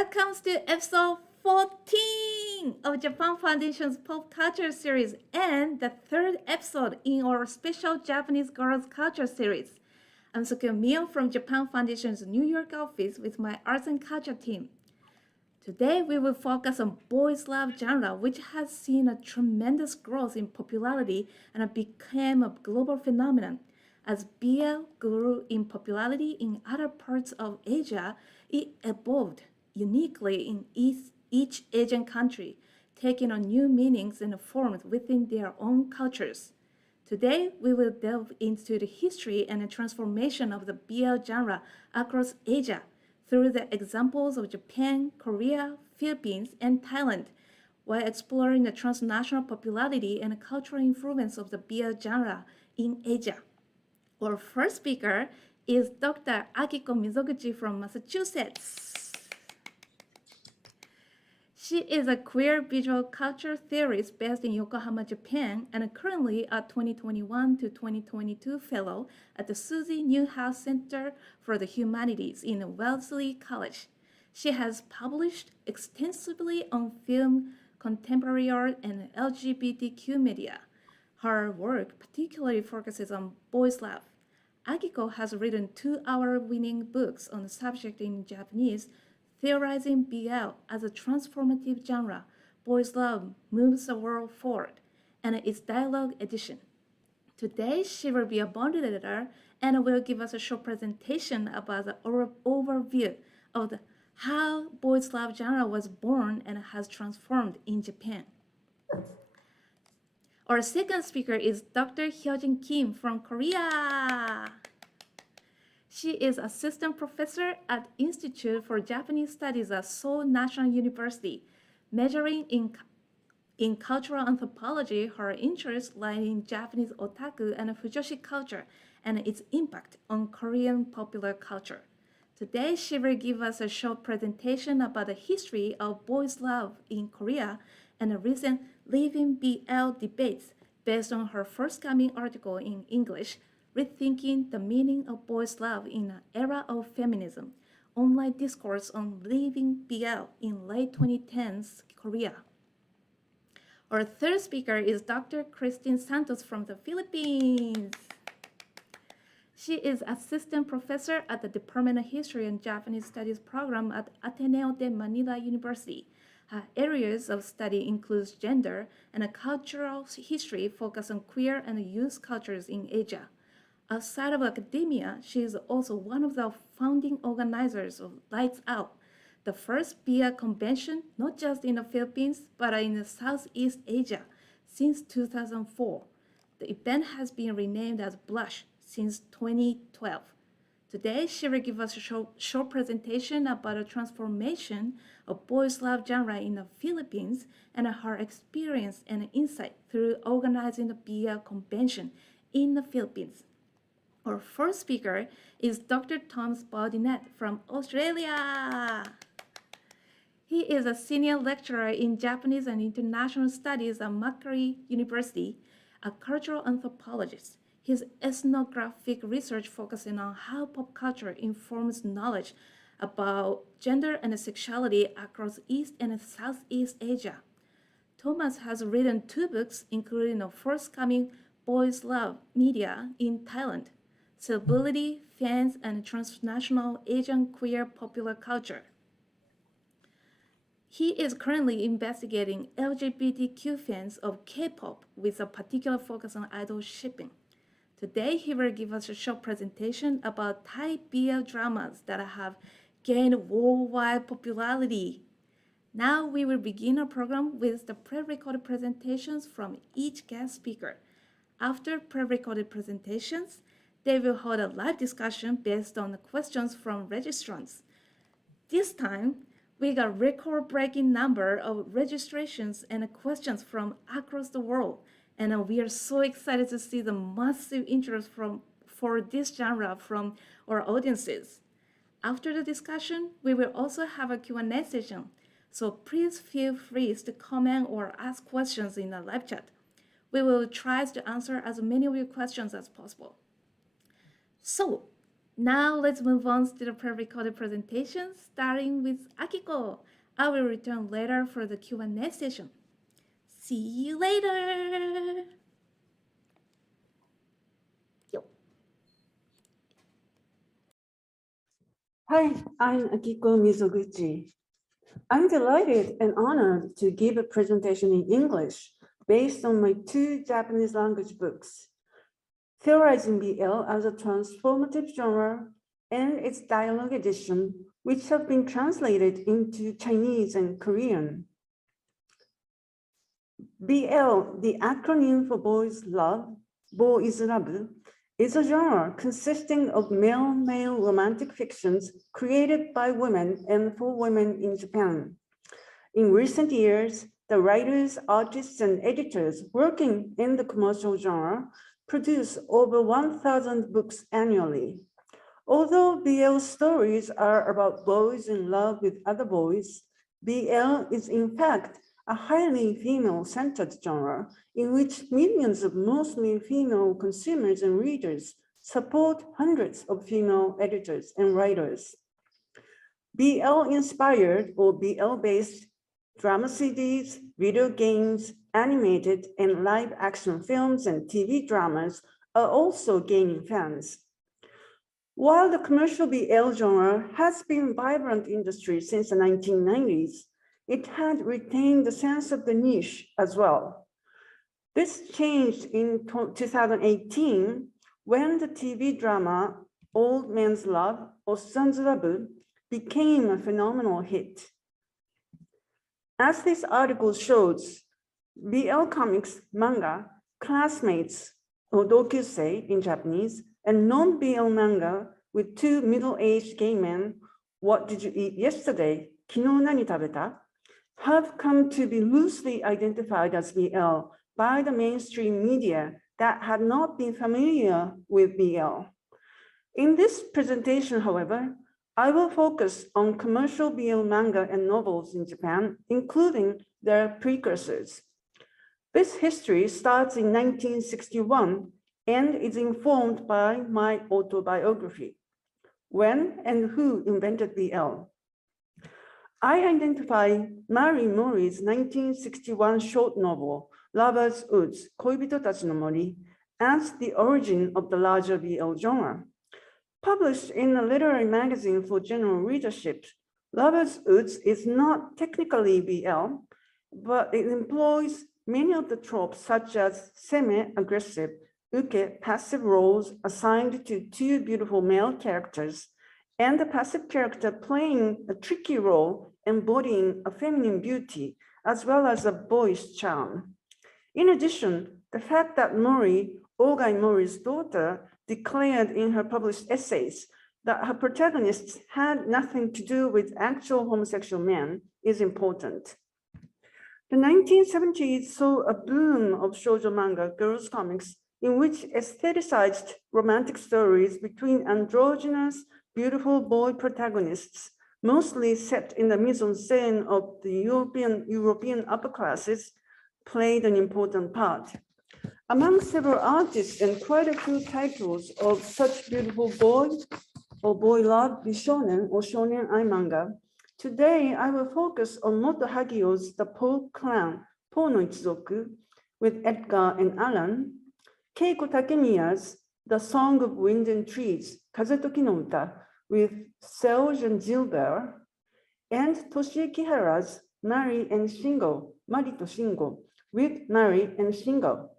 Welcome to episode 14 of Japan Foundation's Pop Culture series and the third episode in our special Japanese Girls Culture series. I'm Suki Mio from Japan Foundation's New York office with my arts and culture team. Today we will focus on boys' love genre, which has seen a tremendous growth in popularity and became a global phenomenon. As BL grew in popularity in other parts of Asia, it evolved uniquely in each Asian country, taking on new meanings and forms within their own cultures. Today, we will delve into the history and the transformation of the BL genre across Asia through the examples of Japan, Korea, Philippines, and Thailand, while exploring the transnational popularity and cultural influence of the BL genre in Asia. Our first speaker is Dr. Akiko Mizoguchi from Massachusetts. She is a queer visual culture theorist based in Yokohama, Japan, and currently a 2021 to 2022 fellow at the Suzy Newhouse Center for the Humanities in Wellesley College. She has published extensively on film, contemporary art, and LGBTQ media. Her work particularly focuses on boys' love. Akiko has written 2 award-winning books on the subject in Japanese, Theorizing BL as a Transformative Genre, Boys' Love Moves the World Forward, and its dialogue edition. Today, she will be a bond editor and will give us a short presentation about the overview of how boys' love genre was born and has transformed in Japan. Our second speaker is Dr. Hyojin Kim from Korea. She is assistant professor at Institute for Japanese Studies at Seoul National University. Majoring in cultural anthropology, her interests lie in Japanese otaku and Fijoshi culture and its impact on Korean popular culture. Today, she will give us a short presentation about the history of boys' love in Korea and the recent Living BL debates based on her forthcoming article in English, Rethinking the Meaning of Boys' Love in an Era of Feminism, online discourse on Living BL in late 2010s Korea. Our third speaker is Dr. Christine Santos from the Philippines. She is assistant professor at the Department of History and Japanese Studies program at Ateneo de Manila University. Her areas of study includes gender and a cultural history focused on queer and youth cultures in Asia. Outside of academia, she is also one of the founding organizers of Lights Out, the first BL convention not just in the Philippines but in Southeast Asia since 2004. The event has been renamed as Blush since 2012. Today, she will give us a short presentation about the transformation of boys' love genre in the Philippines and her experience and insight through organizing the BL convention in the Philippines. Our first speaker is Dr. Thomas Baudinet from Australia. He is a senior lecturer in Japanese and International Studies at Macquarie University, a cultural anthropologist. His ethnographic research focuses on how pop culture informs knowledge about gender and sexuality across East and Southeast Asia. Thomas has written 2 books, including the forthcoming Boys' Love Media in Thailand, Celebrity, Fans, and Transnational Asian Queer Popular Culture. He is currently investigating LGBTQ fans of K-pop with a particular focus on idol shipping. Today, he will give us a short presentation about Thai BL dramas that have gained worldwide popularity. Now, we will begin our program with the pre-recorded presentations from each guest speaker. After pre-recorded presentations, they will hold a live discussion based on the questions from registrants. This time, we got a record-breaking number of registrations and questions from across the world, and we are so excited to see the massive interest for this genre from our audiences. After the discussion, we will also have a Q&A session, so please feel free to comment or ask questions in the live chat. We will try to answer as many of your questions as possible. So, Now let's move on to the pre-recorded presentation, starting with Akiko. I will return later for the Q&A session. See you later! Yo. Hi, I'm Akiko Mizoguchi. I'm delighted and honored to give a presentation in English based on my 2 Japanese language books, Theorizing BL as a Transformative Genre and its dialogue edition, which have been translated into Chinese and Korean. BL, the acronym for Boys Love, Bo is Love, is a genre consisting of male-male romantic fictions created by women and for women in Japan. In recent years, the writers, artists, and editors working in the commercial genre produce over 1,000 books annually. Although BL stories are about boys in love with other boys, BL is in fact a highly female-centered genre in which millions of mostly female consumers and readers support hundreds of female editors and writers. BL-inspired or BL-based drama CDs, video games, animated and live-action films and TV dramas are also gaining fans. While the commercial BL genre has been a vibrant industry since the 1990s, it had retained the sense of the niche as well. This changed in 2018 when the TV drama Old Man's Love or Sanzurabu became a phenomenal hit. As this article shows, BL comics, manga, classmates, or dokusei in Japanese, and non-BL manga with 2 middle-aged gay men, What Did You Eat Yesterday? 昨日何食べた? Have come to be loosely identified as BL by the mainstream media that had not been familiar with BL. In this presentation, however, I will focus on commercial BL manga and novels in Japan, including their precursors. This history starts in 1961 and is informed by my autobiography, When and Who Invented BL. I identify Mary Mori's 1961 short novel, Lovers' Woods, 恋人たちの森, as the origin of the larger BL genre. Published in a literary magazine for general readership, Lovers' Woods is not technically BL, but it employs many of the tropes such as seme, aggressive, uke, passive roles assigned to 2 beautiful male characters, and the passive character playing a tricky role embodying a feminine beauty, as well as a boyish charm. In addition, the fact that Mori, Ogai Mori's daughter, declared in her published essays that her protagonists had nothing to do with actual homosexual men is important. The 1970s saw a boom of shoujo manga, girls' comics, in which aestheticized romantic stories between androgynous, beautiful boy protagonists, mostly set in the mise-en-scène of the European upper classes, played an important part. Among several artists and quite a few titles of such beautiful boy or boy love bishonen or shonen ai manga, today I will focus on Moto Hagio's The Po Clan, Po no Ichizoku, with Edgar and Alan, Keiko Takemiya's The Song of Wind and Trees, Kazetoki no Uta, with Serge and Gilbert, and Toshie Kihara's Mari and Shingo, Mari to Shingo, with Mari and Shingo.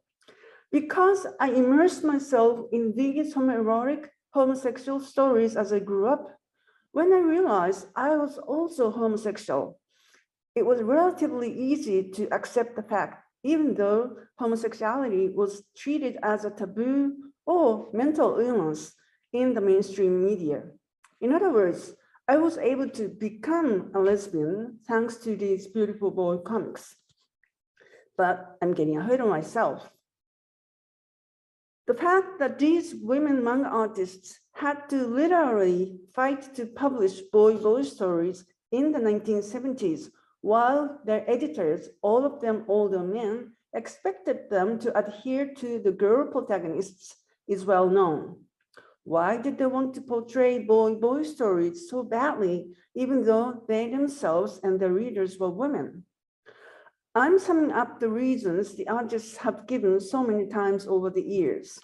Because I immersed myself in these homoerotic homosexual stories as I grew up, when I realized I was also homosexual, it was relatively easy to accept the fact, even though homosexuality was treated as a taboo or mental illness in the mainstream media. In other words, I was able to become a lesbian thanks to these beautiful boy comics. But I'm getting ahead of myself. The fact that these women manga artists had to literally fight to publish boy stories in the 1970s, while their editors, all of them older men, expected them to adhere to the girl protagonists is well known. Why did they want to portray boy stories so badly, even though they themselves and their readers were women? I'm summing up the reasons the artists have given so many times over the years.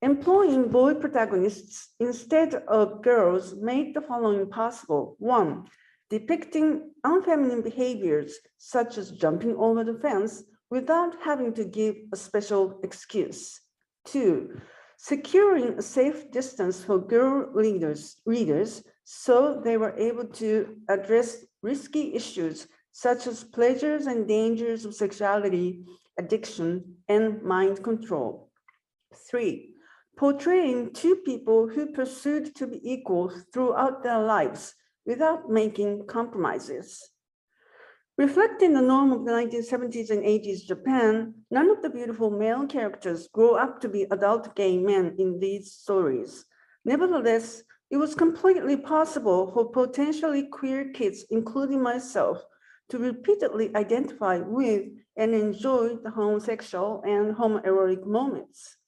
Employing boy protagonists instead of girls made the following possible. One, depicting unfeminine behaviors such as jumping over the fence without having to give a special excuse. Two, securing a safe distance for girl readers so they were able to address risky issues such as pleasures and dangers of sexuality, addiction, and mind control. Three, portraying two people who pursued to be equal throughout their lives without making compromises. Reflecting the norm of the 1970s and 80s Japan, none of the beautiful male characters grow up to be adult gay men in these stories. Nevertheless, it was completely possible for potentially queer kids, including myself, to repeatedly identify with and enjoy the homosexual and homoerotic moments.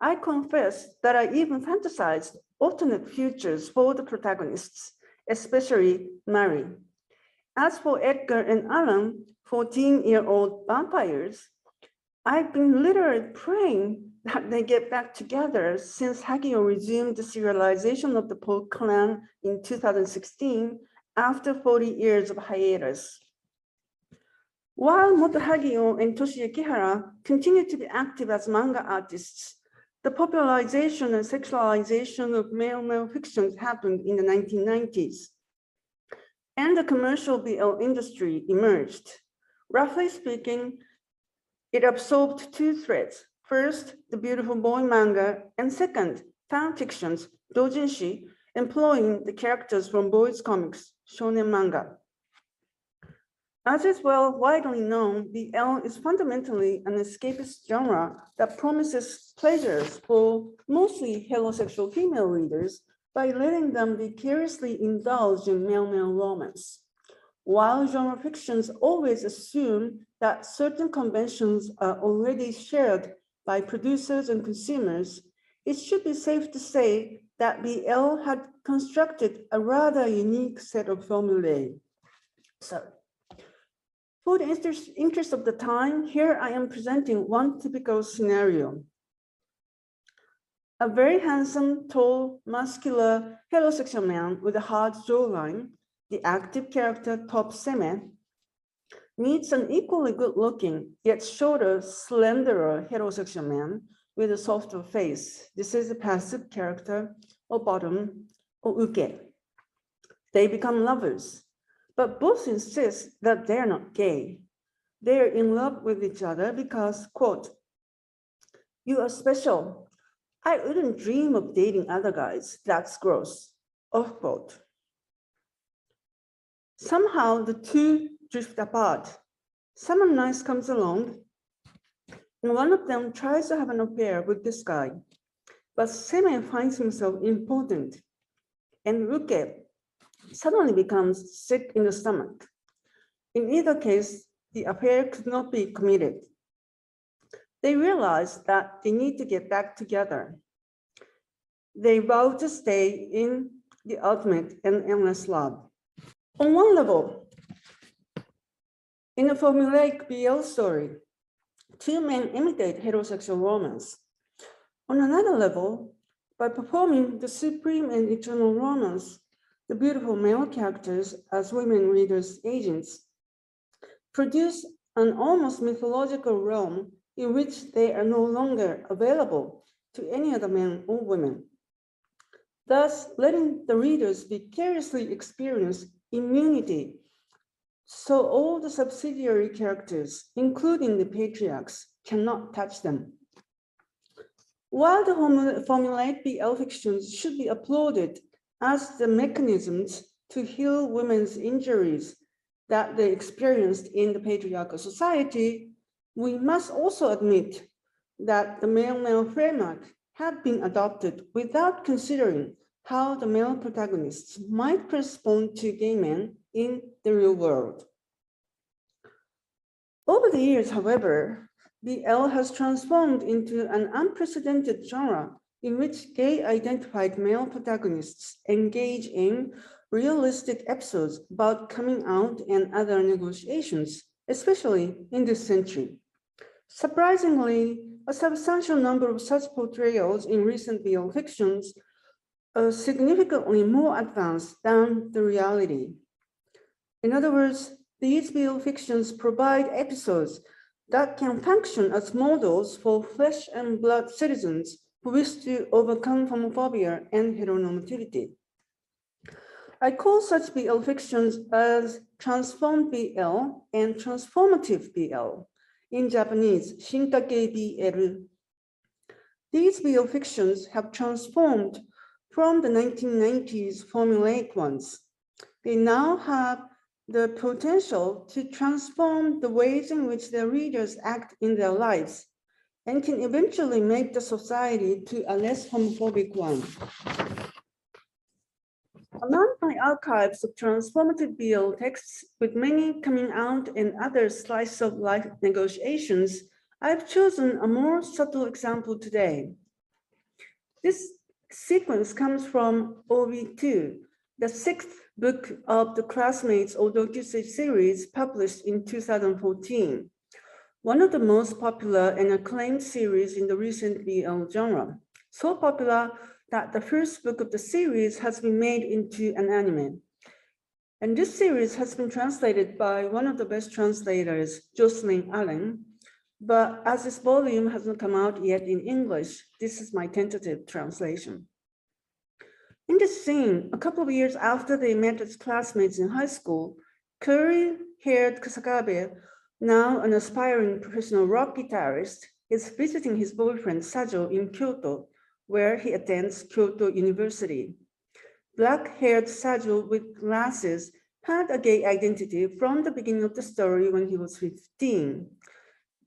I confess that I even fantasized alternate futures for the protagonists, especially Mary. As for Edgar and Alan, 14-year-old vampires, I've been literally praying that they get back together since Hagio resumed the serialization of the Polk clan in 2016 after 40 years of hiatus. While Moto Hagio and Toshi Kihara continue to be active as manga artists, the popularization and sexualization of male fictions happened in the 1990s, and the commercial BL industry emerged. Roughly speaking, it absorbed two threads. First, the beautiful boy manga, and second, fan fictions, doujinshi, employing the characters from boys' comics, shonen manga. As is well widely known, BL is fundamentally an escapist genre that promises pleasures for mostly heterosexual female readers by letting them vicariously indulge in male-male romance. While genre fictions always assume that certain conventions are already shared by producers and consumers, it should be safe to say that BL had constructed a rather unique set of formulae. For the interest of the time, here I am presenting one typical scenario. A very handsome, tall, muscular, heterosexual man with a hard jawline, the active character Top Seme, meets an equally good-looking, yet shorter, slenderer heterosexual man with a softer face. This is a passive character, or bottom, or uke. They become lovers, but both insist that they're not gay. They're in love with each other because, quote, "You are special. I wouldn't dream of dating other guys. That's gross," off quote. Somehow the two drift apart. Someone nice comes along, and one of them tries to have an affair with this guy, but Seme finds himself important, and Ruke suddenly becomes sick in the stomach. In either case, the affair could not be committed. They realize that they need to get back together. They vow to stay in the ultimate and endless love. On one level, in a formulaic BL story, two men imitate heterosexual romance. On another level, by performing the supreme and eternal romance, the beautiful male characters as women readers' agents produce an almost mythological realm in which they are no longer available to any other men or women, thus letting the readers vicariously experience immunity, so all the subsidiary characters, including the patriarchs, cannot touch them. While the formulaic BL fictions should be applauded as the mechanisms to heal women's injuries that they experienced in the patriarchal society, we must also admit that the male-male framework had been adopted without considering how the male protagonists might correspond to gay men in the real world. Over the years, however, BL has transformed into an unprecedented genre in which gay-identified male protagonists engage in realistic episodes about coming out and other negotiations, especially in this century. Surprisingly, a substantial number of such portrayals in recent BL fictions are significantly more advanced than the reality. In other words, these BL fictions provide episodes that can function as models for flesh and blood citizens who wish to overcome homophobia and heteronormativity. I call such BL fictions as transformed BL and transformative BL, in Japanese, Shinkake BL. These BL fictions have transformed from the 1990s formulaic ones. They now have the potential to transform the ways in which their readers act in their lives and can eventually make the society to a less homophobic one. Among my archives of transformative BL texts, with many coming out and other slice of life negotiations, I've chosen a more subtle example today. This sequence comes from OV2, the sixth book of the Classmates Odokyusei series published in 2014, one of the most popular and acclaimed series in the recent BL genre. So popular that the first book of the series has been made into an anime. And this series has been translated by one of the best translators, Jocelyn Allen. But as this volume hasn't come out yet in English, this is my tentative translation. In this scene, a couple of years after they met as classmates in high school, curly-haired Kusakabe, now an aspiring professional rock guitarist, is visiting his boyfriend Sajo in Kyoto, where he attends Kyoto University. Black-haired Sajo with glasses had a gay identity from the beginning of the story when he was 15.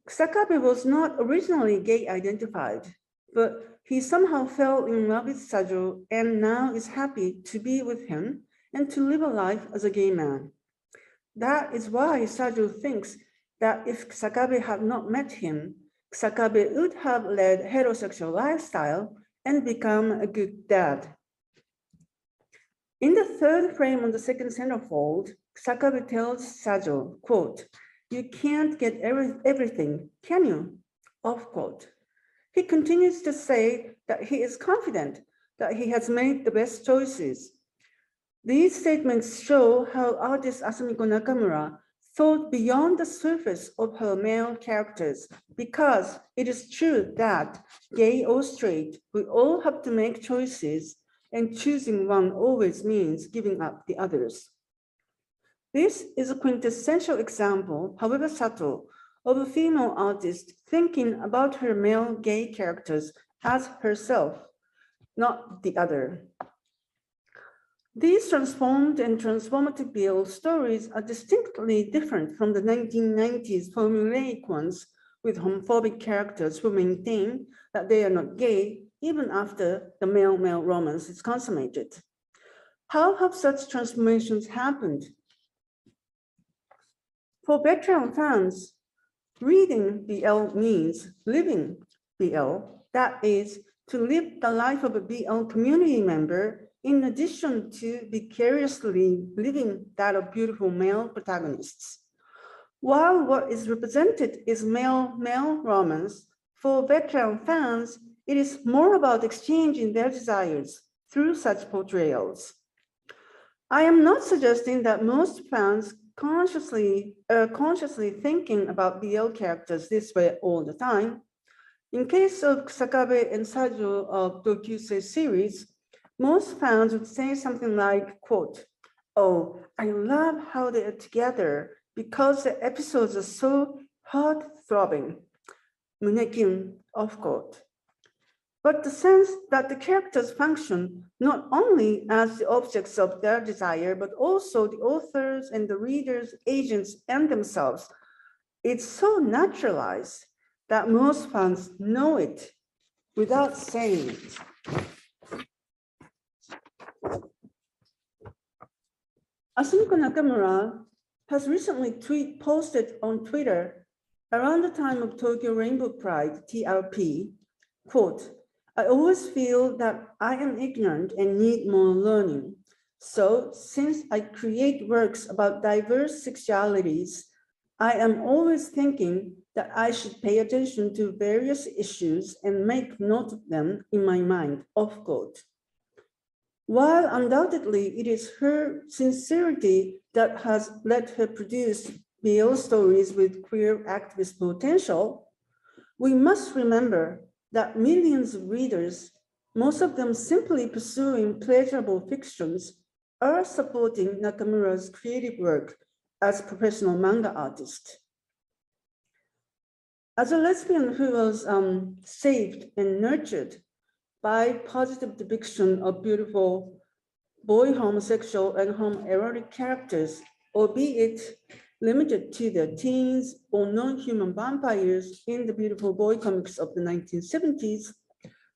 Kusakabe was not originally gay identified, but he somehow fell in love with Sajo and now is happy to be with him and to live a life as a gay man. That is why Sajo thinks that if Kusakabe had not met him, Kusakabe would have led a heterosexual lifestyle and become a good dad. In the third frame on the second centerfold, Kusakabe tells Sajo, quote, "You can't get everything, can you?" Off quote. He continues to say that he is confident that he has made the best choices. These statements show how artist Asumiko Nakamura thought beyond the surface of her male characters, because it is true that, gay or straight, we all have to make choices, and choosing one always means giving up the others. This is a quintessential example, however subtle, of a female artist thinking about her male gay characters as herself, not the other. These transformed and transformative BL stories are distinctly different from the 1990s formulaic ones with homophobic characters who maintain that they are not gay even after the male-male romance is consummated. How have such transformations happened? For veteran fans, reading BL means living BL, that is, to live the life of a BL community member in addition to vicariously living that of beautiful male protagonists. While what is represented is male-male romance, for veteran fans, it is more about exchanging their desires through such portrayals. I am not suggesting that most fans consciously thinking about BL characters this way all the time. In case of Kusakabe and Sajo of Dokyusei series, most fans would say something like, quote, "Oh, I love how they are together because the episodes are so heart-throbbing, munekyun," off quote. But the sense that the characters function not only as the objects of their desire, but also the authors and the readers, agents, and themselves, it's so naturalized that most fans know it without saying it. Asumiko Nakamura has recently posted on Twitter around the time of Tokyo Rainbow Pride, TRP, quote, I always feel that I am ignorant and need more learning. So since I create works about diverse sexualities, I am always thinking that I should pay attention to various issues and make note of them in my mind, off quote. While undoubtedly it is her sincerity that has led her produce BL stories with queer activist potential, we must remember that millions of readers, most of them simply pursuing pleasurable fictions, are supporting Nakamura's creative work as a professional manga artist. As a lesbian who was saved and nurtured by positive depiction of beautiful boy homosexual and homoerotic characters, albeit limited to their teens or non-human vampires in the beautiful boy comics of the 1970s,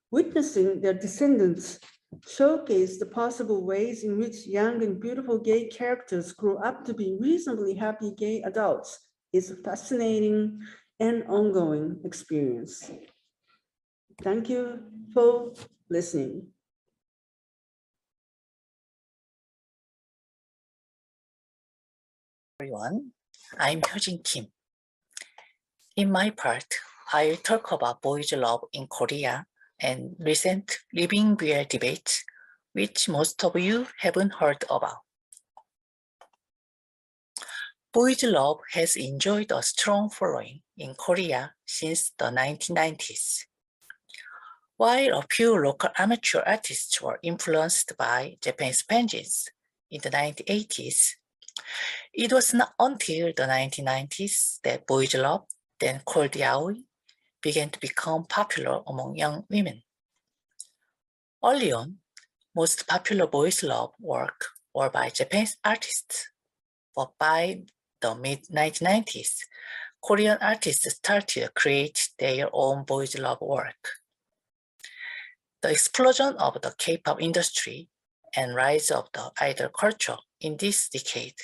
witnessing their descendants showcase the possible ways in which young and beautiful gay characters grow up to be reasonably happy gay adults is a fascinating and ongoing experience. Thank you for listening. Everyone, I'm Hyojin Kim. In my part, I'll talk about boys' love in Korea and recent living BL debates, which most of you haven't heard about. Boys' love has enjoyed a strong following in Korea since the 1990s. While a few local amateur artists were influenced by Japanese penguins in the 1980s, it was not until the 1990s that boys' love, then called yaoi, began to become popular among young women. Early on, most popular boys' love work were by Japanese artists, but by the mid-1990s, Korean artists started to create their own boys' love work. The explosion of the K-pop industry and rise of the idol culture in this decade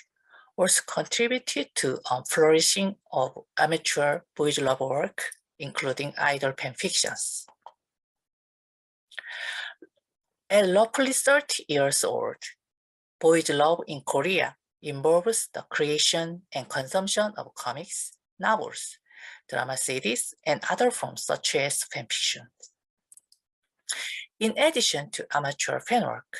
also contributed to a flourishing of amateur boys' love work, including idol fanfictions. At roughly 30 years old, boys' love in Korea involves the creation and consumption of comics, novels, drama CDs, and other forms such as fanfiction. In addition to amateur fanwork,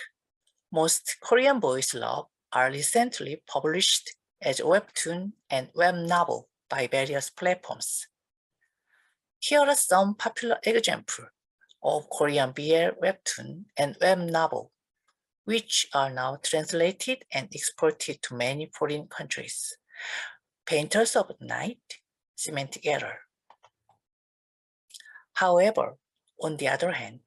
most Korean boys' love are recently published as webtoon and web novel by various platforms. Here are some popular examples of Korean BL webtoon and web novel, which are now translated and exported to many foreign countries. Painters of the Night, Semantic Error. However, on the other hand,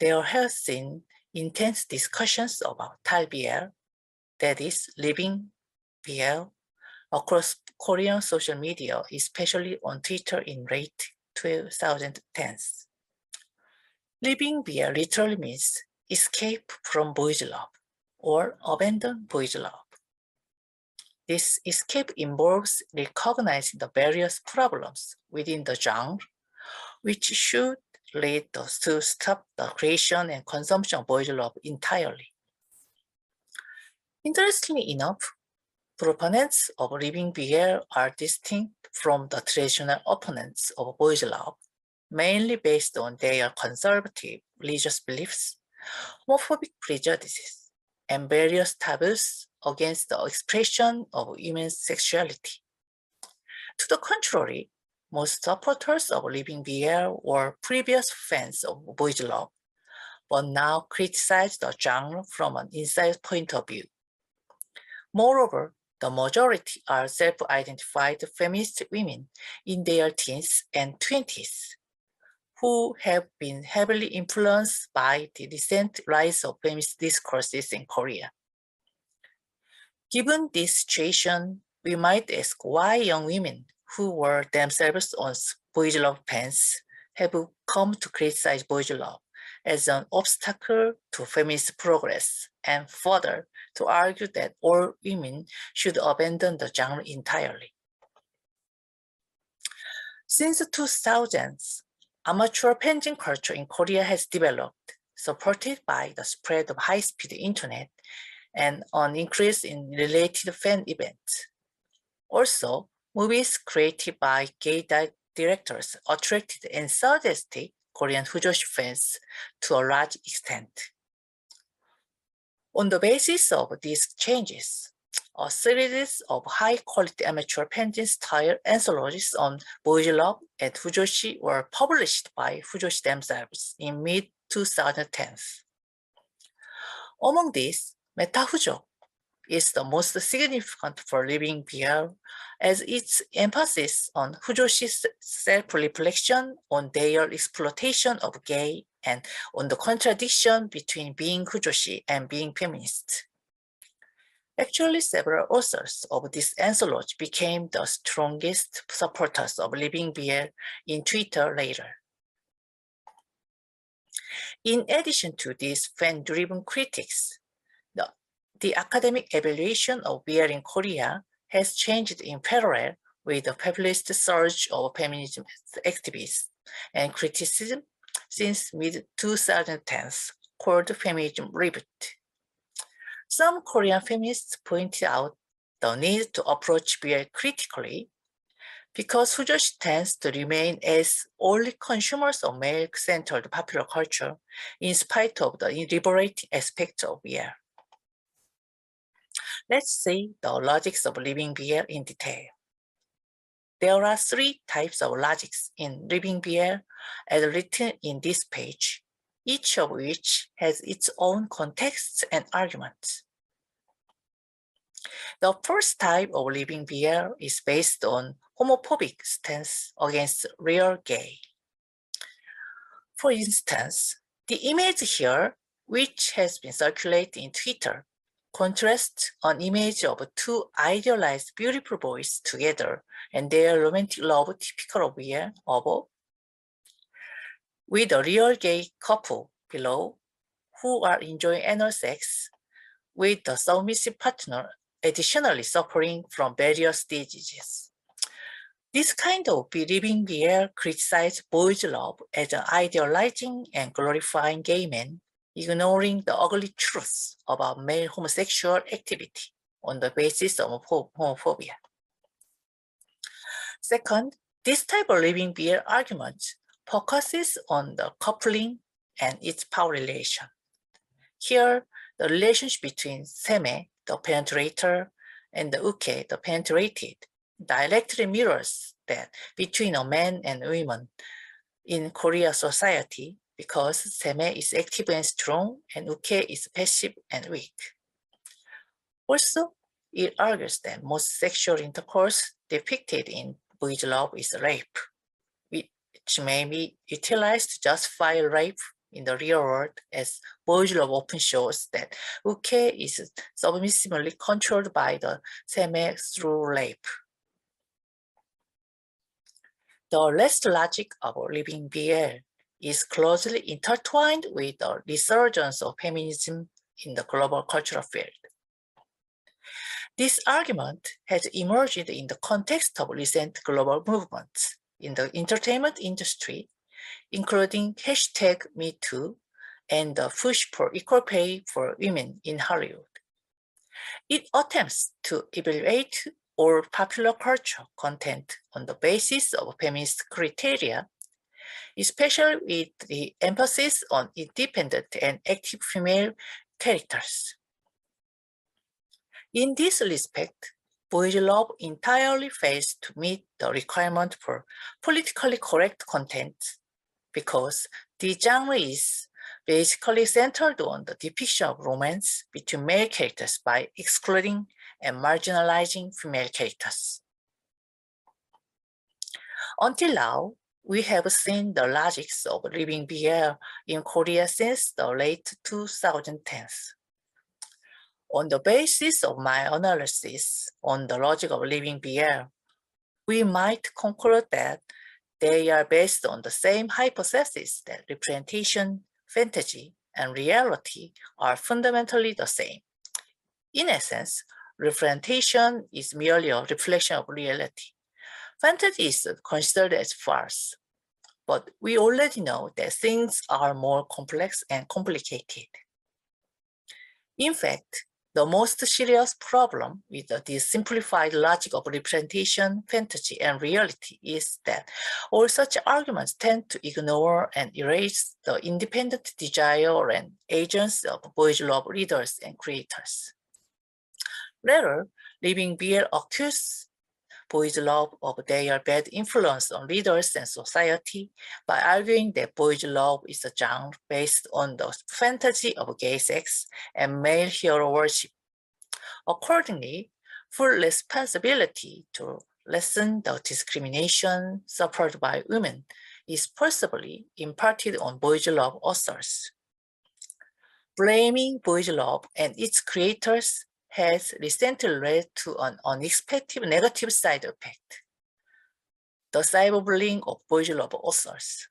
there has been intense discussions about Thai BL, that is, living BL, across Korean social media, especially on Twitter in late 2010s. Living BL literally means escape from boys' love or abandon boys' love. This escape involves recognizing the various problems within the genre, which should lead us to stop the creation and consumption of boys' love entirely. Interestingly enough, proponents of living BL are distinct from the traditional opponents of boys' love, mainly based on their conservative religious beliefs, homophobic prejudices, and various taboos against the expression of women's sexuality. To the contrary, most supporters of living BL were previous fans of boys' love, but now criticize the genre from an inside point of view. Moreover, the majority are self-identified feminist women in their teens and 20s, who have been heavily influenced by the recent rise of feminist discourses in Korea. Given this situation, we might ask why young women who were themselves once boys' love fans have come to criticize boys' love as an obstacle to feminist progress, and further to argue that all women should abandon the genre entirely. Since the 2000s, amateur penguin culture in Korea has developed, supported by the spread of high-speed internet and an increase in related fan events. Also, movies created by gay directors attracted enthusiastic Korean Fujoshi fans to a large extent. On the basis of these changes, a series of high-quality amateur penguin-style anthologies on boys' love and Fujoshi were published by Fujoshi themselves in mid-2010s. Among these, Metafujo is the most significant for living BL, as its emphasis on Fujoshi's self-reflection on their exploitation of gay and on the contradiction between being Fujoshi and being feminist. Actually, several authors of this anthology became the strongest supporters of living BL in Twitter later. In addition to these fan-driven critics, the academic evaluation of BL in Korea has changed in parallel with the populist surge of feminism activists and criticism since mid-2010s called Feminism Reboot. Some Korean feminists pointed out the need to approach BL critically because Fujoshi tends to remain as only consumers of male-centered popular culture in spite of the liberating aspects of BL. Let's see the logics of living BL in detail. There are three types of logics in living BL as written in this page, each of which has its own contexts and arguments. The first type of living BL is based on homophobic stance against real gay. For instance, the image here, which has been circulated in Twitter, contrasts an image of two idealized beautiful boys together and their romantic love typical of BL above, with a real gay couple below who are enjoying anal sex with the submissive partner additionally suffering from various diseases. This kind of living BL criticizes boys' love as an idealizing and glorifying gay men, ignoring the ugly truth about male homosexual activity on the basis of homophobia. Second, this type of living BL argument focuses on the coupling and its power relation. Here, the relationship between seme, the penetrator, and the uke, the penetrated, directly mirrors that between a man and women in Korea society because seme is active and strong and uke is passive and weak. Also, it argues that most sexual intercourse depicted in boys' love is rape, which may be utilized to justify rape in the real world, as boys' love often shows that uke is submissively controlled by the seme through rape. The last logic of living BL is closely intertwined with the resurgence of feminism in the global cultural field. This argument has emerged in the context of recent global movements in the entertainment industry, including #MeToo and the push for equal pay for women in Hollywood. It attempts to evaluate all popular culture content on the basis of feminist criteria, especially with the emphasis on independent and active female characters. In this respect, boys' love entirely fails to meet the requirement for politically correct content because the genre is basically centered on the depiction of romance between male characters by excluding and marginalizing female characters. Until now, we have seen the logics of living BL in Korea since the late 2010s. On the basis of my analysis on the logic of living BL, we might conclude that they are based on the same hypothesis that representation, fantasy, and reality are fundamentally the same. In essence, representation is merely a reflection of reality. Fantasy is considered as false. but we already know that things are more complex and complicated. In fact, the most serious problem with this simplified logic of representation, fantasy, and reality is that all such arguments tend to ignore and erase the independent desire and agency of boys' love readers and creators. Rather, Living BL accuses boys' love of their bad influence on readers and society by arguing that boys' love is a genre based on the fantasy of gay sex and male hero worship. Accordingly, full responsibility to lessen the discrimination suffered by women is possibly imparted on boys' love authors. Blaming boys' love and its creators has recently led to an unexpected negative side effect: the cyberbullying of boys' love authors.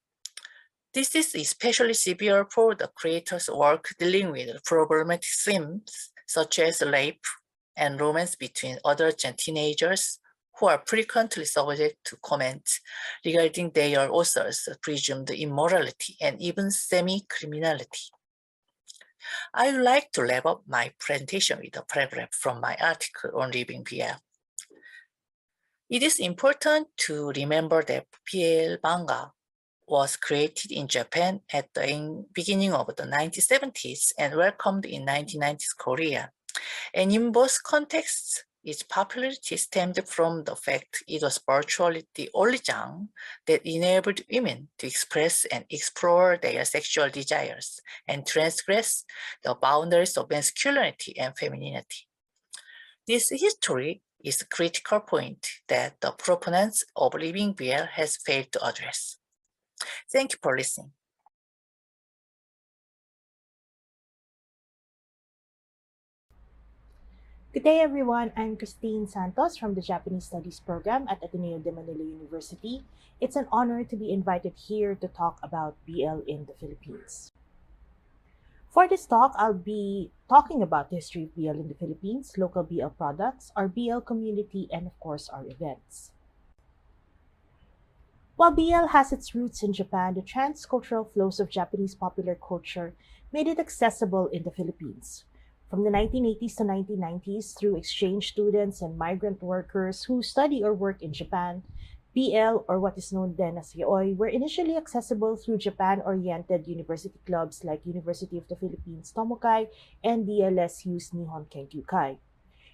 This is especially severe for the creators' work dealing with problematic themes such as rape and romance between adults and teenagers, who are frequently subject to comments regarding their authors' presumed immorality and even semi-criminality. I would like to wrap up my presentation with a paragraph from my article on Living BL. It is important to remember that BL manga was created in Japan at the beginning of the 1970s and welcomed in 1990s Korea. And in both contexts, its popularity stemmed from the fact it was virtually the only genre that enabled women to express and explore their sexual desires and transgress the boundaries of masculinity and femininity. This history is a critical point that the proponents of Living BL has failed to address. Thank you for listening. Good day, everyone. I'm Christine Santos from the Japanese Studies program at Ateneo de Manila University. It's an honor to be invited here to talk about BL in the Philippines. For this talk, I'll be talking about the history of BL in the Philippines, local BL products, our BL community, and of course, our events. While BL has its roots in Japan, the transcultural flows of Japanese popular culture made it accessible in the Philippines. From the 1980s to 1990s, through exchange students and migrant workers who study or work in Japan, BL, or what is known then as Yaoi, were initially accessible through Japan-oriented university clubs like University of the Philippines Tomokai and DLSU's Nihon Kenkyukai.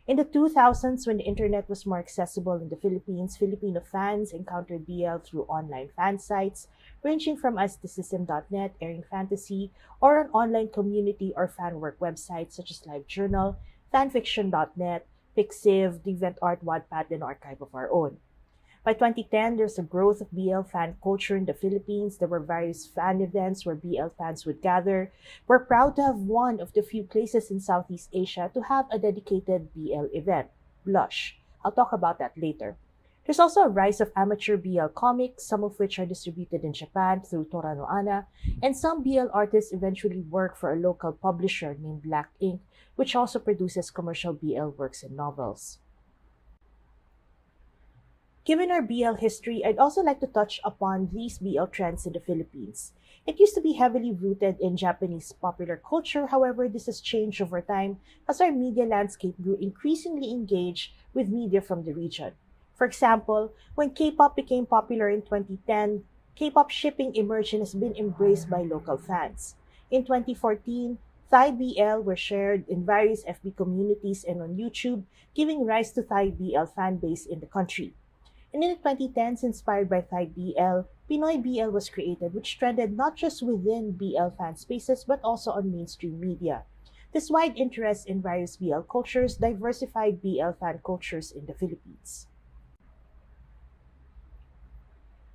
In the 2000s, when the internet was more accessible in the Philippines, Filipino fans encountered BL through online fan sites, ranging from asthesystem.net, airing fantasy, or an online community or fan work websites such as LiveJournal, fanfiction.net, Pixiv, DeviantArt, Wattpad, and Archive of Our Own. By 2010, there's a growth of BL fan culture in the Philippines. There were various fan events where BL fans would gather. We're proud to have one of the few places in Southeast Asia to have a dedicated BL event, Blush. I'll talk about that later. There's also a rise of amateur BL comics, some of which are distributed in Japan through Torano Ana, and some BL artists eventually work for a local publisher named Black Ink, which also produces commercial BL works and novels. Given our BL history, I'd also like to touch upon these BL trends in the Philippines. It used to be heavily rooted in Japanese popular culture, however, this has changed over time as our media landscape grew increasingly engaged with media from the region. For example, when K-pop became popular in 2010, K-pop shipping emerged and has been embraced by local fans. In 2014, Thai BL were shared in various FB communities and on YouTube, giving rise to Thai BL fan base in the country. And in the 2010s, inspired by Thai BL, Pinoy BL was created, which trended not just within BL fan spaces, but also on mainstream media. This wide interest in various BL cultures diversified BL fan cultures in the Philippines.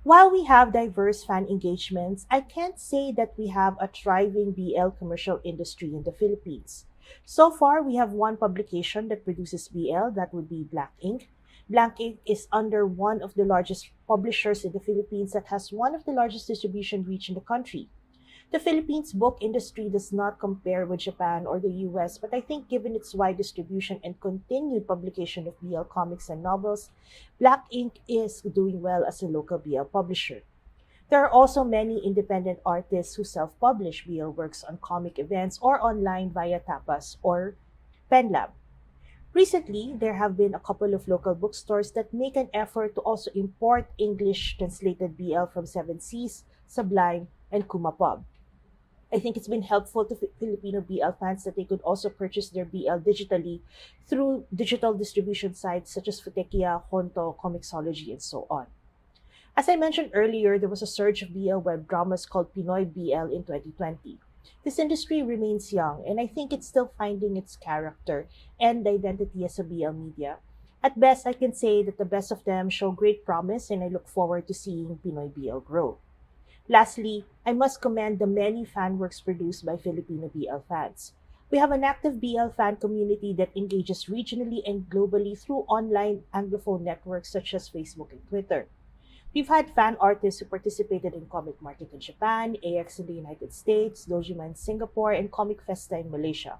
While we have diverse fan engagements, I can't say that we have a thriving BL commercial industry in the Philippines. So far, we have one publication that produces BL, that would be Black Ink. Black Ink is under one of the largest publishers in the Philippines that has one of the largest distribution reach in the country. The Philippines book industry does not compare with Japan or the US, but I think given its wide distribution and continued publication of BL comics and novels, Black Ink is doing well as a local BL publisher. There are also many independent artists who self-publish BL works on comic events or online via Tapas or PenLab. Recently, there have been a couple of local bookstores that make an effort to also import English translated BL from Seven Seas, Sublime, and Kumapub. I think it's been helpful to Filipino BL fans that they could also purchase their BL digitally through digital distribution sites such as Futekia, Honto, Comixology, and so on. As I mentioned earlier, there was a surge of BL web dramas called Pinoy BL in 2020. This industry remains young, and I think it's still finding its character and identity as a BL media. At best, I can say that the best of them show great promise, and I look forward to seeing Pinoy BL grow. Lastly, I must commend the many fan works produced by Filipino BL fans. We have an active BL fan community that engages regionally and globally through online Anglophone networks such as Facebook and Twitter. We've had fan artists who participated in Comic Market in Japan, AX in the United States, Dojima in Singapore, and Comic Festa in Malaysia.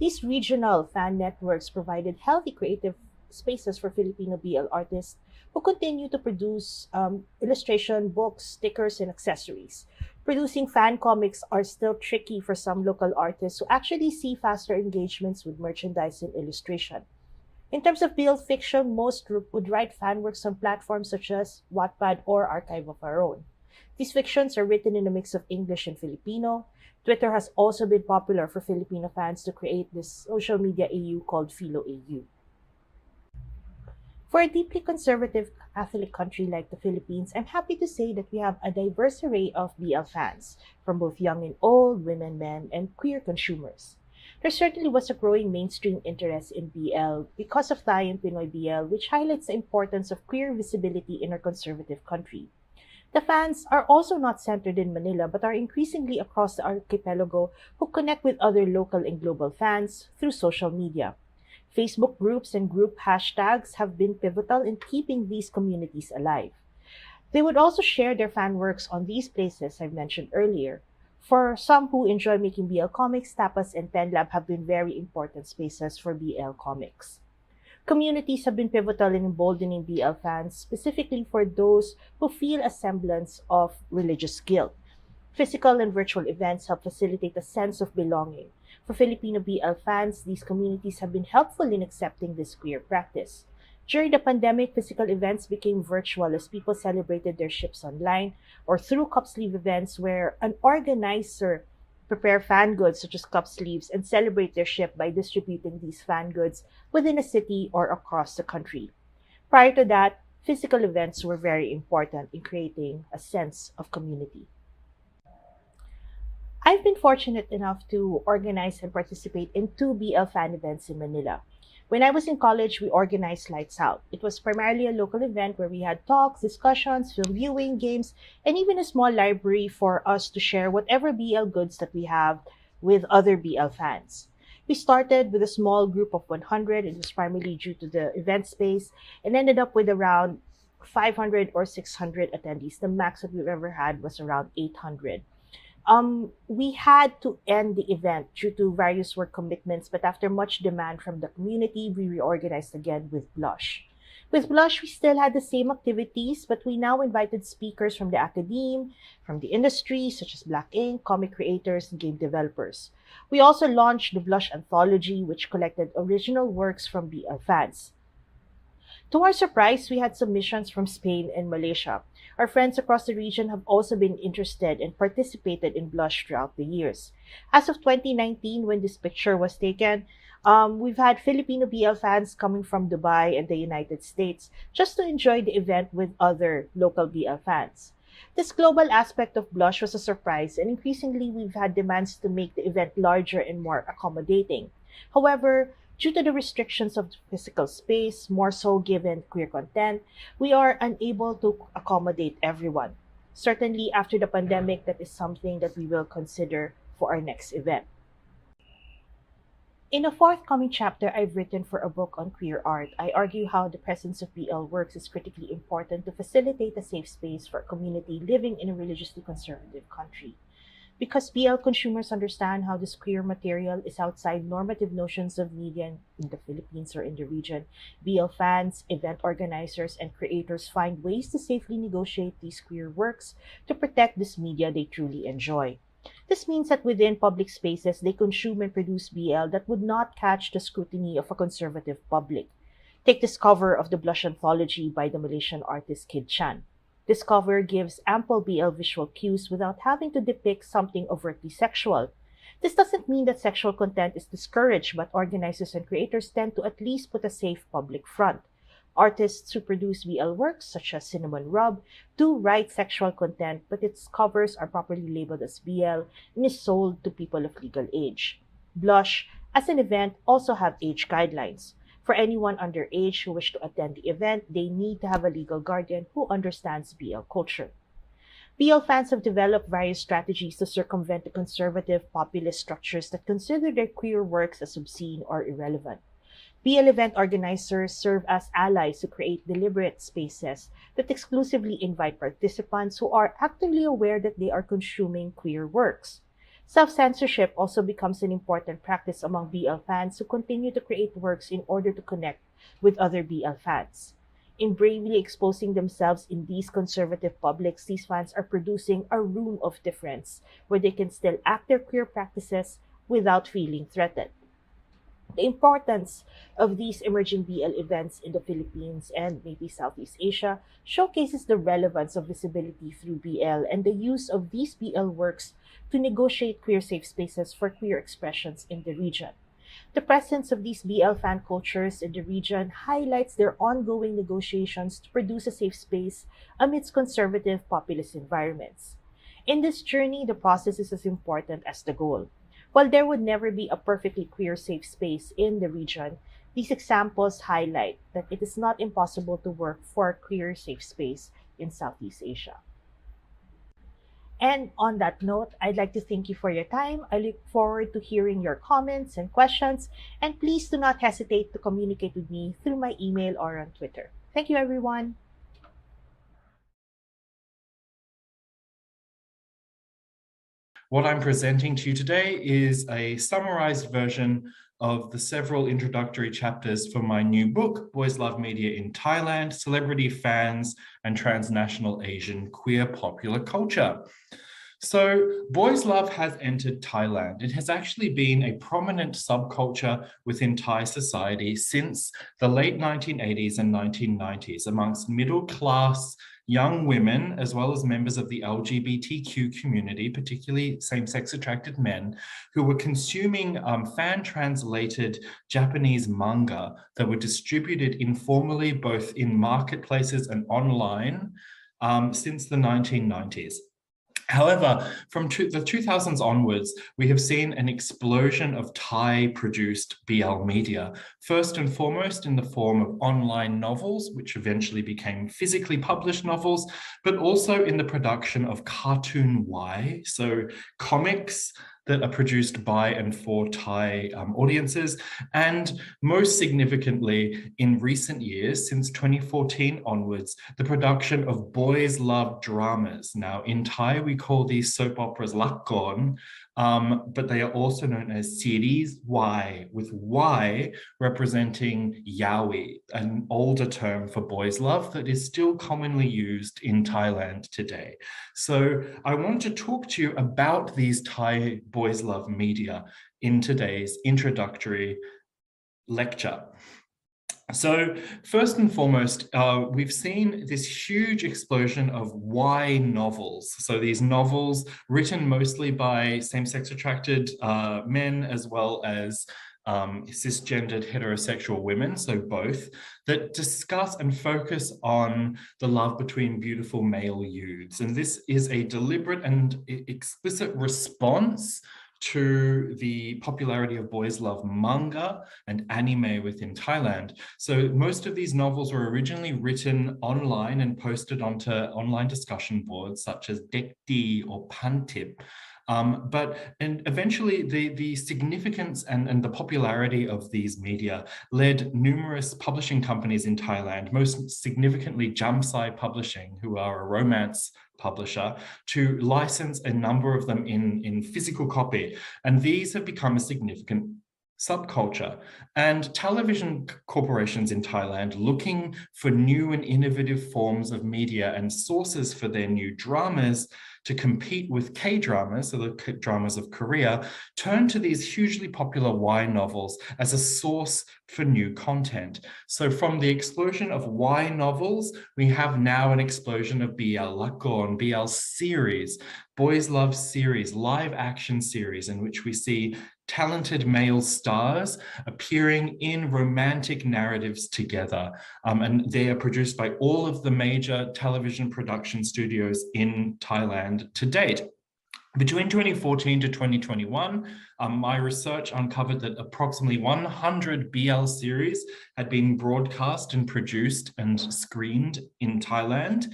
These regional fan networks provided healthy creative spaces for Filipino BL artists who continue to produce illustration, books, stickers, and accessories. Producing fan comics are still tricky for some local artists who actually see faster engagements with merchandise and illustration. In terms of BL fiction, most would write fan works on platforms such as Wattpad or Archive of Our Own. These fictions are written in a mix of English and Filipino. Twitter has also been popular for Filipino fans to create this social media AU called Philo AU. For a deeply conservative Catholic country like the Philippines, I'm happy to say that we have a diverse array of BL fans, from both young and old, women, men, and queer consumers. There certainly was a growing mainstream interest in BL because of Thai and Pinoy BL, which highlights the importance of queer visibility in our conservative country. The fans are also not centered in Manila but are increasingly across the archipelago who connect with other local and global fans through social media. Facebook groups and group hashtags have been pivotal in keeping these communities alive. They would also share their fan works on these places I've mentioned earlier. For some who enjoy making BL comics, Tapas and PenLab have been very important spaces for BL comics. Communities have been pivotal in emboldening BL fans, specifically for those who feel a semblance of religious guilt. Physical and virtual events help facilitate a sense of belonging. For Filipino BL fans, these communities have been helpful in accepting this queer practice. During the pandemic, physical events became virtual as people celebrated their ships online or through cup sleeve events where an organizer prepare fan goods such as cup sleeves and celebrate their ship by distributing these fan goods within a city or across the country. Prior to that, physical events were very important in creating a sense of community. I've been fortunate enough to organize and participate in two BL fan events in Manila. When I was in college, we organized Lights Out. It was primarily a local event where we had talks, discussions, film viewing, games, and even a small library for us to share whatever BL goods that we have with other BL fans. We started with a small group of 100. It was primarily due to the event space and ended up with around 500 or 600 attendees. The max that we've ever had was around 800. We had to end the event due to various work commitments, but after much demand from the community, we reorganized again with Blush. With Blush, we still had the same activities, but we now invited speakers from the academe, from the industry, such as Black Ink, comic creators, and game developers. We also launched the Blush Anthology, which collected original works from BL fans. To our surprise, we had submissions from Spain and Malaysia. Our friends across the region have also been interested and participated in Blush throughout the years. As of 2019, when this picture was taken, we've had Filipino BL fans coming from Dubai and the United States just to enjoy the event with other local BL fans. This global aspect of Blush was a surprise, and increasingly we've had demands to make the event larger and more accommodating. However, due to the restrictions of physical space, more so given queer content, we are unable to accommodate everyone. Certainly, after the pandemic, that is something that we will consider for our next event. In a forthcoming chapter I've written for a book on queer art, I argue how the presence of BL works is critically important to facilitate a safe space for a community living in a religiously conservative country. Because BL consumers understand how this queer material is outside normative notions of media in the Philippines or in the region, BL fans, event organizers, and creators find ways to safely negotiate these queer works to protect this media they truly enjoy. This means that within public spaces, they consume and produce BL that would not catch the scrutiny of a conservative public. Take this cover of the Blush anthology by the Malaysian artist Kid Chan. This cover gives ample BL visual cues without having to depict something overtly sexual. This doesn't mean that sexual content is discouraged, but organizers and creators tend to at least put a safe public front. Artists who produce BL works, such as Cinnamon Rub, do write sexual content, but its covers are properly labeled as BL and is sold to people of legal age. Blush, as an event, also have age guidelines. For anyone underage who wish to attend the event, they need to have a legal guardian who understands BL culture. BL fans have developed various strategies to circumvent the conservative populist structures that consider their queer works as obscene or irrelevant. BL event organizers serve as allies to create deliberate spaces that exclusively invite participants who are actively aware that they are consuming queer works. Self-censorship also becomes an important practice among BL fans who continue to create works in order to connect with other BL fans. In bravely exposing themselves in these conservative publics, these fans are producing a room of difference where they can still act their queer practices without feeling threatened. The importance of these emerging BL events in the Philippines and maybe Southeast Asia showcases the relevance of visibility through BL and the use of these BL works to negotiate queer safe spaces for queer expressions in the region. The presence of these BL fan cultures in the region highlights their ongoing negotiations to produce a safe space amidst conservative populist environments. In this journey, the process is as important as the goal. While there would never be a perfectly queer safe space in the region, these examples highlight that it is not impossible to work for a queer safe space in Southeast Asia. And on that note, I'd like to thank you for your time. I look forward to hearing your comments and questions, and please do not hesitate to communicate with me through my email or on Twitter. Thank you, everyone. What I'm presenting to you today is a summarized version of the several introductory chapters for my new book, Boys Love Media in Thailand, Celebrity Fans and Transnational Asian Queer Popular Culture. So boys love has entered Thailand. It has actually been a prominent subculture within Thai society since the late 1980s and 1990s amongst middle-class young women, as well as members of the LGBTQ community, particularly same-sex attracted men, who were consuming fan-translated Japanese manga that were distributed informally both in marketplaces and online since the 1990s. However, from the 2000s onwards, we have seen an explosion of Thai-produced BL media, first and foremost in the form of online novels, which eventually became physically published novels, but also in the production of cartoon Y, so comics that are produced by and for Thai audiences, and most significantly in recent years, since 2014 onwards, the production of boys love dramas. Now in Thai, we call these soap operas lakon, but they are also known as series Y, with Y representing yaoi, an older term for boys love that is still commonly used in Thailand today. So I want to talk to you about these Thai boys love media in today's introductory lecture. So first and foremost, we've seen this huge explosion of Y novels. So these novels written mostly by same-sex attracted men as well as cisgendered heterosexual women, so both, that discuss and focus on the love between beautiful male youths. And this is a deliberate and explicit response to the popularity of boys love manga and anime within Thailand. So most of these novels were originally written online and posted onto online discussion boards such as Dekdi or Pantip. And eventually the significance and the popularity of these media led numerous publishing companies in Thailand, most significantly Jamsai Publishing, who are a romance publisher, to license a number of them in physical copy. And these have become a significant subculture. And television corporations in Thailand, looking for new and innovative forms of media and sources for their new dramas to compete with K-dramas, so the dramas of Korea, turn to these hugely popular Y novels as a source for new content. So from the explosion of Y novels, we have now an explosion of BL Lakon, BL series, boys love series, live action series, in which we see talented male stars appearing in romantic narratives together. And they are produced by all of the major television production studios in Thailand to date. Between 2014 to 2021, my research uncovered that approximately 100 BL series had been broadcast and produced and screened in Thailand.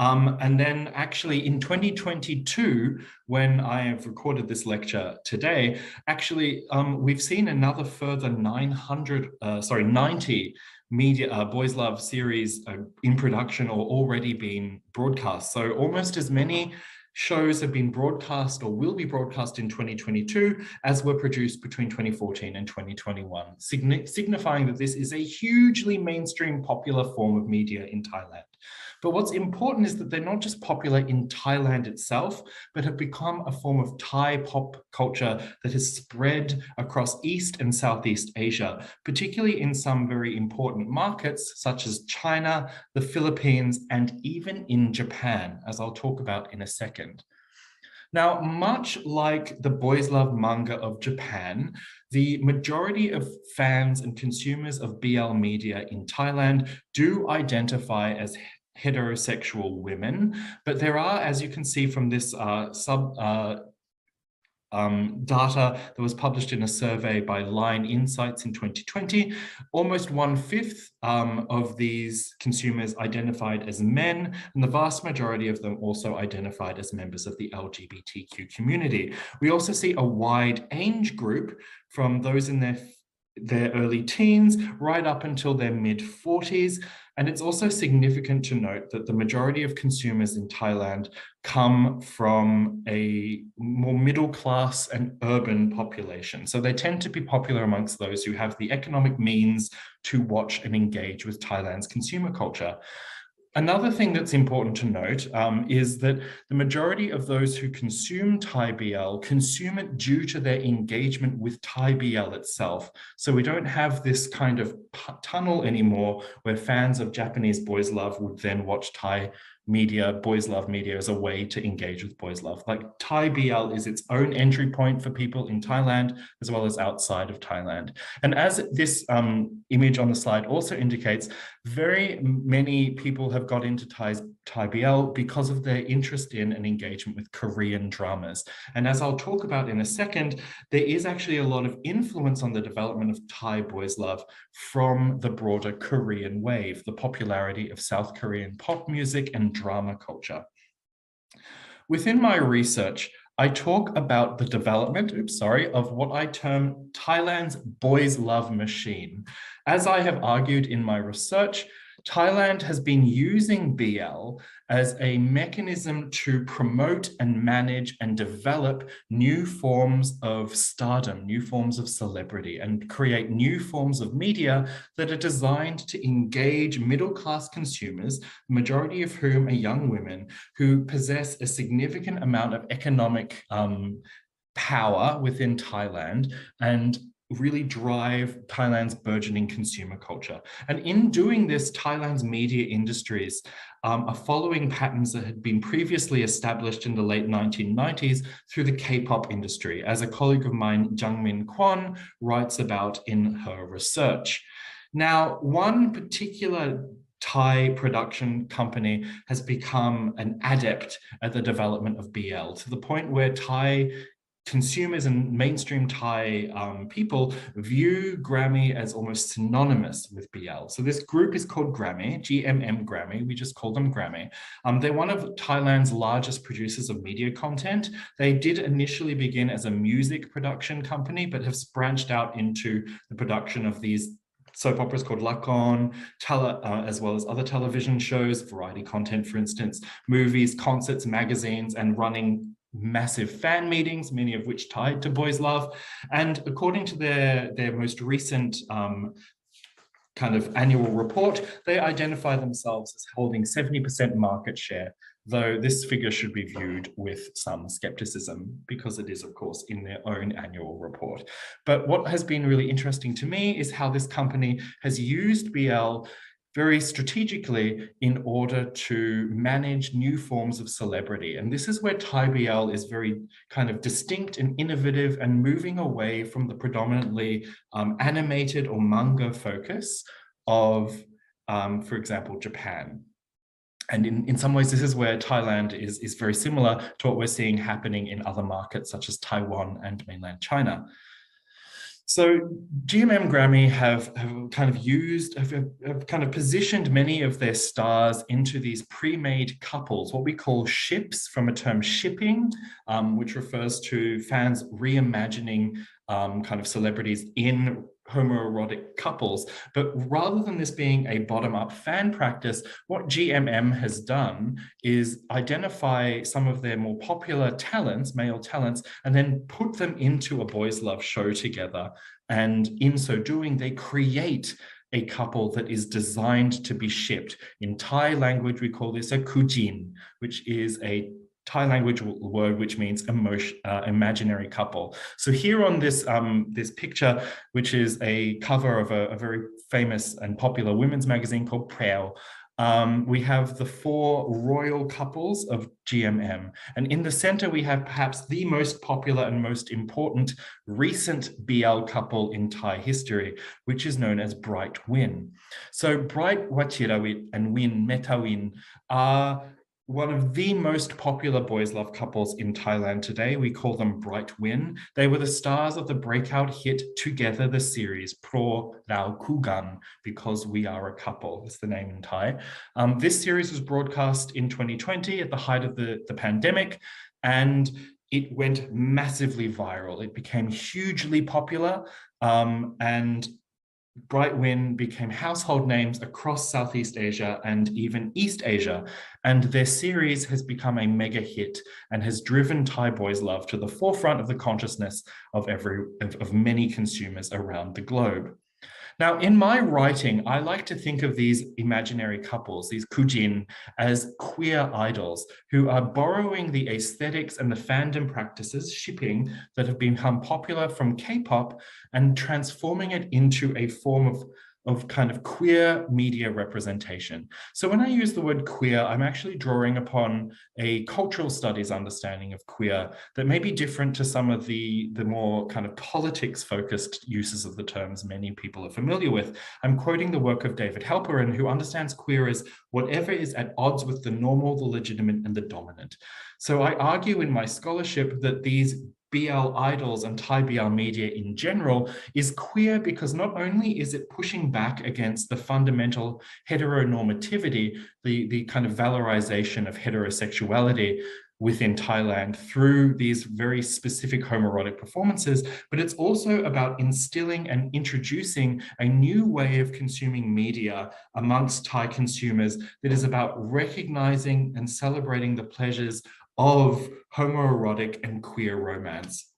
And then actually in 2022, when I have recorded this lecture today, actually we've seen another further 90 media boys love series in production or already being broadcast. So almost as many shows have been broadcast or will be broadcast in 2022 as were produced between 2014 and 2021, signifying that this is a hugely mainstream popular form of media in Thailand. But what's important is that they're not just popular in Thailand itself, but have become a form of Thai pop culture that has spread across East and Southeast Asia, particularly in some very important markets such as China, the Philippines, and even in Japan, as I'll talk about in a second. Now, much like the boys love manga of Japan, the majority of fans and consumers of BL media in Thailand do identify as heterosexual women, but there are, as you can see from this data that was published in a survey by Line Insights in 2020, almost 1/5 of these consumers identified as men, and the vast majority of them also identified as members of the LGBTQ community. We also see a wide age group from those in their early teens right up until their mid-40s. And it's also significant to note that the majority of consumers in Thailand come from a more middle class and urban population. So they tend to be popular amongst those who have the economic means to watch and engage with Thailand's consumer culture. Another thing that's important to note is that the majority of those who consume Thai BL consume it due to their engagement with Thai BL itself. So we don't have this kind of tunnel anymore where fans of Japanese boys love would then watch Thai media, boys love media, as a way to engage with boys love. Like Thai BL is its own entry point for people in Thailand as well as outside of Thailand. And as this image on the slide also indicates, very many people have got into Thai BL because of their interest in and engagement with Korean dramas. And as I'll talk about in a second, there is actually a lot of influence on the development of Thai boys love from the broader Korean wave, the popularity of South Korean pop music and drama culture. Within my research, I talk about the development, of what I term Thailand's boys love machine. As I have argued in my research, Thailand has been using BL as a mechanism to promote and manage and develop new forms of stardom, new forms of celebrity, and create new forms of media that are designed to engage middle-class consumers, the majority of whom are young women who possess a significant amount of economic power within Thailand and really drive Thailand's burgeoning consumer culture. And in doing this, Thailand's media industries are following patterns that had been previously established in the late 1990s through the K-pop industry, as a colleague of mine, Jungmin Kwon, writes about in her research. Now, one particular Thai production company has become an adept at the development of BL, to the point where Thai consumers and mainstream Thai people view Grammy as almost synonymous with BL. So this group is called Grammy, GMM Grammy. We just call them Grammy. They're one of Thailand's largest producers of media content. They did initially begin as a music production company, but have branched out into the production of these soap operas called Lakon, as well as other television shows, variety content, for instance, movies, concerts, magazines, and running massive fan meetings, many of which tied to Boys Love. And according to their most recent kind of annual report, they identify themselves as holding 70% market share, though this figure should be viewed with some skepticism because it is, of course, in their own annual report. But what has been really interesting to me is how this company has used BL very strategically in order to manage new forms of celebrity. And this is where Thai BL is very kind of distinct and innovative and moving away from the predominantly animated or manga focus of, for example, Japan. And in some ways, this is where Thailand is very similar to what we're seeing happening in other markets such as Taiwan and mainland China. So GMM Grammy have kind of positioned many of their stars into these pre-made couples, what we call ships, from a term shipping, which refers to fans reimagining kind of celebrities in homoerotic couples. But rather than this being a bottom-up fan practice, what GMM has done is identify some of their more popular talents, male talents, and then put them into a Boys Love show together. And in so doing, they create a couple that is designed to be shipped. In Thai language, we call this a kujin, which is a Thai language word which means imaginary couple. So here on this this picture, which is a cover of a very famous and popular women's magazine called Preo, we have the 4 royal couples of GMM. And in the center, we have perhaps the most popular and most important recent BL couple in Thai history, which is known as Bright Win. So Bright Wachirawit and Win Metawin are one of the most popular Boys Love couples in Thailand today. We call them Bright Win. They were the stars of the breakout hit Together the series, Pro Lao Kugan, because we are a couple. That's the name in Thai. This series was broadcast in 2020 at the height of the pandemic, and it went massively viral. It became hugely popular, and Bright Win became household names across Southeast Asia and even East Asia, and their series has become a mega hit and has driven Thai Boys Love to the forefront of the consciousness of many consumers around the globe. Now, in my writing, I like to think of these imaginary couples, these kujin, as queer idols who are borrowing the aesthetics and the fandom practices, shipping, that have become popular from K-pop and transforming it into a form of kind of queer media representation. So when I use the word queer, I'm actually drawing upon a cultural studies understanding of queer that may be different to some of the more kind of politics-focused uses of the terms many people are familiar with. I'm quoting the work of David Halperin, who understands queer as whatever is at odds with the normal, the legitimate, and the dominant. So I argue in my scholarship that these BL idols and Thai BL media in general is queer because not only is it pushing back against the fundamental heteronormativity, the kind of valorization of heterosexuality within Thailand through these very specific homoerotic performances, but it's also about instilling and introducing a new way of consuming media amongst Thai consumers that is about recognizing and celebrating the pleasures of homoerotic and queer romance.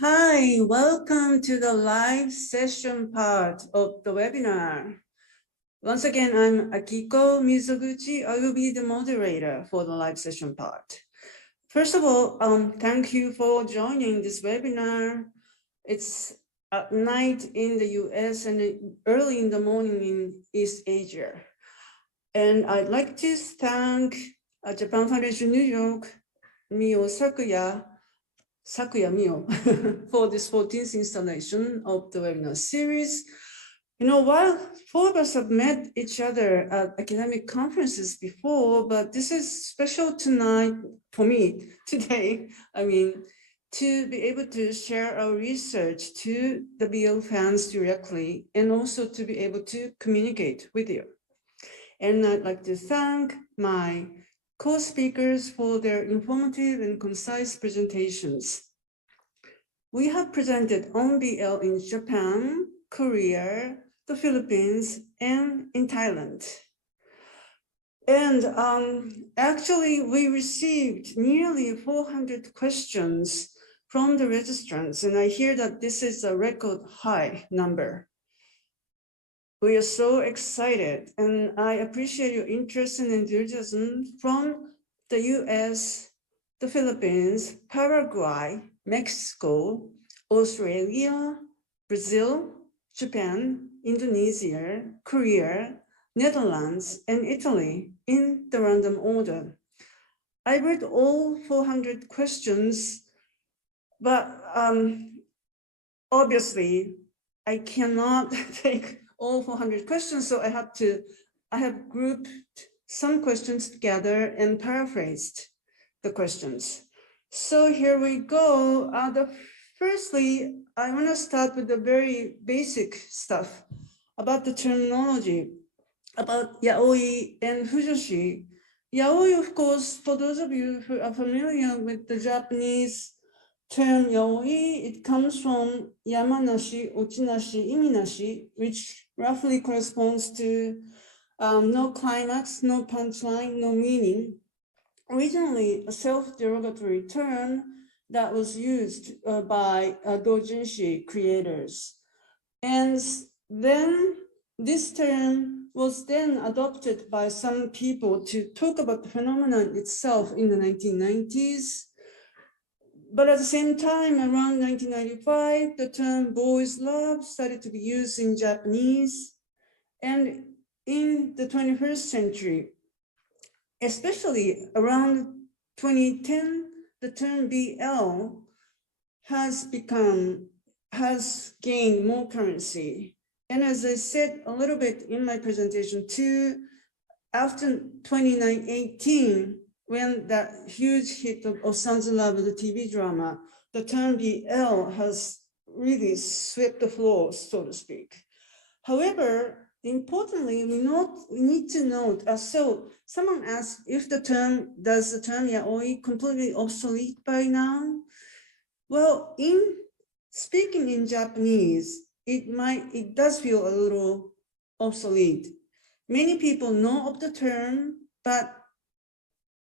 Hi, welcome to the live session part of the webinar. Once again, I'm Akiko Mizoguchi. I will be the moderator for the live session part. First of all, thank you for joining this webinar. It's at night in the US and early in the morning in East Asia. And I'd like to thank Japan Foundation New York, Mio Sakuya Mio, for this 14th installation of the webinar series. You know, while four of us have met each other at academic conferences before, but this is special tonight for me today. I mean, to be able to share our research to the BL fans directly and also to be able to communicate with you. And I'd like to thank my co-speakers for their informative and concise presentations. We have presented on BL in Japan, Korea, the Philippines, and in Thailand. And actually, we received nearly 400 questions from the registrants, and I hear that this is a record high number. We are so excited, and I appreciate your interest and enthusiasm from the US, the Philippines, Paraguay, Mexico, Australia, Brazil, Japan, Indonesia, Korea, Netherlands, and Italy in the random order. I read all 400 questions, but obviously I cannot take all 400 questions, so I have grouped some questions together and paraphrased the questions. So here we go. Firstly, I want to start with the very basic stuff about the terminology, about yaoi and fujoshi. Yaoi, of course, for those of you who are familiar with the Japanese term yaoi, it comes from yamanashi, ochinashi, iminashi, which roughly corresponds to no climax, no punchline, no meaning. Originally a self-derogatory term that was used by doujinshi creators. And then this term was then adopted by some people to talk about the phenomenon itself in the 1990s. But at the same time, around 1995, the term boys' love started to be used in Japanese. And in the 21st century, especially around 2010, the term BL has gained more currency. And as I said a little bit in my presentation too, after 2018, when that huge hit of Sons in Love, the TV drama, the term BL has really swept the floor, so to speak. However, importantly, we need to note, so someone asked if does the term yaoi completely obsolete by now? Well, in speaking in Japanese, it does feel a little obsolete. Many people know of the term, but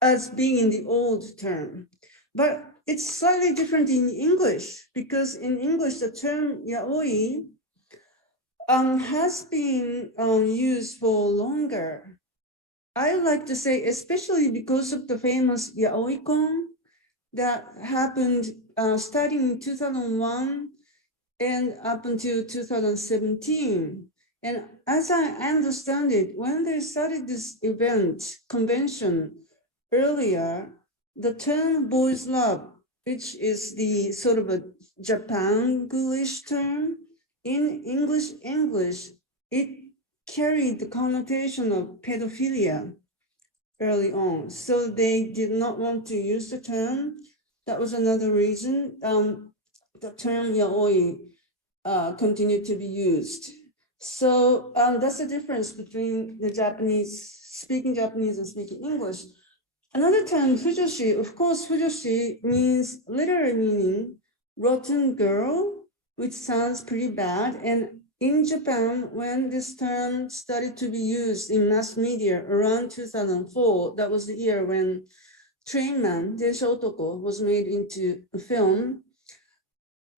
as being in the old term. But it's slightly different in English, because in English, the term yaoi has been used for longer. I like to say, especially because of the famous yaoi-con that happened starting in 2001 and up until 2017. And as I understand it, when they started this convention earlier, the term boys' love, which is the sort of a Japan-English term, in English, it carried the connotation of pedophilia early on. So they did not want to use the term. That was another reason the term yaoi continued to be used. So that's the difference between the speaking Japanese and speaking English. Another term, Fijoshi, of course, Fijoshi means literary meaning, rotten girl, which sounds pretty bad. And in Japan, when this term started to be used in mass media around 2004, that was the year when Trainman, Densha Otoko, was made into a film.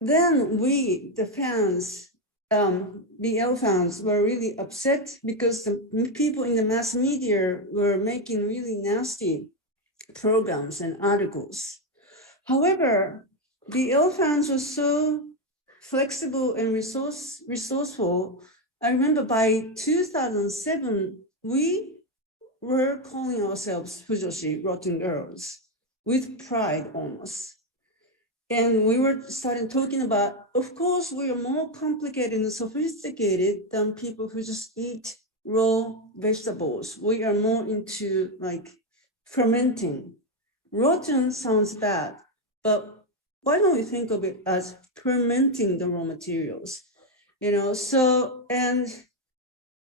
Then we, the fans, BL fans, were really upset because the people in the mass media were making really nasty programs and articles. However, BL fans were so flexible and resourceful. I remember by 2007, we were calling ourselves Fijoshi, rotten girls, with pride almost. And we were starting talking about, of course, we are more complicated and sophisticated than people who just eat raw vegetables. We are more into like fermenting. Rotten sounds bad, but why don't we think of it as fermenting the raw materials? You know, so, and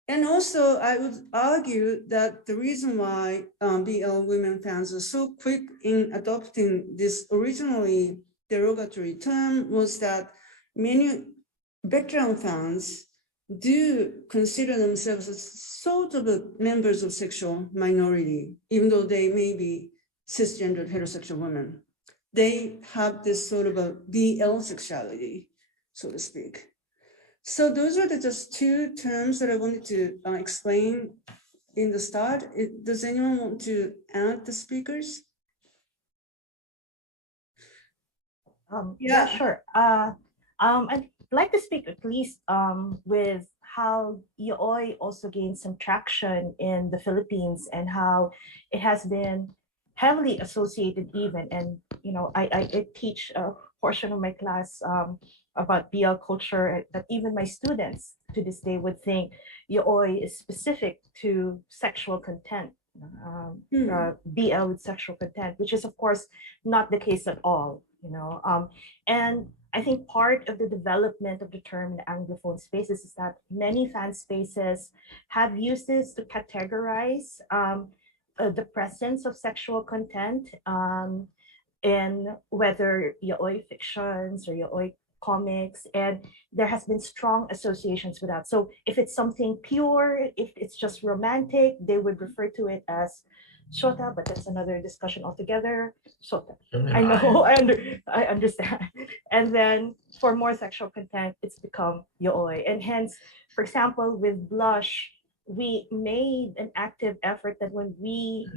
also I would argue that the reason why BL women fans are so quick in adopting this originally derogatory term was that many veteran fans do consider themselves as sort of members of sexual minority, even though they may be cisgendered heterosexual women. They have this sort of a BL sexuality, so to speak. So those are just two terms that I wanted to explain in the start. Does anyone want to add the speakers? Yeah, sure. I'd like to speak at least with how yaoi also gained some traction in the Philippines and how it has been heavily associated even. And, you know, I teach a portion of my class about BL culture that even my students to this day would think yaoi is specific to sexual content. BL with sexual content, which is of course not the case at all, you know. And I think part of the development of the term in the Anglophone spaces is that many fan spaces have used this to categorize the presence of sexual content in whether yaoi fictions or yaoi comics, and there has been strong associations with that. So if it's something pure, if it's just romantic, they would refer to it as shota, but that's another discussion altogether. Shota. I know, I understand. And then for more sexual content, it's become yaoi. And hence, for example, with Blush, we made an active effort that when we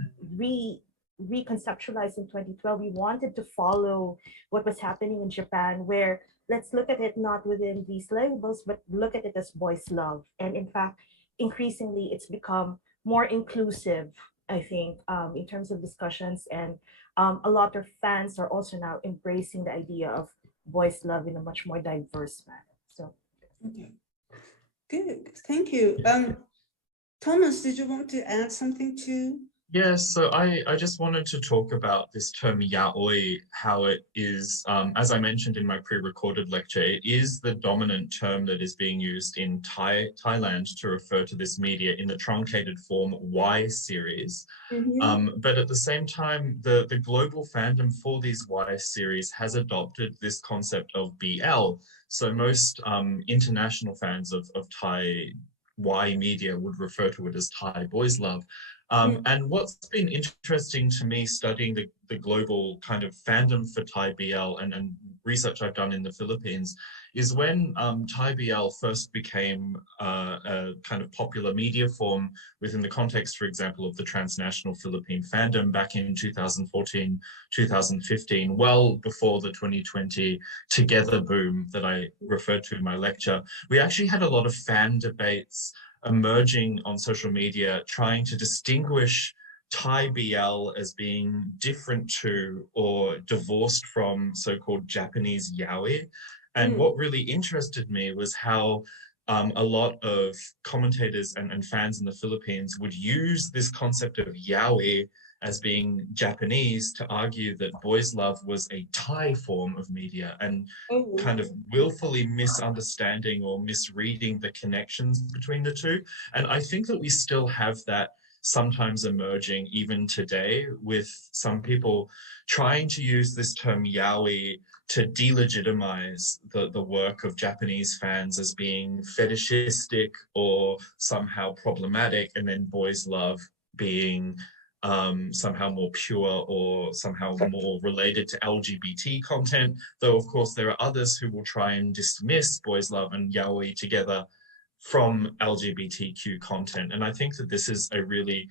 reconceptualized in 2012, we wanted to follow what was happening in Japan, where let's look at it not within these labels, but look at it as boys' love. And in fact, increasingly, it's become more inclusive, I think, in terms of discussions. And a lot of fans are also now embracing the idea of boys' love in a much more diverse manner. So, okay, good, thank you. Thomas, did you want to add something to? Yes, so I just wanted to talk about this term yaoi, how it is, as I mentioned in my pre-recorded lecture, it is the dominant term that is being used in Thailand to refer to this media in the truncated form Y series. But at the same time, the global fandom for these Y series has adopted this concept of BL. So most international fans of Thai Y media would refer to it as Thai boys love. And what's been interesting to me studying the global kind of fandom for Thai BL and research I've done in the Philippines is when Thai BL first became a kind of popular media form within the context, for example, of the transnational Philippine fandom back in 2014, 2015, well before the 2020 Together boom that I referred to in my lecture. We actually had a lot of fan debates emerging on social media, trying to distinguish Thai BL as being different to or divorced from so-called Japanese yaoi. And what really interested me was how a lot of commentators and fans in the Philippines would use this concept of yaoi as being Japanese to argue that boys' love was a Thai form of media and kind of willfully misunderstanding or misreading the connections between the two. And I think that we still have that sometimes emerging even today with some people trying to use this term yaoi to delegitimize the work of Japanese fans as being fetishistic or somehow problematic, and then boys' love being somehow more pure or somehow more related to LGBT content, though of course there are others who will try and dismiss boys' love and yaoi together from LGBTQ content. And I think that this is a really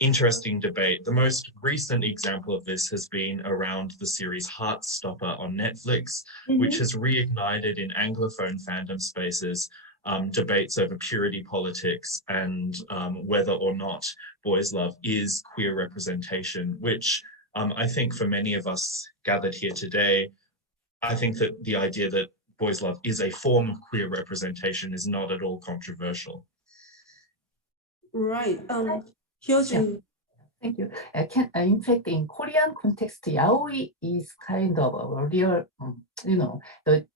interesting debate. The most recent example of this has been around the series Heartstopper on Netflix, which has reignited in Anglophone fandom spaces debates over purity politics and whether or not boys' love is queer representation, which I think for many of us gathered here today, I think that the idea that boys love is a form of queer representation is not at all controversial. Right. Hyojin. Thank you. In fact, in Korean context, yaoi is kind of a real, the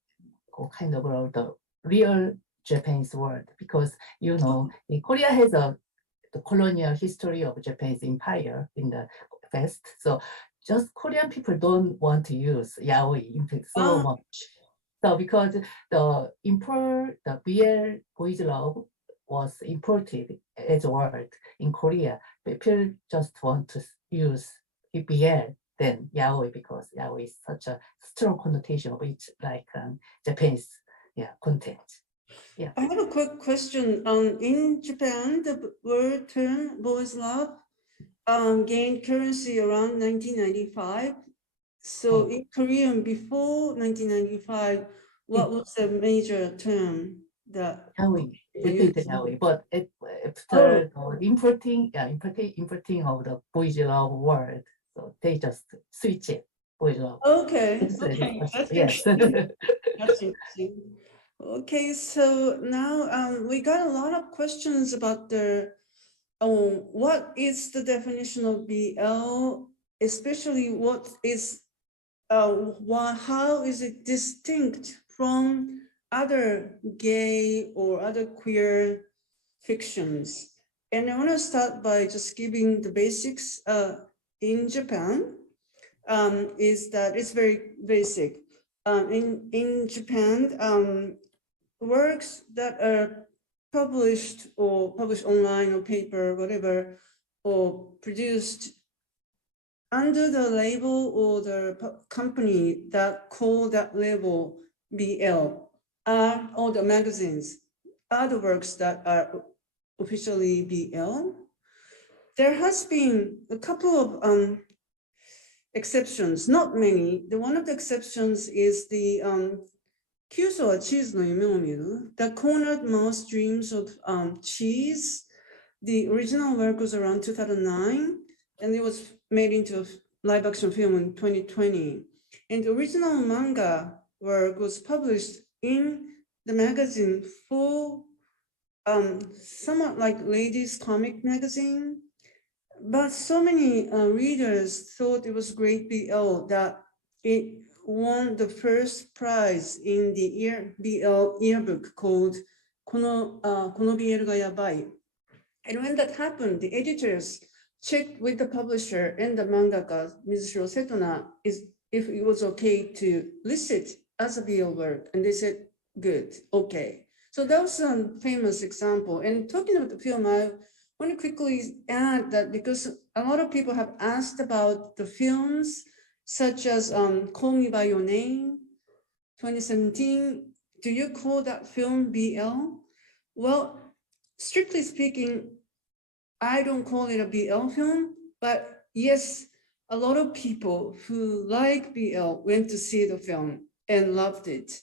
kind of the real Japanese word, because Korea has the colonial history of Japanese empire in the past. So just Korean people don't want to use yaoi in fact so much. So because the BL boys love was imported as a word in Korea, people just want to use BL than yaoi, because yaoi is such a strong connotation of it, like Japanese content. Yeah. I have a quick question. In Japan, the word term boys love gained currency around 1995. So in Korean before 1995, what was the major term that Yaoi, definitely yaoi. But after importing of the boys love word, so they just switch it. Boys love. Okay, That's yes. interesting. That's interesting. Okay, so now we got a lot of questions about the what is the definition of BL, especially what is how is it distinct from other gay or other queer fictions? And I want to start by just giving the basics. In Japan, is that it's very basic. In Japan, works that are published online or paper, whatever, or produced under the label or the company that call that label BL or the magazines are the works that are officially BL. There has been a couple of exceptions, not many. One of the exceptions is the Kyuso wa cheese no yume o miru, The Cornered Mouse Dreams of Cheese. The original work was around 2009, and it was made into a live action film in 2020. And the original manga work was published in the magazine for somewhat like ladies comic magazine. But so many readers thought it was great BL that it won the first prize in the BL yearbook called Kono BL ga yabai. And when that happened, the editors checked with the publisher and the mangaka, Mizushiro Setona, if it was okay to list it as a BL work. And they said, good, okay. So that was a famous example. And talking about the film, I want to quickly add that because a lot of people have asked about the films, such as Call Me By Your Name, 2017, do you call that film BL? Well, strictly speaking, I don't call it a BL film, but yes, a lot of people who like BL went to see the film and loved it.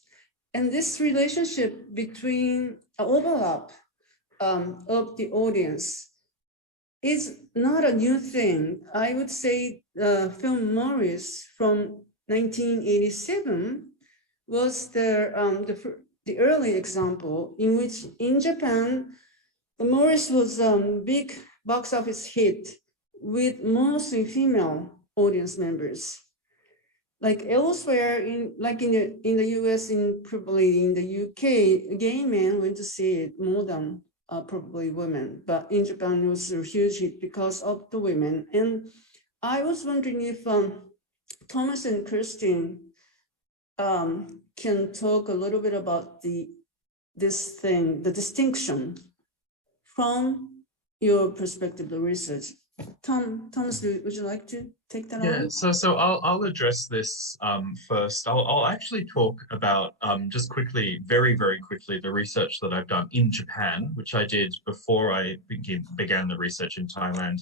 And this relationship between overlap of the audience is not a new thing. I would say the film Morris from 1987 was the early example in which in Japan, the Morris was a big box office hit with mostly female audience members. Like elsewhere, in the US, probably in the UK, gay men went to see it more than probably women. But in Japan, it was a huge hit because of the women. And I was wondering if Thomas and Kirsten can talk a little bit about the distinction from your perspective, the research. Thomas, would you like to take that on? So I'll address this first. I'll actually talk about just quickly, very, very quickly, the research that I've done in Japan, which I did before I began the research in Thailand.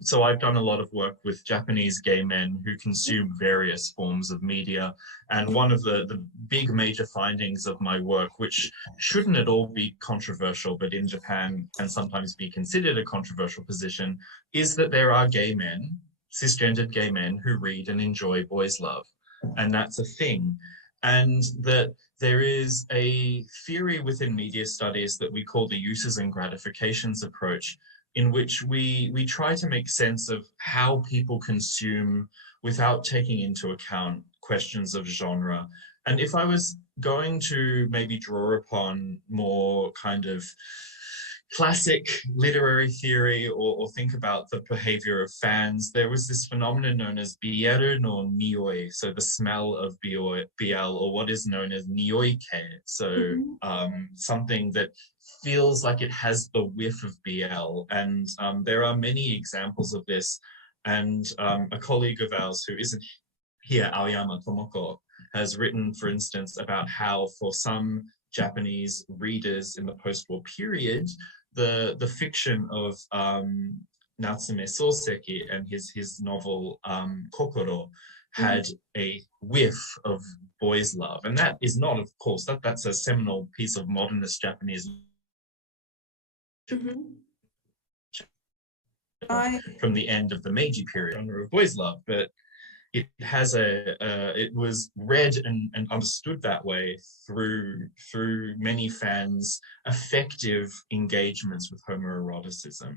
So I've done a lot of work with Japanese gay men who consume various forms of media. And one of the big major findings of my work, which shouldn't at all be controversial, but in Japan can sometimes be considered a controversial position, is that there are gay men, cisgendered gay men, who read and enjoy boys' love. and that's a thing. And that there is a theory within media studies that we call the uses and gratifications approach, in which we try to make sense of how people consume without taking into account questions of genre. And if I was going to maybe draw upon more kind of classic literary theory, or think about the behavior of fans, there was this phenomenon known as BL no nioi, so the smell of BL, or what is known as nioike, so something that feels like it has the whiff of BL. And there are many examples of this. And a colleague of ours who isn't here, Aoyama Tomoko, has written, for instance, about how for some Japanese readers in the post-war period, the fiction of Natsume Soseki and his novel Kokoro had a whiff of boys' love. And that is not, of course, that's a seminal piece of modernist Japanese from the end of the Meiji period of boys' love. But it has it was read and understood that way through many fans' effective engagements with homoeroticism.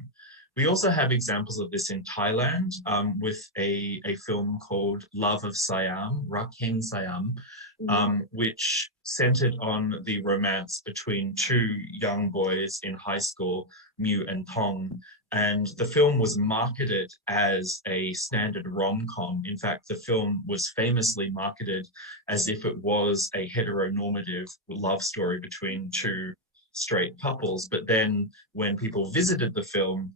We also have examples of this in Thailand with a film called Love of Siam, Rakheng Siam, which centered on the romance between two young boys in high school, Mu and Tong. And the film was marketed as a standard rom-com. In fact, the film was famously marketed as if it was a heteronormative love story between two straight couples. But then when people visited the film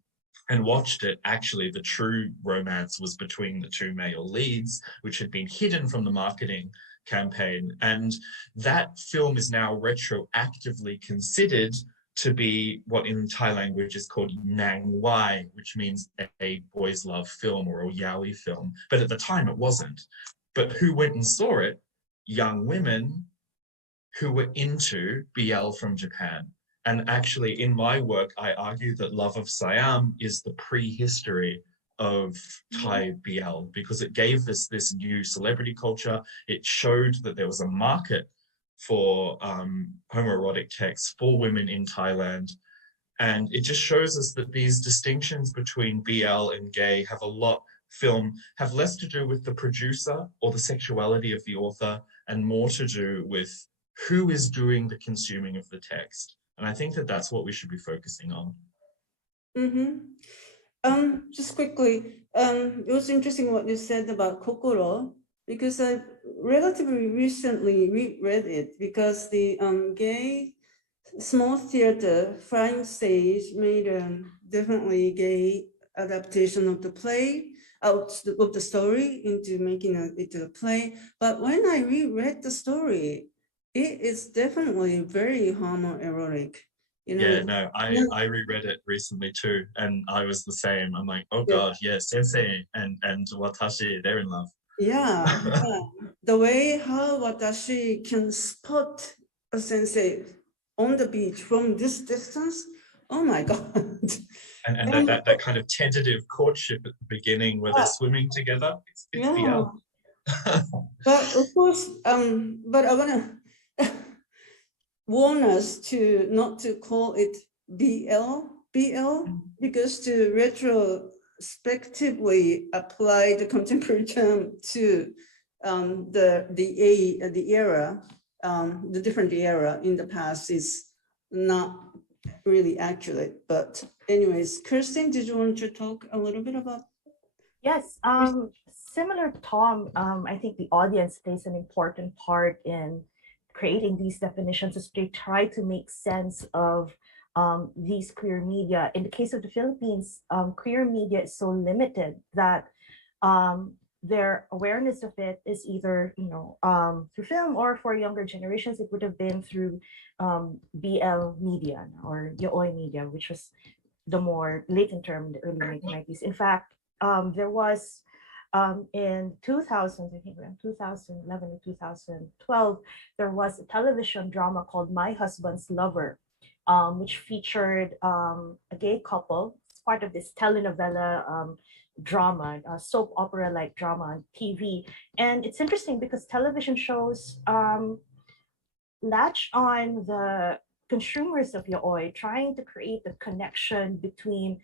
and watched it, actually the true romance was between the two male leads, which had been hidden from the marketing campaign. And that film is now retroactively considered to be what in Thai language is called Nang Wai, which means a boys' love film or a yaoi film. But at the time it wasn't. But who went and saw it? Young women who were into BL from Japan. And actually in my work, I argue that Love of Siam is the prehistory of Thai BL, because it gave this new celebrity culture. It showed that there was a market for homoerotic texts for women in Thailand. And it just shows us that these distinctions between BL and gay have have less to do with the producer or the sexuality of the author and more to do with who is doing the consuming of the text. And I think that that's what we should be focusing on. Just quickly, it was interesting what you said about Kokoro, because I relatively recently reread it, because the gay small theater Flying Stage made a definitely gay adaptation of the play, of the story into making it a play. But when I reread the story, it is definitely very homoerotic. You know, yeah, no, I reread it recently too, and I was the same. I'm like, oh god, yeah, Sensei and Watashi, they're in love. Yeah, the way how Watashi can spot a sensei on the beach from this distance, oh my god. And that kind of tentative courtship at the beginning where they're swimming together, it's BL. But of course, but I wanna warn us to not to call it BL, because to retrospectively apply the contemporary term to the era, the different era in the past is not really accurate. But anyways, Kirsten, did you want to talk a little bit about? Yes, similar to Tom, I think the audience plays an important part in creating these definitions as they try to make sense of these queer media. In the case of the Philippines, queer media is so limited that their awareness of it is either, through film, or for younger generations, it would have been through BL media or yaoi media, which was the more latent term in the early 1990s. In fact, there was in 2000, I think around 2011 or 2012, there was a television drama called My Husband's Lover, which featured a gay couple. It's part of this telenovela drama, soap opera-like drama on TV. And it's interesting because television shows latch on the consumers of yaoi, trying to create a connection between,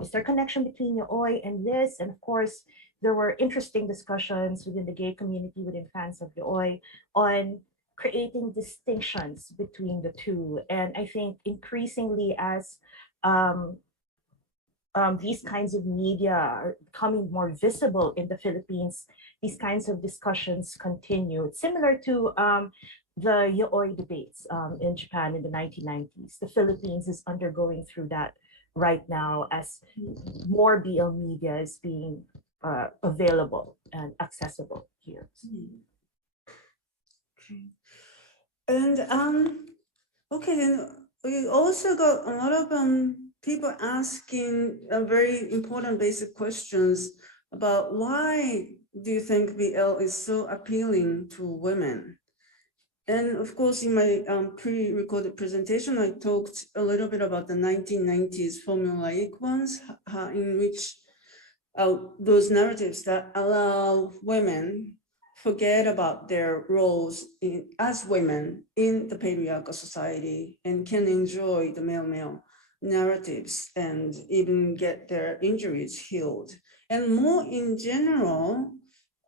is there a connection between yaoi and this? And of course, there were interesting discussions within the gay community, within fans of yaoi, on creating distinctions between the two. And I think increasingly as these kinds of media are becoming more visible in the Philippines, these kinds of discussions continue. It's similar to the yaoi debates in Japan in the 1990s. The Philippines is undergoing through that right now as more BL media is being available and accessible here. Okay. And okay, then we also got a lot of people asking very important basic questions about why do you think BL is so appealing to women? And of course, in my pre-recorded presentation, I talked a little bit about the 1990s formulaic ones, in which those narratives that allow women forget about their roles as women in the patriarchal society and can enjoy the male-male narratives and even get their injuries healed. And more in general,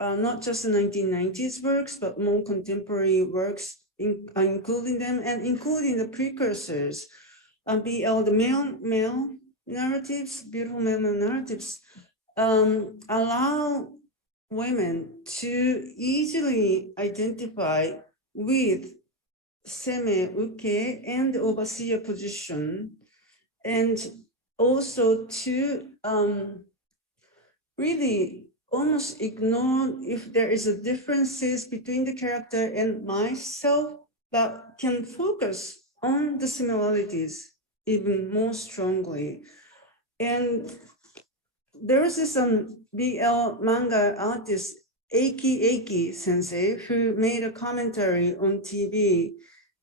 not just the 1990s works, but more contemporary works, including them and including the precursors, BL, the male narratives, beautiful male narratives, allow women to easily identify with seme, uke, and overseer position, and also to really almost ignore if there is a differences between the character and myself, but can focus on the similarities even more strongly. And there was this BL manga artist, Aki sensei, who made a commentary on TV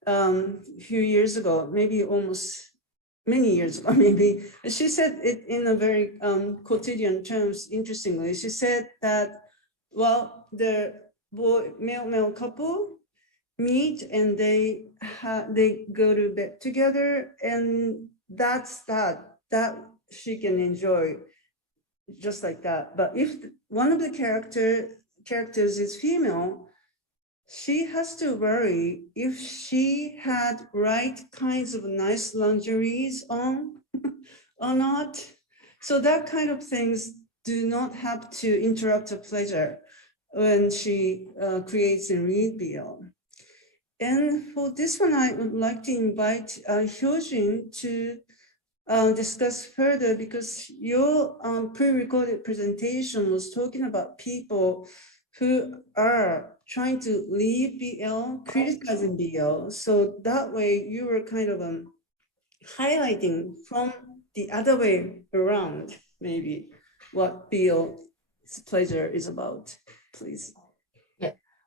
a few years ago, maybe almost many years ago, maybe. She said it in a very quotidian terms, interestingly. She said that, well, the male couple meet and they go to bed together, and that's that she can enjoy just like that. But if one of the characters is female, she has to worry if she had right kinds of nice lingeries on or not. So that kind of things do not have to interrupt her pleasure when she creates and read BL. And for this one, I would like to invite Hyojin to discuss further, because your pre-recorded presentation was talking about people who are trying to leave BL, criticizing BL. So that way you were kind of highlighting from the other way around, maybe, what BL's pleasure is about, please.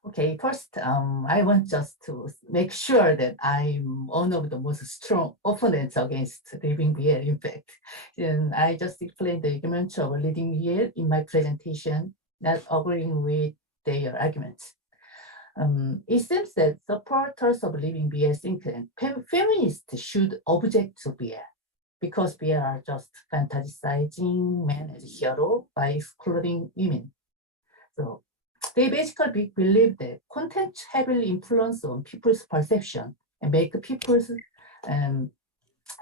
Okay, first, I want just to make sure that I'm one of the most strong opponents against leaving BL, in fact. And I just explained the argument of leading BL in my presentation, not agreeing with their arguments. It seems that supporters of leaving BL think that feminists should object to BL because BL are just fantasizing men as hero by excluding women. So they basically believe that content heavily influence on people's perception and make people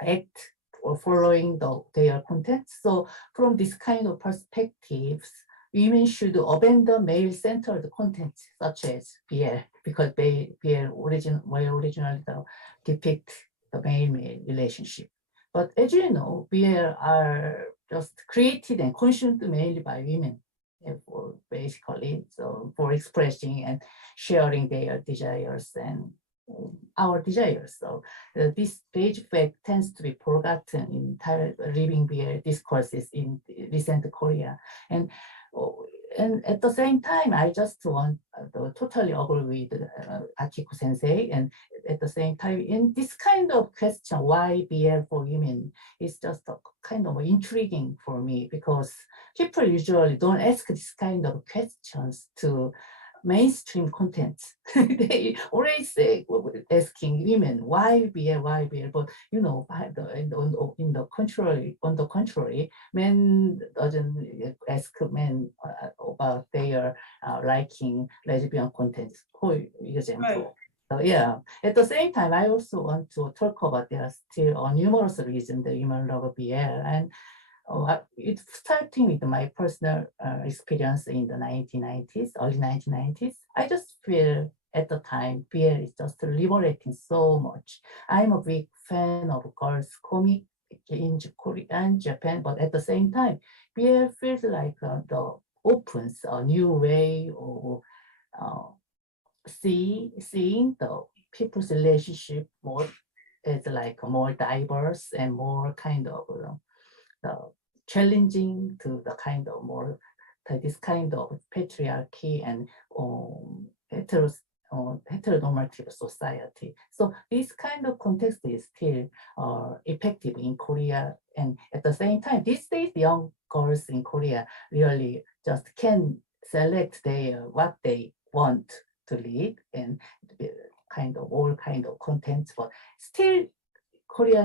act or following their content. So from this kind of perspectives, women should abandon male-centered content such as BL, because BL were originally depict the male-male relationship. But as you know, BL are just created and consumed mainly by women. For basically, so for expressing and sharing their desires and our desires. So this page fact tends to be forgotten in living BL discourses in recent Korea. And at the same time, I just want to totally agree with Akiko sensei, and at the same time, in this kind of question, why BL for women, is just a kind of intriguing for me, because people usually don't ask this kind of questions to mainstream content. They always say, asking women why BL, but you know, in the contrary, men doesn't ask men about their liking lesbian content, for example. Right. So yeah, at the same time, I also want to talk about there are still numerous reasons that women love BL, and it's starting with my personal experience in the 1990s, early 1990s. I just feel at the time BL is just liberating so much. I'm a big fan of girls comic in Korea and Japan, but at the same time, BL feels like the opens a new way of seeing the people's relationship more as like more diverse and more kind of challenging to the kind of more this kind of patriarchy and heteronormative society. So this kind of context is still effective in Korea, and at the same time, these days young girls in Korea really just can select what they want to read and kind of all kind of content, but still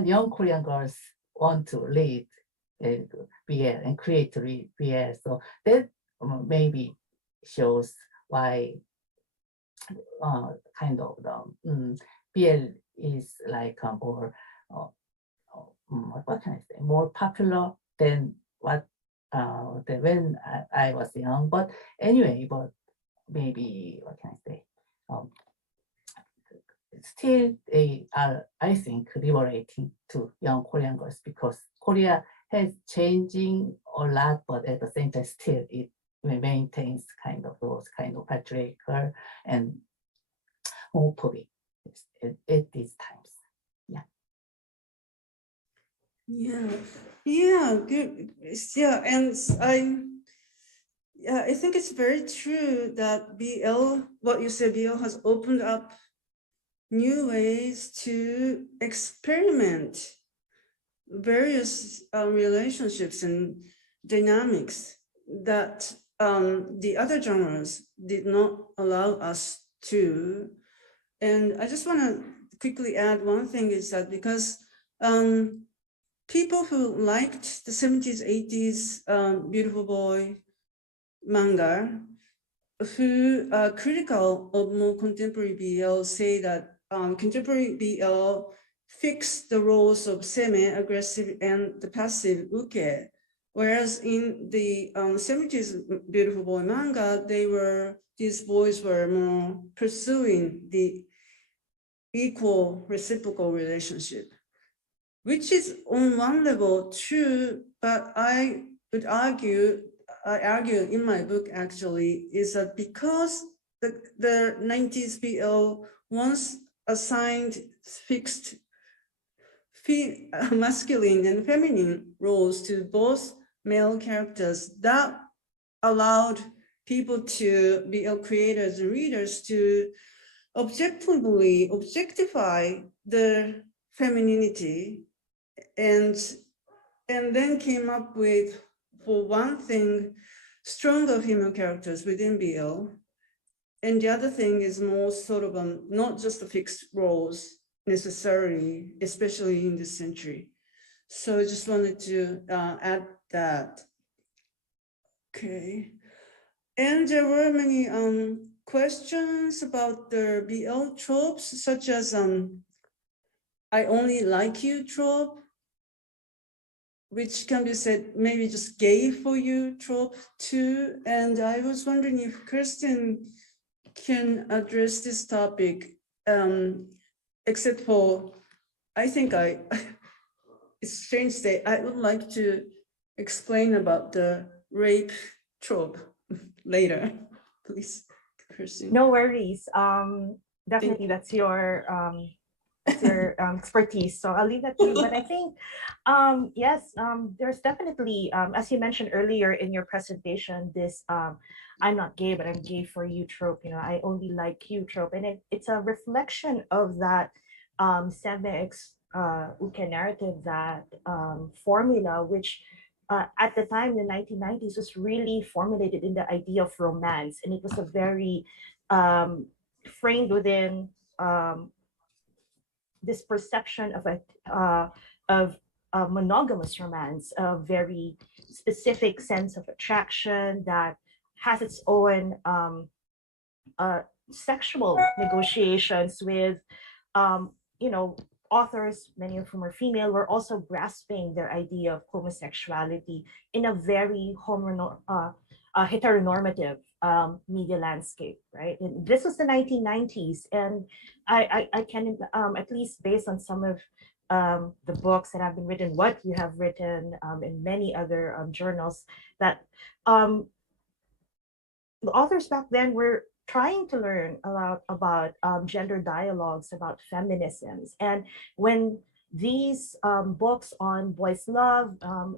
young Korean girls want to read BL and create BL. So that maybe shows why kind of the BL is like a more what can I say, more popular than what when I was young. But anyway, but maybe what can I say? Still they are, I think, liberating to young Korean girls, because Korea has changing a lot, but at the same time still it maintains kind of those kind of patriarchal and homophobic at these times. Yeah, good. Yeah, and I think it's very true that what you said, BL has opened up new ways to experiment various relationships and dynamics that the other genres did not allow us to. And I just want to quickly add one thing, is that because people who liked the 70s, 80s beautiful boy manga, who are critical of more contemporary BL, say that contemporary BL fixed the roles of semi-aggressive and the passive uke, whereas in the 70s beautiful boy manga, these boys were more pursuing the equal reciprocal relationship, which is on one level true, but I argue in my book actually, is that because the 90s BL once assigned fixed masculine and feminine roles to both male characters, that allowed people to BL creators and readers to objectify their femininity, and then came up with, for one thing, stronger female characters within BL, and the other thing is more sort of not just the fixed roles necessarily, especially in this century. So I just wanted to add that. Okay, and there were many questions about the BL tropes, such as I only like you trope, which can be said maybe just gay for you trope too. And I was wondering if Kirsten can address this topic, except for, I think it's strange to say, I would like to explain about the rape trope later, please, Kirsten. No worries. Definitely, that's your It's your expertise, so I'll leave that to you. But I think, yes, there's definitely, as you mentioned earlier in your presentation, this I'm not gay, but I'm gay for you trope. You know, I only like you trope, and it's a reflection of that uke narrative, that formula, which at the time in the 1990s was really formulated in the idea of romance, and it was a very framed within this perception of a monogamous romance, a very specific sense of attraction that has its own sexual negotiations with, you know, authors, many of whom are female, were also grasping their idea of homosexuality in a very heteronormative media landscape, right? And this was the 1990s, and I can, at least based on some of the books that have been written, what you have written, in many other journals, that the authors back then were trying to learn a lot about gender dialogues, about feminisms. And when these books on boys' love,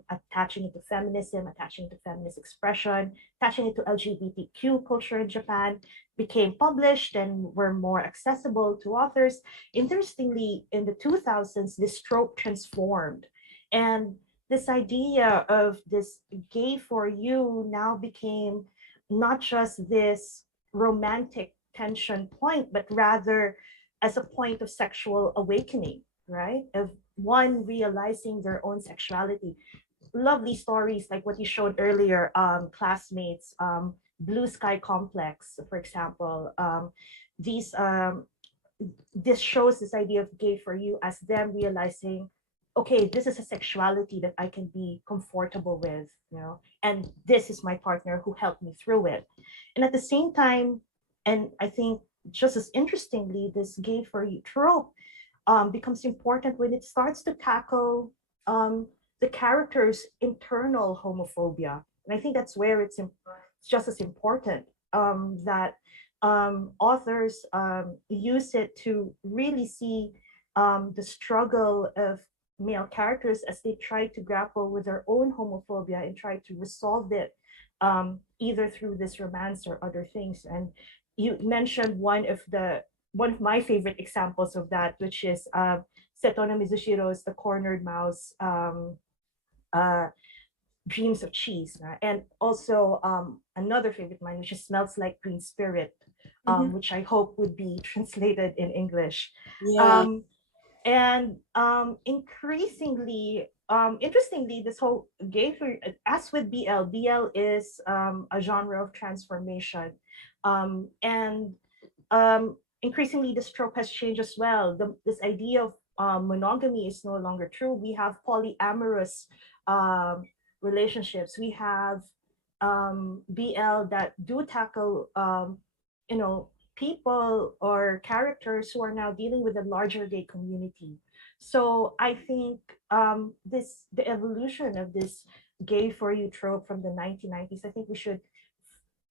attaching it to feminism, attaching it to feminist expression, attaching it to LGBTQ culture in Japan, became published and were more accessible to authors, interestingly, in the 2000s, this trope transformed. And this idea of this gay for you now became not just this romantic tension point, but rather as a point of sexual awakening, right? Of one realizing their own sexuality. Lovely stories like what you showed earlier, classmates, Blue Sky Complex, for example. This shows this idea of gay for you as them realizing, okay, this is a sexuality that I can be comfortable with, you know, and this is my partner who helped me through it. And at the same time, and I think just as interestingly, this gay for you trope becomes important when it starts to tackle the character's internal homophobia. And I think that's where it's just as important, that authors use it to really see the struggle of male characters as they try to grapple with their own homophobia and try to resolve it, either through this romance or other things. And you mentioned one of my favorite examples of that, which is Setono Mizushiro's The Cornered Mouse, Dreams of Cheese, and also another favorite of mine, which is Smells Like Green Spirit, which I hope would be translated in English. Yeah. And increasingly, interestingly, this whole gay for, as with BL is a genre of transformation, and increasingly this trope has changed as well. This idea of monogamy is no longer true. We have polyamorous relationships. We have BL that do tackle, you know, people or characters who are now dealing with a larger gay community. So I think the evolution of this gay for you trope from the 1990s, I think we should,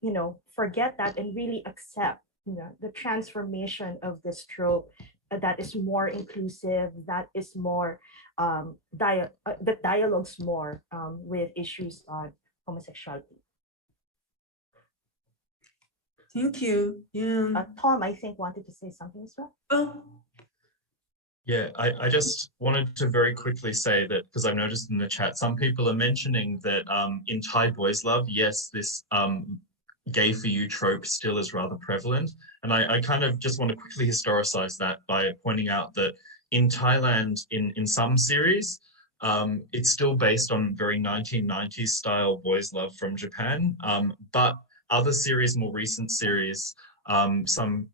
you know, forget that and really accept, you know, the transformation of this trope that is more inclusive, that is more that dialogues more with issues on homosexuality. Thank you. Yeah. Tom, I think, wanted to say something as well. Oh, Yeah, I just wanted to very quickly say that, because I've noticed in the chat, some people are mentioning that in Thai boys' love, yes, this gay for you trope still is rather prevalent. And I kind of just want to quickly historicize that by pointing out that in Thailand, in some series, it's still based on very 1990s style boys' love from Japan. But other series, more recent series, some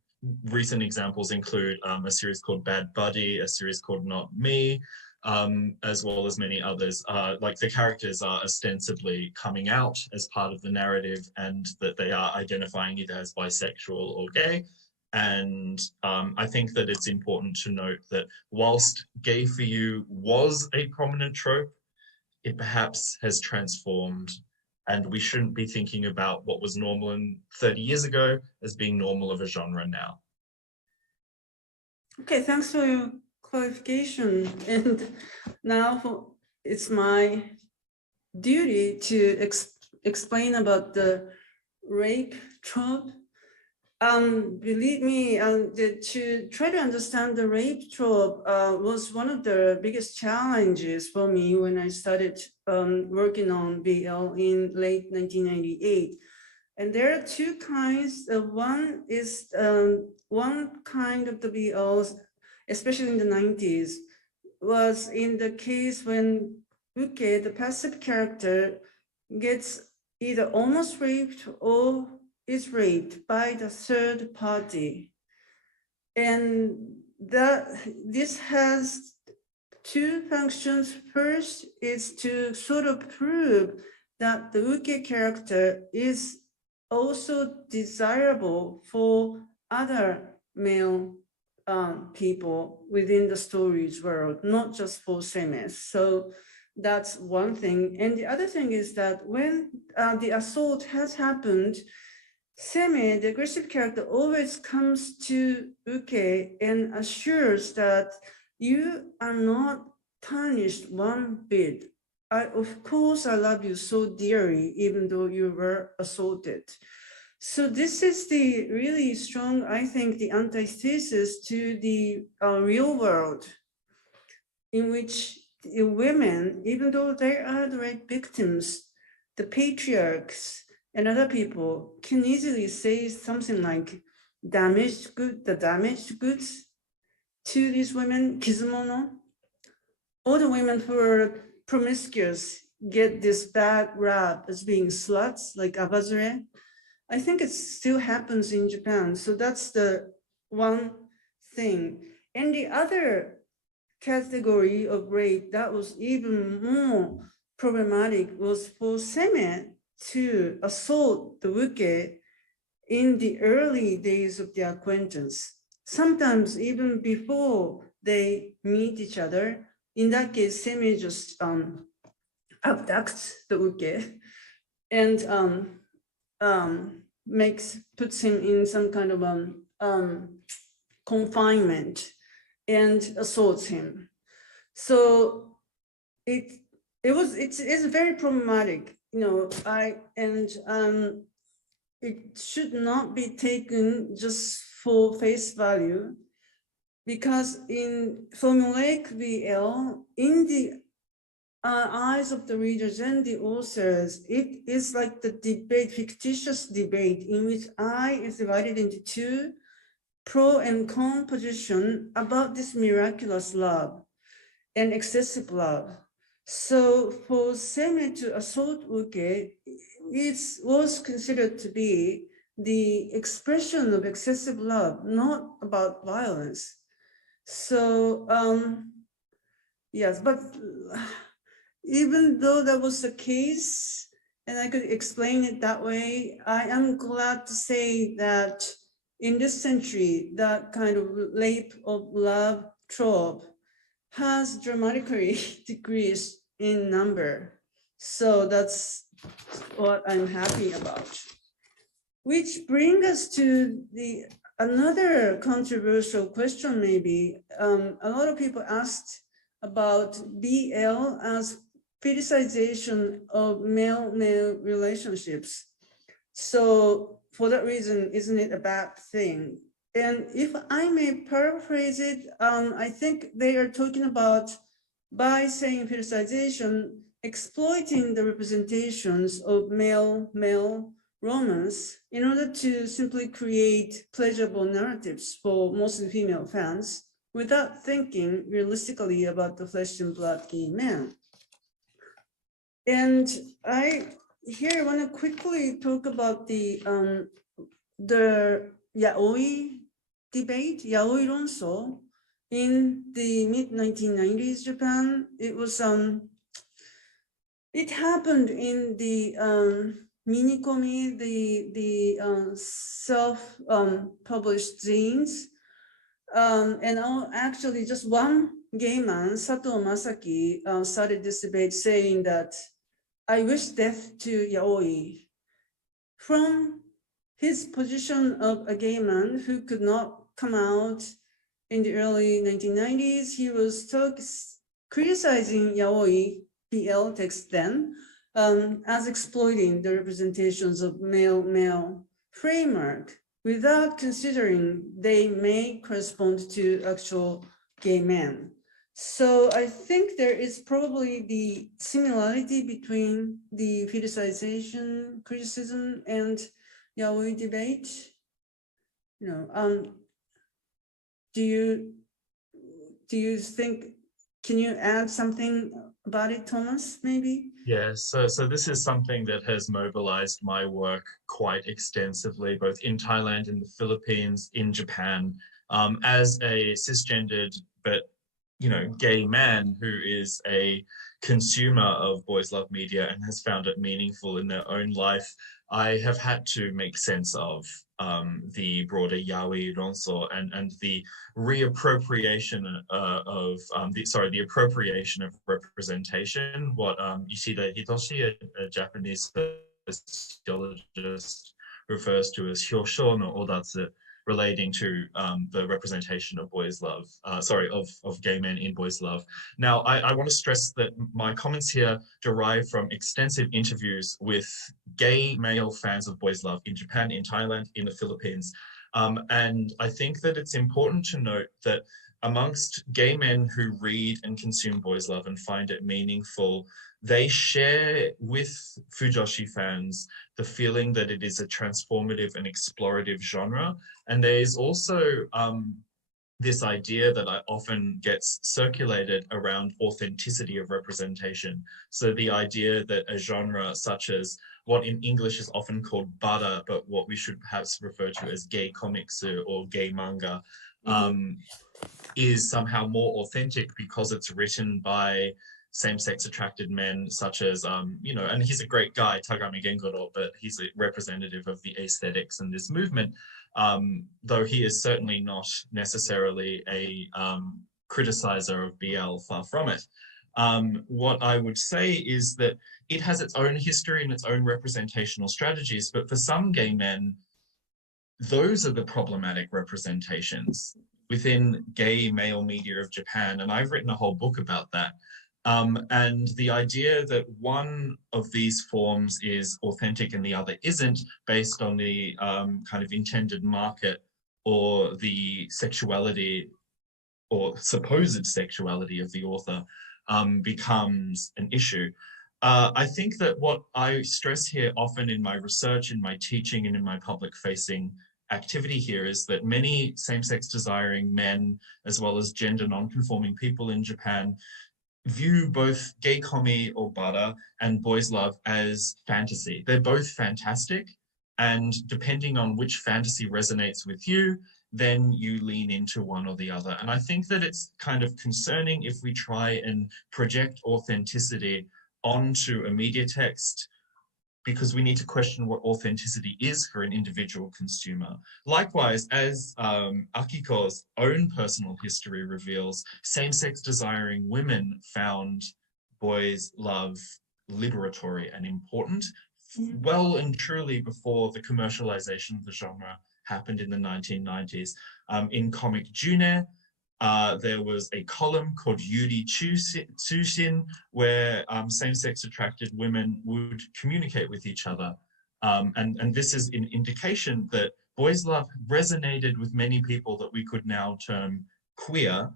recent examples include a series called Bad Buddy, a series called Not Me, as well as many others. Like the characters are ostensibly coming out as part of the narrative, and that they are identifying either as bisexual or gay. And I think that it's important to note that whilst gay for you was a prominent trope, it perhaps has transformed, and we shouldn't be thinking about what was normal in 30 years ago as being normal of a genre now. okay. Thanks for your qualification, and now it's my duty to explain about the rape trope. Believe me, to try to understand the rape trope was one of the biggest challenges for me when I started working on BL in late 1998. And there are two kinds. One is one kind of the BLs, especially in the 90s, was in the case when Uke, the passive character, gets either almost raped or is raped by the third party. And this has two functions. First is to sort of prove that the Uke character is also desirable for other male people within the story's world, not just for semes. So that's one thing. And the other thing is that when the assault has happened, Seme, the aggressive character, always comes to Uke and assures that you are not tarnished one bit. Of course, I love you so dearly, even though you were assaulted. So this is the really strong, I think, the antithesis to the real world, in which the women, even though they are the right victims, the patriarchs and other people can easily say something like the damaged goods to these women, kizumono. All the women who are promiscuous get this bad rap as being sluts, like abazure. I think it still happens in Japan. So that's the one thing. And the other category of rape that was even more problematic was for seme to assault the uke in the early days of their acquaintance, sometimes even before they meet each other. In that case, seme just abducts the uke and puts him in some kind of confinement and assaults him. So it's very problematic, you know. It should not be taken just for face value, because in formulaic BL, in the eyes of the readers and the authors, it is like the debate, fictitious debate, in which I is divided into two pro and con position about this miraculous love and excessive love. So for Seme to assault Uke, it was considered to be the expression of excessive love, not about violence. So yes, but even though that was the case, and I could explain it that way, I am glad to say that in this century, that kind of rape of love trope has dramatically decreased in number. So that's what I'm happy about. Which brings us to another controversial question, maybe. A lot of people asked about BL as fetishization of male-male relationships. So for that reason, isn't it a bad thing? And if I may paraphrase it, I think they are talking about, by saying fetishization, exploiting the representations of male-male romance in order to simply create pleasurable narratives for mostly female fans without thinking realistically about the flesh and blood gay man. And I here want to quickly talk about the yaoi debate, yaoi ronso, in the mid-1990s Japan. It was it happened in the minikomi, the self-published zines, and actually just one gay man, Sato Masaki, started this debate saying that I wish death to yaoi, from his position of a gay man who could not come out in the early 1990s, he was criticizing yaoi BL text then as exploiting the representations of male-male framework without considering they may correspond to actual gay men. So I think there is probably the similarity between the fetishization criticism and yaoi debate. Do you think, can you add something about it, Thomas, maybe? Yeah, so this is something that has mobilized my work quite extensively, both in Thailand, in the Philippines, in Japan, as a cisgendered but gay man who is a consumer of boys love media and has found it meaningful in their own life. I have had to make sense of the broader yaoi ronso and the reappropriation the appropriation of representation. What Ishida Hitoshi, a Japanese sociologist, refers to as hyosho no odatsu, relating to the representation of boys love, of gay men in boys love. Now, I want to stress that my comments here derive from extensive interviews with gay male fans of boys love in Japan, in Thailand, in the Philippines. And I think that it's important to note that amongst gay men who read and consume boys love and find it meaningful, they share with Fijoshi fans the feeling that it is a transformative and explorative genre. And there's also this idea that often gets circulated around authenticity of representation. So the idea that a genre such as what in English is often called bara, but what we should perhaps refer to as gay comics or gay manga, is somehow more authentic because it's written by same-sex attracted men such as, and he's a great guy, Tagami Gengoro, but he's a representative of the aesthetics in this movement, though he is certainly not necessarily a criticizer of BL, far from it. What I would say is that it has its own history and its own representational strategies, but for some gay men, those are the problematic representations within gay male media of Japan, and I've written a whole book about that. And the idea that one of these forms is authentic and the other isn't, based on the kind of intended market or the sexuality or supposed sexuality of the author, becomes an issue. I think that what I stress here often in my research, in my teaching, and in my public-facing activity here is that many same-sex desiring men, as well as gender non-conforming people in Japan, view both gay komi or bara and boys love as fantasy. They're both fantastic, and depending on which fantasy resonates with you, then you lean into one or the other. And I think that it's kind of concerning if we try and project authenticity onto a media text, because we need to question what authenticity is for an individual consumer. Likewise, as Akiko's own personal history reveals, same-sex desiring women found boys love liberatory and important, well and truly before the commercialization of the genre happened in the 1990s. In comic June, there was a column called Yuri Tsushin, where same-sex attracted women would communicate with each other. And this is an indication that boys love resonated with many people that we could now term queer,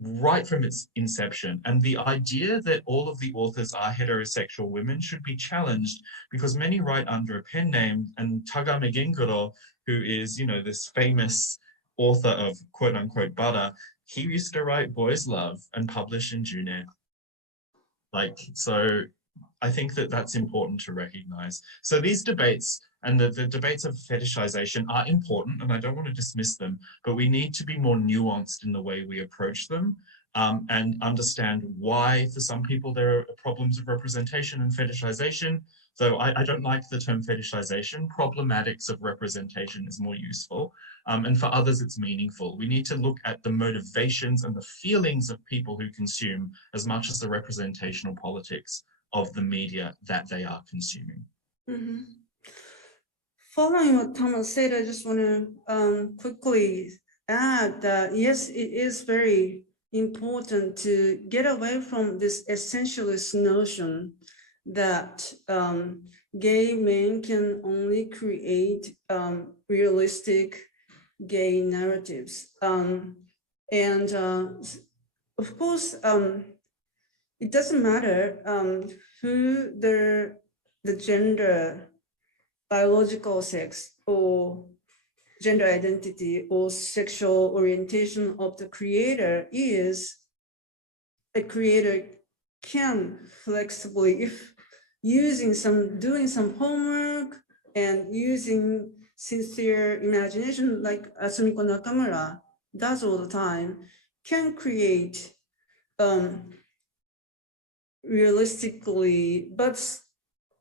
right from its inception. And the idea that all of the authors are heterosexual women should be challenged, because many write under a pen name, and Tagame Gengoro, who is, this famous author of quote-unquote bara, he used to write boys love and publish in June. So I think that that's important to recognize. So these debates and the debates of fetishization are important, and I don't want to dismiss them, but we need to be more nuanced in the way we approach them, and understand why for some people there are problems of representation and fetishization. So I don't like the term fetishization. Problematics of representation is more useful. And for others, it's meaningful. We need to look at the motivations and the feelings of people who consume as much as the representational politics of the media that they are consuming. Following what Thomas said, I just want to quickly add that, yes, it is very important to get away from this essentialist notion that gay men can only create realistic gay narratives. And of course, it doesn't matter who the gender, biological sex, or gender identity or sexual orientation of the creator is. A creator can flexibly, if doing some homework and using sincere imagination, like Sumiko Nakamura does all the time, can create realistically, but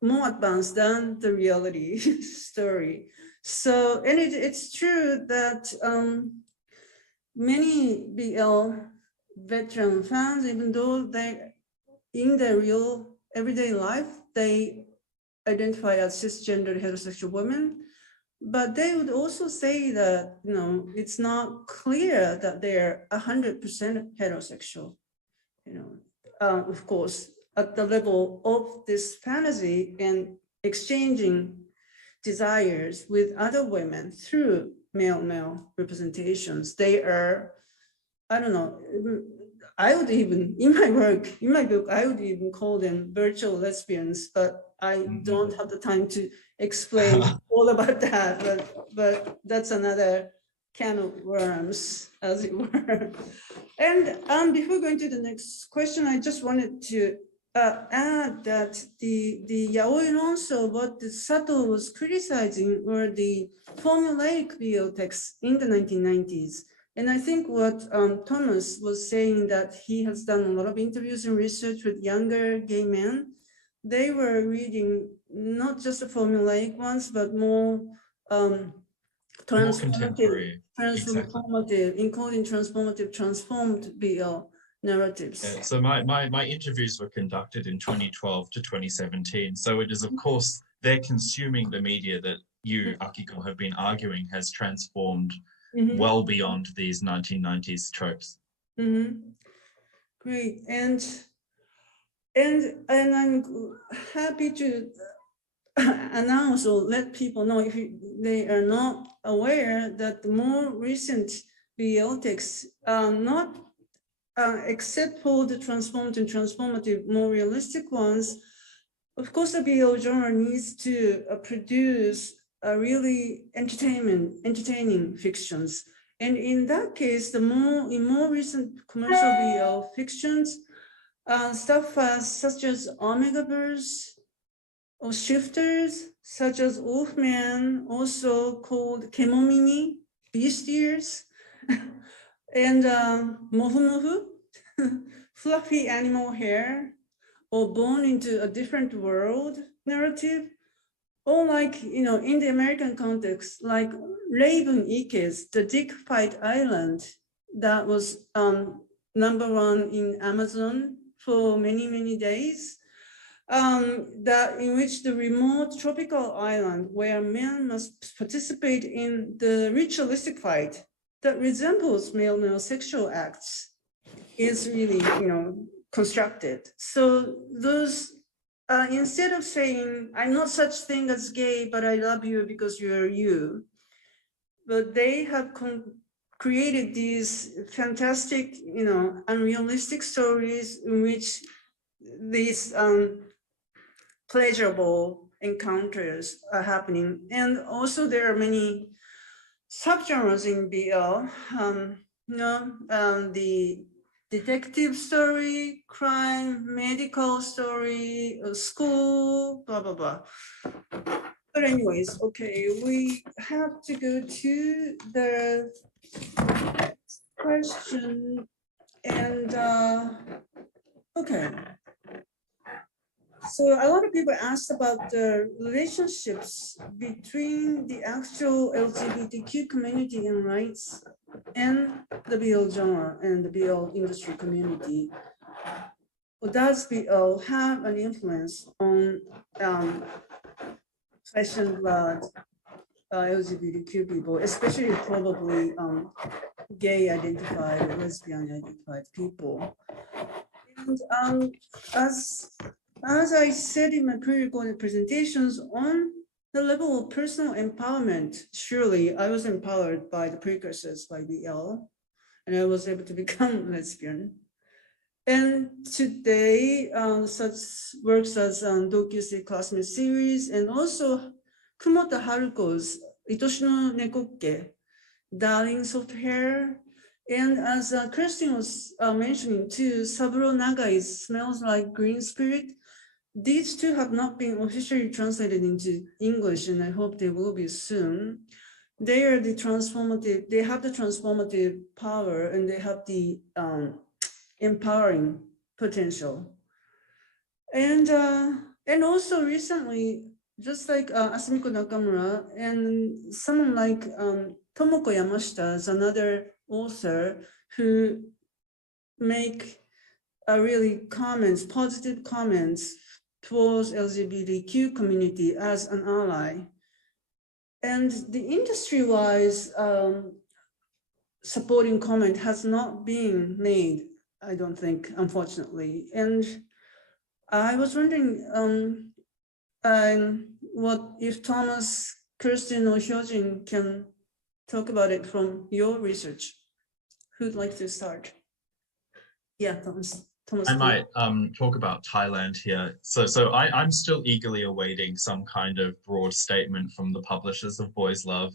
more advanced than the reality story. So, and it's true that many BL veteran fans, even though they, in their real everyday life, they identify as cisgender heterosexual women, but they would also say that, you know, it's not clear that they're 100% heterosexual, you know, of course, at the level of this fantasy and exchanging desires with other women through male representations. They are, I don't know, I would even, in my book, I would even call them virtual lesbians, but I don't have the time to explain all about that, but that's another can of worms, as it were. And before going to the next question, I just wanted to add that the yaoi also, what the Sato was criticizing were the formulaic BL texts in the 1990s. And I think what Thomas was saying, that he has done a lot of interviews and research with younger gay men. They were reading not just the formulaic ones, but more contemporary, including transformed BL narratives. Yeah, so my interviews were conducted in 2012 to 2017. So it is, of course, they're consuming the media that you, Akiko, have been arguing has transformed well beyond these 1990s tropes. Great, and I'm happy to announce or let people know, if they are not aware, that the more recent BL texts, not except for the transformed and transformative, more realistic ones, of course, the BL genre needs to produce a really entertaining fictions. And in that case, in more recent commercial BL fictions, stuff such as Omegaverse or shifters, such as Wolfman, also called Kemomimi, Beast Ears, and Mofu Mofu, fluffy animal hair, or born into a different world narrative, or like, you know, in the American context, like Raven Ike's The Dick Fight Island, that was #1 in Amazon for many days, that in which the remote tropical island where men must participate in the ritualistic fight that resembles male sexual acts is really, you know, constructed. So those, instead of saying, I'm not such thing as gay, but I love you because you're you, but they have created these fantastic, you know, unrealistic stories in which these pleasurable encounters are happening. And also there are many subgenres in BL, the detective story, crime, medical story, school, blah, blah, blah. But anyways, okay, we have to go to the next question. And okay. So a lot of people asked about the relationships between the actual LGBTQ community and rights and the BL genre and the BL industry community. Does BL have an influence on flesh and blood LGBTQ people, especially probably gay identified, lesbian identified people. And as I said in my pre-recorded presentations, on the level of personal empowerment, surely I was empowered by the precursors by BL, and I was able to become lesbian. And today, such works as Dokyusei Classmate series, and also Kumota Haruko's Itoshi no Nekokke, Darling Soft Hair, and as Kirsten was mentioning too, Saburo Nagai's Smells Like Green Spirit. These two have not been officially translated into English, and I hope they will be soon. They are the transformative, they have the transformative power, and they have the empowering potential. And also recently, just like Asumiko Nakamura and someone like Tomoko Yamashita is another author who make really comments, positive comments towards LGBTQ community as an ally. And the industry-wise supporting comment has not been made, I don't think, unfortunately. And I was wondering what if Thomas, Kirsten, or Hyojin can talk about it from your research. Who'd like to start? Yeah, Thomas. I might talk about Thailand here. So I'm still eagerly awaiting some kind of broad statement from the publishers of Boys Love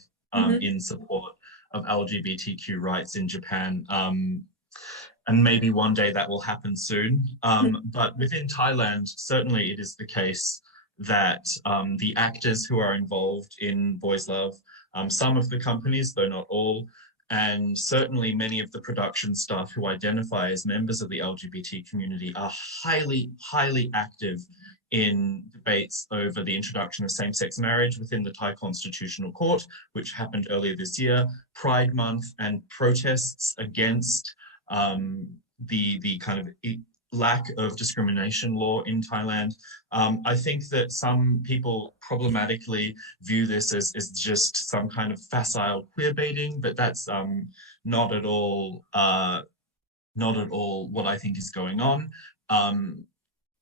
in support of LGBTQ rights in Japan. And maybe one day that will happen soon. But within Thailand, certainly it is the case that the actors who are involved in Boys Love, some of the companies, though not all, and certainly many of the production staff who identify as members of the LGBT community are highly, highly active in debates over the introduction of same-sex marriage within the Thai Constitutional Court, which happened earlier this year, Pride Month, and protests against the kind of lack of discrimination law in Thailand. I think that some people problematically view this as just some kind of facile queer baiting, but that's not at all what I think is going on.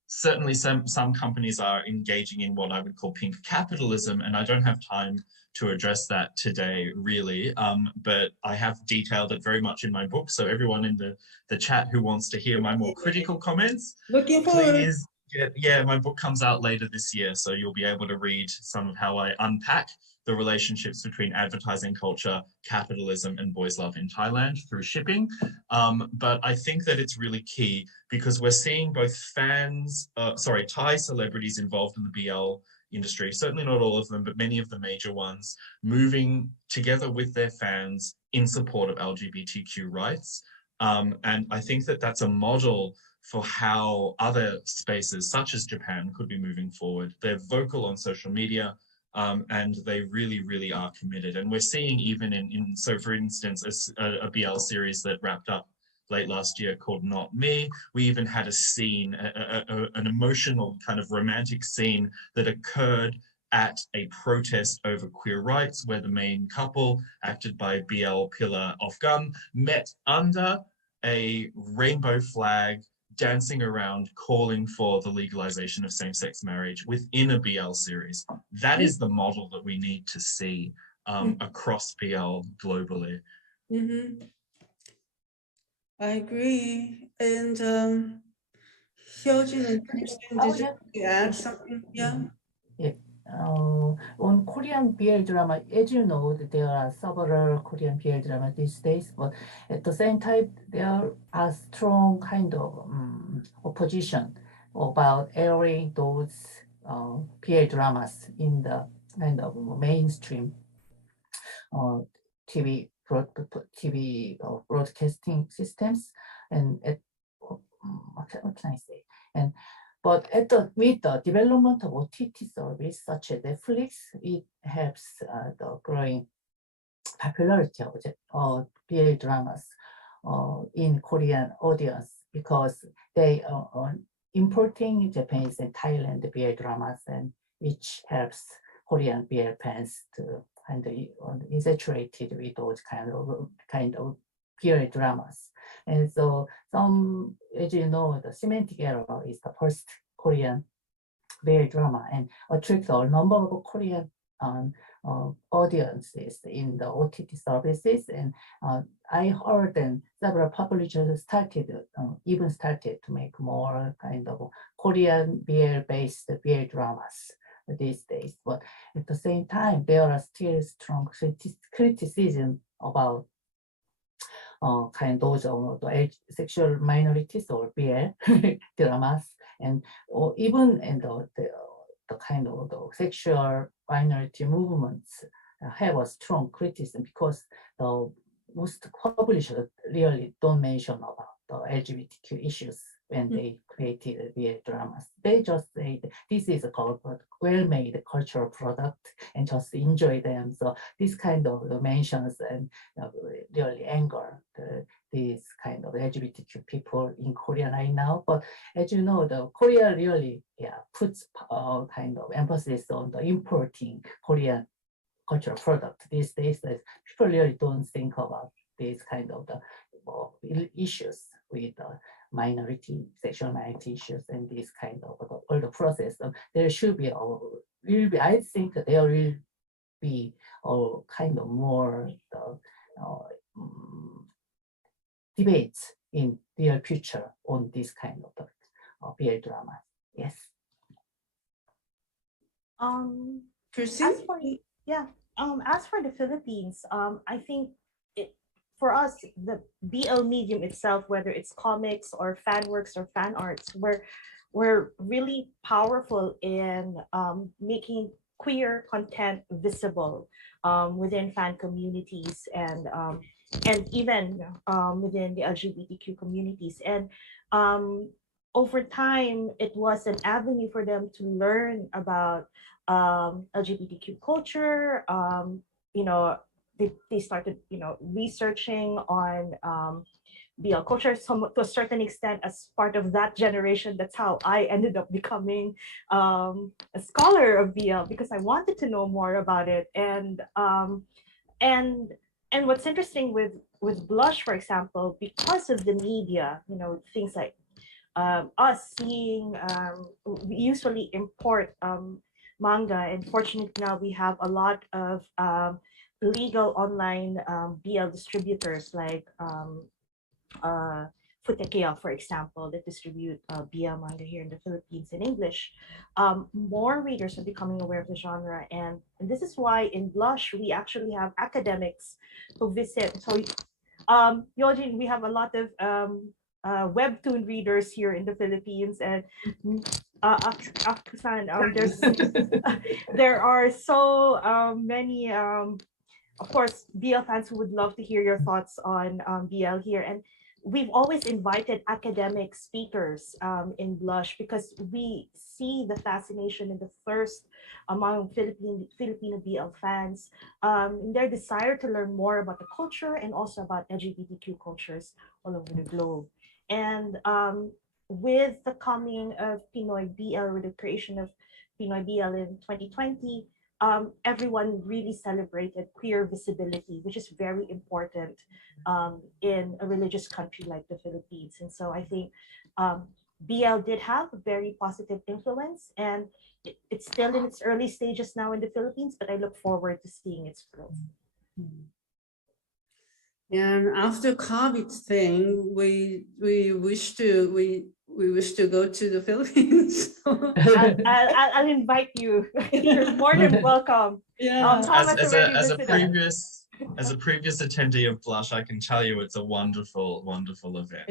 Certainly some companies are engaging in what I would call pink capitalism, and I don't have time to address that today, really, but I have detailed it very much in my book. So everyone in the chat who wants to hear my more critical comments, looking forward. Please, yeah, my book comes out later this year, so you'll be able to read some of how I unpack the relationships between advertising culture, capitalism, and boys love in Thailand through shipping. But I think that it's really key because we're seeing both Thai celebrities involved in the BL industry, certainly not all of them, but many of the major ones, moving together with their fans in support of LGBTQ rights. And I think that that's a model for how other spaces, such as Japan, could be moving forward. They're vocal on social media, and they really, really are committed. And we're seeing even so for instance, a BL series that wrapped up late last year called Not Me. We even had a scene, an emotional kind of romantic scene that occurred at a protest over queer rights, where the main couple, acted by BL Pillar Afghan, met under a rainbow flag, dancing around, calling for the legalization of same-sex marriage within a BL series. That is the model that we need to see across BL globally. I agree. And Hyojin and Kristen, did you add something? Yeah. Yeah. On Korean BL drama, as you know, there are several Korean BL drama these days, but at the same time, there are strong kind of opposition about airing those BL dramas in the kind of mainstream TV broadcasting systems, and what can I say? But with the development of OTT service such as Netflix, it helps the growing popularity of BL dramas in Korean audience, because they are importing Japanese and Thailand BL dramas, and which helps Korean BL fans to kind of infatuated with those kind of BL dramas. And so some, as you know, the Semantic Error is the first Korean BL drama and attracts a number of Korean audiences in the OTT services. And I heard that several publishers even started to make more kind of Korean BL-based BL dramas these days. But at the same time, there are still strong criticism about kind of the sexual minorities or BL dramas, and or even in the kind of the sexual minority movements have a strong criticism because the most publishers really don't mention about the LGBTQ issues when they created BL dramas. They just say this is a well-made cultural product and just enjoy them. So this kind of mentions and really anger these kind of LGBTQ people in Korea right now. But as you know, the Korea really puts kind of emphasis on the importing Korean cultural product these days. That people really don't think about these kind of the issues with sexual minority issues and this kind of all the process. There should be I think there will be a kind of more debates in the future on this kind of BL drama. Yes. As for the Philippines, I think for us, the BL medium itself, whether it's comics or fan works or fan arts, we're really powerful in making queer content visible within fan communities and even within the LGBTQ communities. And over time, it was an avenue for them to learn about LGBTQ culture. They started, researching on BL culture to a certain extent. As part of that generation, that's how I ended up becoming a scholar of BL, because I wanted to know more about it. And what's interesting with Blush, for example, because of the media, things like us seeing, we usually import manga, and fortunately now we have a lot of legal online BL distributors like Futekea, for example, that distribute BL manga here in the Philippines in English. More readers are becoming aware of the genre, and this is why in Blush we actually have academics who visit. So, Yojin, we have a lot of webtoon readers here in the Philippines, and there are so many of course, BL fans who would love to hear your thoughts on BL here. And we've always invited academic speakers in Blush because we see the fascination and the thirst among Filipino BL fans, in their desire to learn more about the culture and also about LGBTQ cultures all over the globe. And with the coming of Pinoy BL, with the creation of Pinoy BL in 2020, everyone really celebrated queer visibility, which is very important in a religious country like the Philippines. And so I think BL did have a very positive influence, and it's still in its early stages now in the Philippines, but I look forward to seeing its growth. And after COVID thing, we wish to go to the Philippines. I'll invite you. You're more than welcome. Yeah. As a previous attendee of Blush, I can tell you it's a wonderful, wonderful event.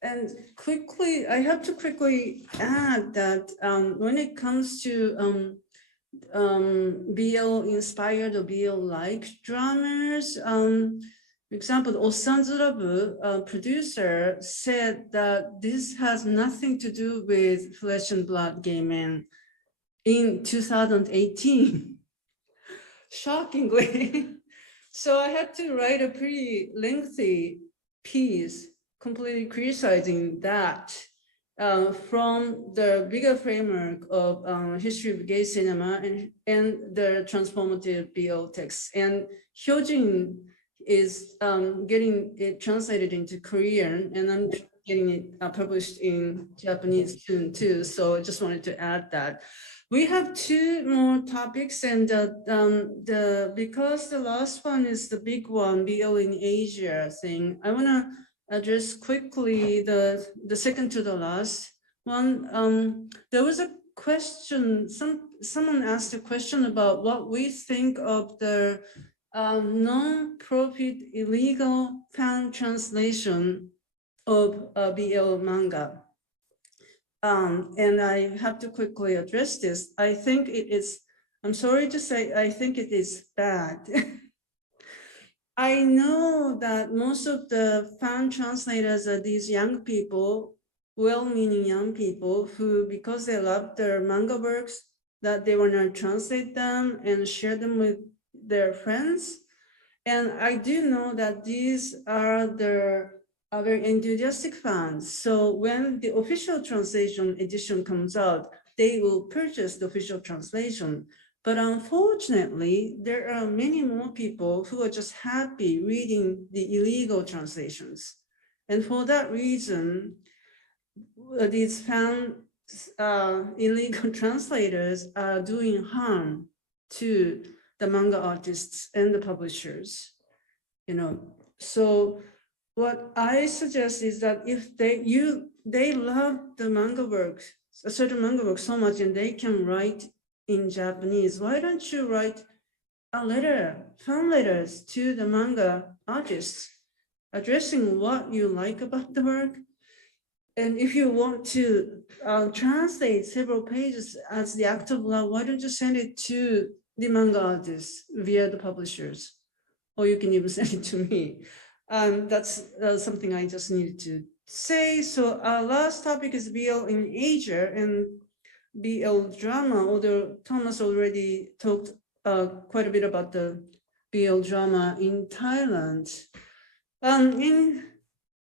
And quickly, I have to quickly add that when it comes to BL inspired or BL like dramas, for example, Osanzurabu, producer, said that this has nothing to do with Flesh and Blood Gay Men in 2018. Shockingly. So I had to write a pretty lengthy piece completely criticizing that from the bigger framework of history of gay cinema and the transformative BL text. And Hyojin is getting it translated into Korean, and I'm getting it published in Japanese soon too. So I just wanted to add that. We have two more topics, and because the last one is the big one, BL in Asia thing, I want to address quickly the second to the last one. There was a question, someone asked a question about what we think of the non-profit illegal fan translation of BL manga. And I have to quickly address this. I think it is, I'm sorry to say, I think it is bad. I know that most of the fan translators are these young people, well-meaning young people who, because they love their manga works, that they want to translate them and share them with their friends. And I do know that these are their very enthusiastic fans. So when the official translation edition comes out, they will purchase the official translation. But unfortunately, there are many more people who are just happy reading the illegal translations. And for that reason, these fan illegal translators are doing harm to the manga artists and the publishers, you know. So what I suggest is that if they love the manga work, a certain manga work so much, and they can write in Japanese, why don't you write a letter, fan letters to the manga artists, addressing what you like about the work? And if you want to translate several pages as the act of love, why don't you send it to the manga artists via the publishers? Or you can even send it to me. That's something I just needed to say. So our last topic is BL in Asia and BL drama, although Thomas already talked quite a bit about the BL drama in Thailand.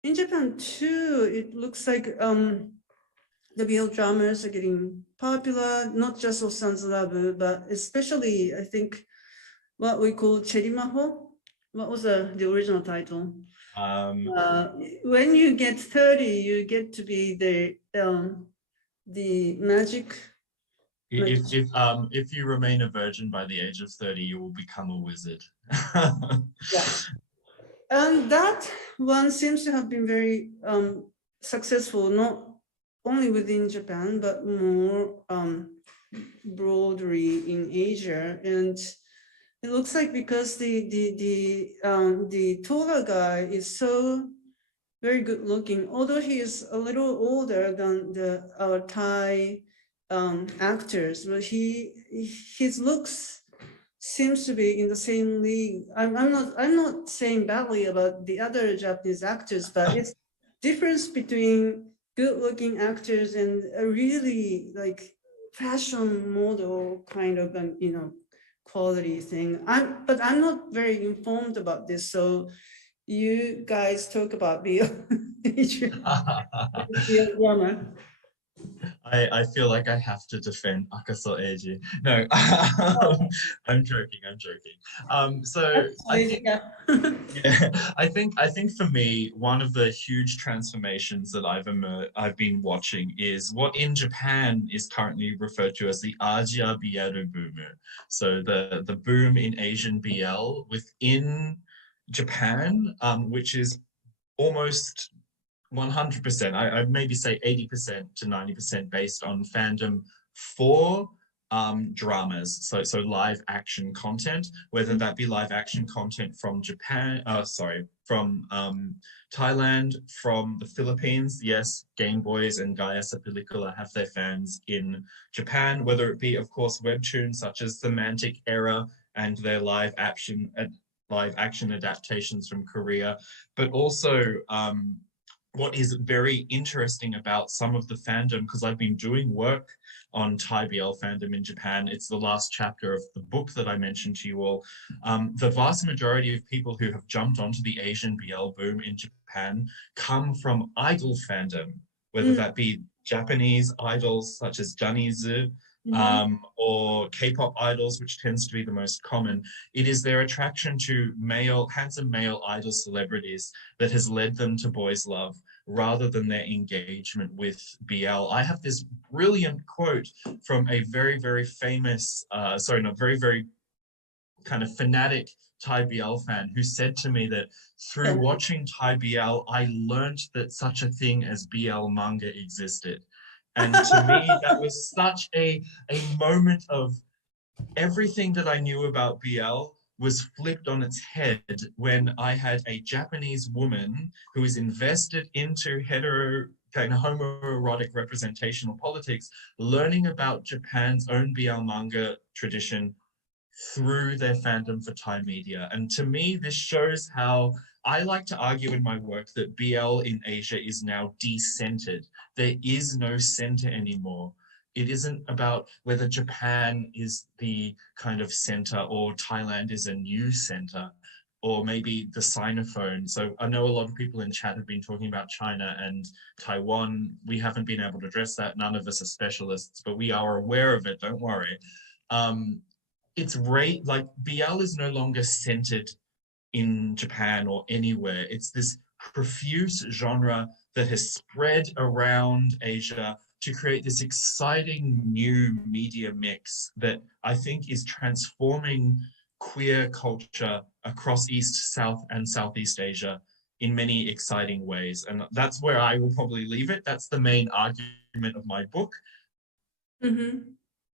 In Japan too, it looks like the BL dramas are getting popular, not just Osan's Love, but especially, I think, what we call Cherimaho. What was the original title? When you get 30, you get to be the magic. If you remain a virgin by the age of 30, you will become a wizard. Yeah. And that one seems to have been very successful, not only within Japan, but more broadly in Asia. And it looks like because the taller guy is so very good looking, although he is a little older than our Thai actors, but his looks seems to be in the same league. I'm not saying badly about the other Japanese actors, but it's difference between good-looking actors and a really like fashion model kind of quality thing. But I'm not very informed about this, so you guys talk about BL drama. I feel like I have to defend Akaso Eiji. No, I'm joking. So I think, yeah, I think for me, one of the huge transformations that I've been watching is what in Japan is currently referred to as the Asia BL boom. So the boom in Asian BL within Japan, which is almost 100%, I'd maybe say 80% to 90% based on fandom for dramas, so live action content, whether that be live action content from from Thailand, from the Philippines. Yes, Game Boys and Gayasa Pelikula have their fans in Japan, whether it be, of course, webtoons such as Semantic Era and their live action adaptations from Korea, but also what is very interesting about some of the fandom, because I've been doing work on Thai BL fandom in Japan. It's the last chapter of the book that I mentioned to you all. The vast majority of people who have jumped onto the Asian BL boom in Japan come from idol fandom, whether that be Japanese idols such as Janizu, or K-pop idols, which tends to be the most common. It is their attraction to handsome male idol celebrities that has led them to boys' love rather than their engagement with BL. I have this brilliant quote from a very, very famous, very kind of fanatic Thai BL fan who said to me that through watching Thai BL, I learned that such a thing as BL manga existed. And to me, that was such a moment of everything that I knew about BL was flipped on its head when I had a Japanese woman who is invested into kind of homoerotic representational politics, learning about Japan's own BL manga tradition through their fandom for Thai media. And to me, this shows how I like to argue in my work that BL in Asia is now decentered. There is no center anymore. It isn't about whether Japan is the kind of center or Thailand is a new center, or maybe the Sinophone. So I know a lot of people in chat have been talking about China and Taiwan. We haven't been able to address that. None of us are specialists, but we are aware of it, don't worry. It's like BL is no longer centered in Japan or anywhere. It's this profuse genre that has spread around Asia to create this exciting new media mix that I think is transforming queer culture across East, South, and Southeast Asia in many exciting ways. And that's where I will probably leave it. That's the main argument of my book.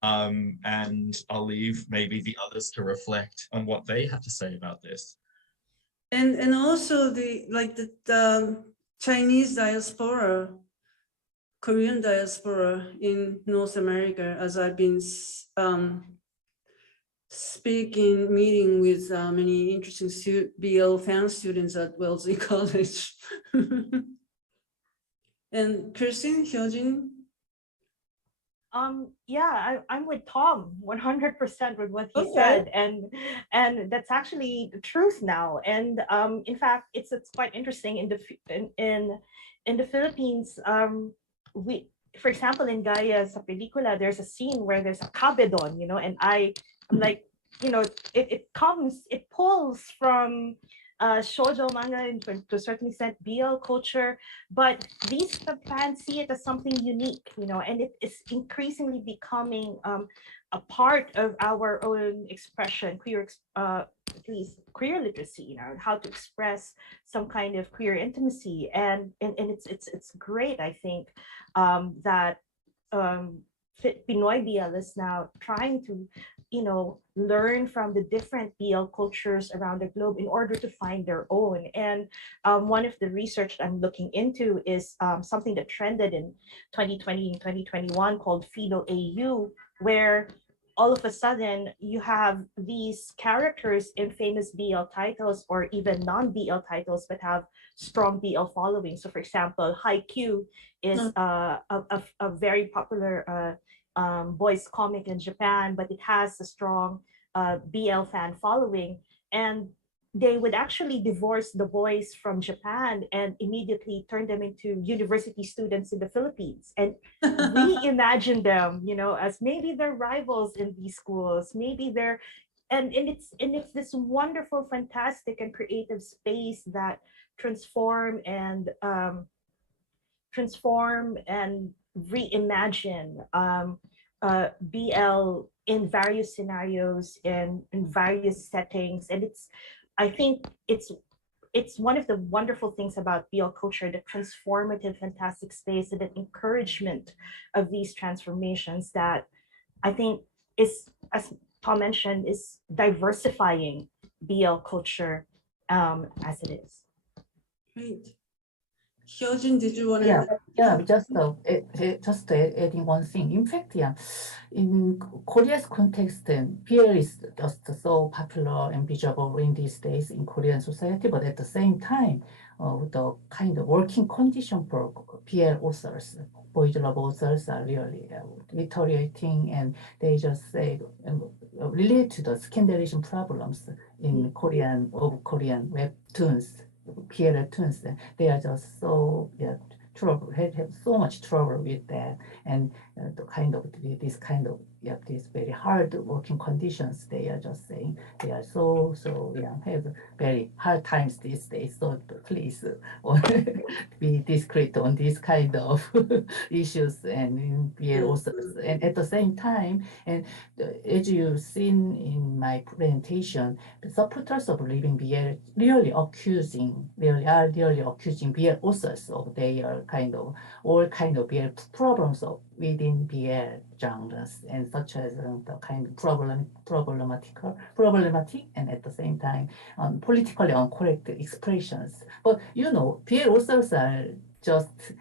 And I'll leave maybe the others to reflect on what they have to say about this. And also the Chinese diaspora, Korean diaspora in North America, as I've been meeting with many interesting BL fan students at Wellesley College. And Christine, Hyojin? Yeah, I'm with Tom 100% with what he said, and that's actually the truth now. And in fact, it's quite interesting in the Philippines. For example, in Gaia sa pelikula, there's a scene where there's a kabedon, and I'm like, it pulls from shoujo manga and to a certain extent BL culture, but these fans see it as something unique, and it is increasingly becoming a part of our own expression, at least queer literacy, how to express some kind of queer intimacy, and it's great, I think, that Pinoy BL is now trying to learn from the different BL cultures around the globe in order to find their own. And one of the research I'm looking into is something that trended in 2020 and 2021 called Fido AU, where all of a sudden you have these characters in famous BL titles or even non-BL titles but have strong BL following. So for example, Haikyuu is a very popular boys comic in Japan, but it has a strong BL fan following, and they would actually divorce the boys from Japan and immediately turn them into university students in the Philippines and reimagine them, as maybe they're rivals in these schools, maybe they're, and it's this wonderful, fantastic, and creative space that transform and reimagine BL in various scenarios and in various settings. And I think it's one of the wonderful things about BL culture, the transformative, fantastic space and the encouragement of these transformations that I think is, as Tom mentioned, is diversifying BL culture as it is. Great. Hyojin, did you want to? Yeah, just adding one thing. In fact, in Korea's context, BL is just so popular and visible in these days in Korean society, but at the same time, the kind of working condition for BL authors, boys love authors, are really deteriorating, and they just say relate to the scandalization problems in Korean webtoons. BL webtoons, they are just so trouble, have so much trouble with that, and the kind of this kind of these very hard working conditions. They are just saying they are so have very hard times these days. So please be discreet on these kind of issues and be also, and at the same time, and as you've seen in my presentation, the supporters of Living BL really are really accusing BL authors of their all kind of BL problems within BL genres, and such as the kind of problematic and at the same time politically incorrect expressions. But BL authors are just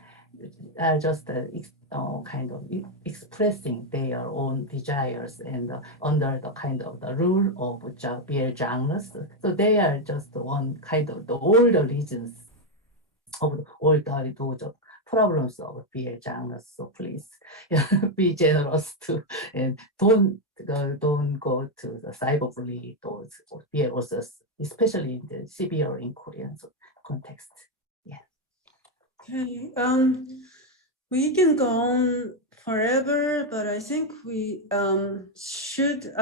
kind of expressing their own desires and under the kind of the rule of BL genres. So they are just one kind of all the reasons of all those problems of BL genres. So please be generous to, and don't go to the cyberbully those BL authors, especially in the severe in Korean context. Yeah. Okay, we can go on forever, but I think we should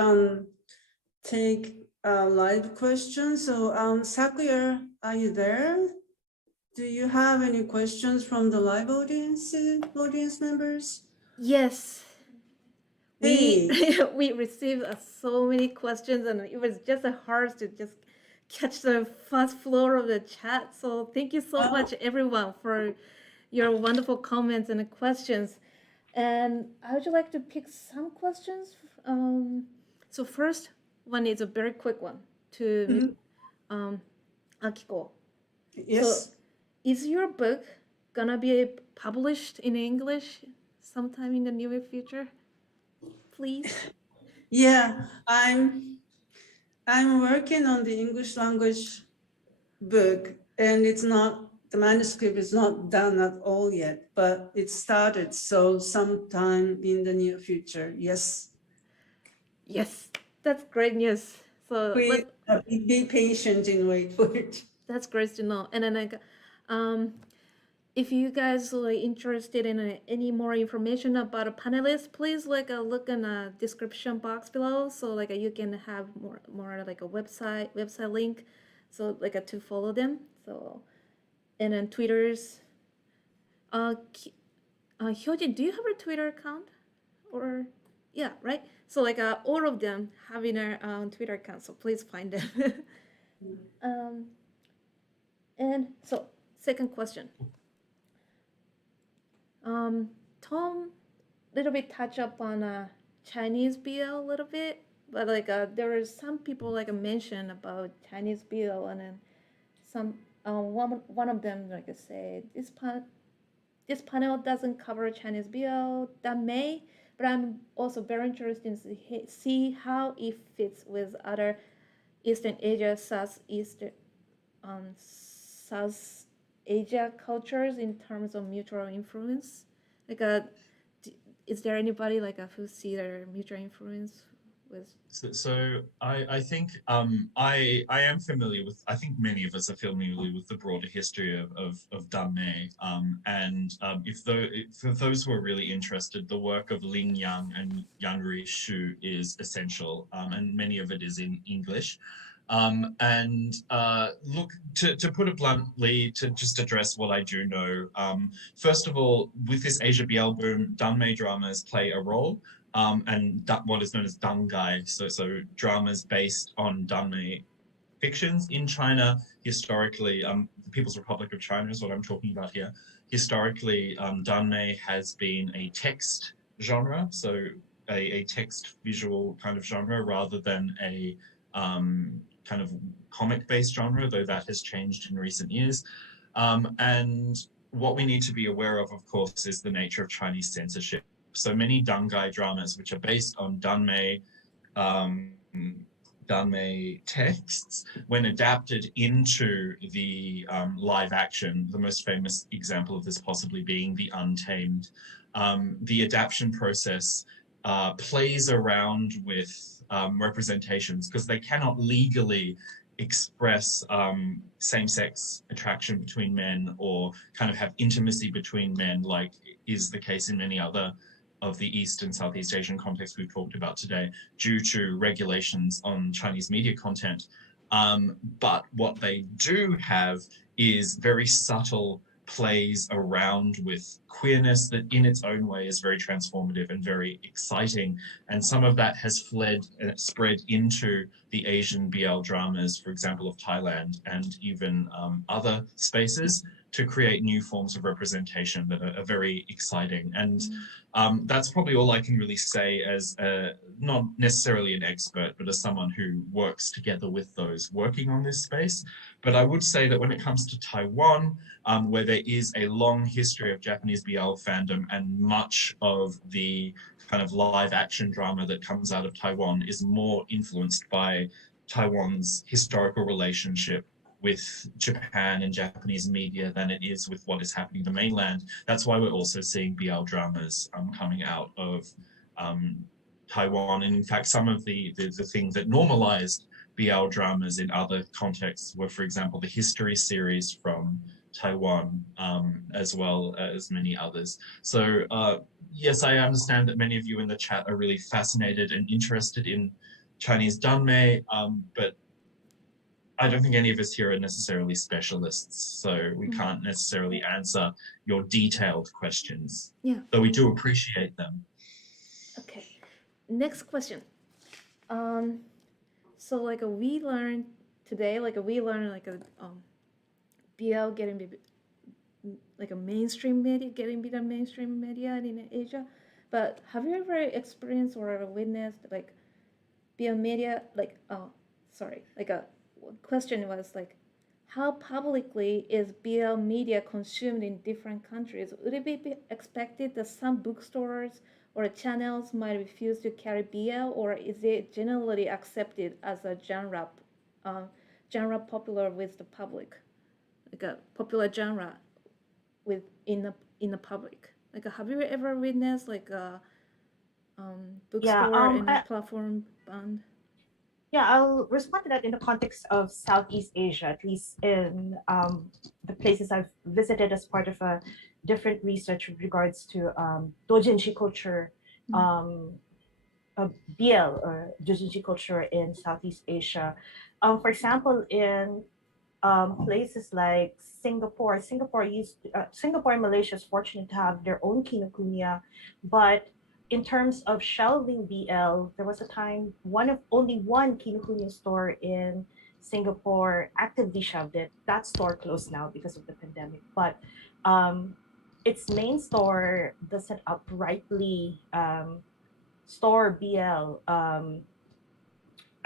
take live questions. So Sakuya, are you there? Do you have any questions from the live audience members? Yes. Hey. We received so many questions, and it was just hard to just catch the fast flow of the chat. So thank you so much, everyone, for your wonderful comments and questions. And I would like to pick some questions. So first one is a very quick one to Akiko. Yes. So is your book gonna be published in English sometime in the near future? Please. Yeah, I'm working on the English language book, and the manuscript is not done at all yet, but it started, so sometime in the near future, yes. Yes, that's great news. So Please be patient and wait for it. that's great to know. And then if you guys are interested in any more information about a panelist, please look in the description box below. So you can have more a website link, so to follow them. So, and then Twitter's. Hyojin, do you have a Twitter account? Or yeah, right. So all of them having their Twitter account. So please find them. And so second question. Tom, little bit touch up on Chinese BL a little bit, but there are some people mention about Chinese BL, and then some one of them I say this panel doesn't cover Chinese BL. That may, but I'm also very interested in see how it fits with other Eastern Asia, South Asia cultures in terms of mutual influence. Is there anybody who see their mutual influence with? So I think I am familiar with, I think many of us are familiar with the broader history of Danmei, and for those who are really interested, the work of Ling Yang and Yang Shu is essential, and many of it is in English. Look, to put it bluntly, to just address what I do know, first of all, with this Asia BL boom, Danmei dramas play a role. And what is known as dangai, so dramas based on Danmei fictions in China. Historically, the People's Republic of China is what I'm talking about here. Historically, Danmei has been a text genre, so a text visual kind of genre rather than a kind of comic-based genre, though that has changed in recent years. And what we need to be aware of course, is the nature of Chinese censorship. So many dangai dramas, which are based on Danmei texts, when adapted into the live action, the most famous example of this possibly being The Untamed, the adaptation process plays around with representations because they cannot legally express same-sex attraction between men or kind of have intimacy between men like is the case in many other the East and Southeast Asian context we've talked about today due to regulations on Chinese media content. But what they do have is very subtle plays around with queerness that in its own way is very transformative and very exciting. And some of that has spread into the Asian BL dramas, for example, of Thailand and even other spaces to create new forms of representation that are very exciting. And that's probably all I can really say as not necessarily an expert, but as someone who works together with those working on this space. But I would say that when it comes to Taiwan, where there is a long history of Japanese BL fandom and much of the kind of live action drama that comes out of Taiwan is more influenced by Taiwan's historical relationship with Japan and Japanese media than it is with what is happening in the mainland. That's why we're also seeing BL dramas coming out of Taiwan. And in fact, some of the things that normalized BL dramas in other contexts were, for example, the history series from Taiwan, as well as many others. So yes, I understand that many of you in the chat are really fascinated and interested in Chinese danmei, but I don't think any of us here are necessarily specialists, so we can't necessarily answer your detailed questions, though we do appreciate them. Okay, next question. So like we learned today, BL getting like a mainstream media, getting be the mainstream media in Asia. But have you ever experienced or witnessed like BL media, like a question was like, how publicly is BL media consumed in different countries? Would it be expected that some bookstores or channels might refuse to carry BL, or is it generally accepted as a genre popular with the public, like a popular genre in the public? Like, have you ever witnessed like a bookstore and a platform band? Yeah, I'll respond to that in the context of Southeast Asia, at least in the places I've visited as part of a different research with regards to doujinshi culture, BL or doujinshi culture in Southeast Asia. For example, in places like Singapore, Singapore and Malaysia is fortunate to have their own Kinokuniya, but in terms of shelving BL, there was a time only one Kinokuniya store in Singapore actively shelved it. That store closed now because of the pandemic, but its main store doesn't uprightly store BL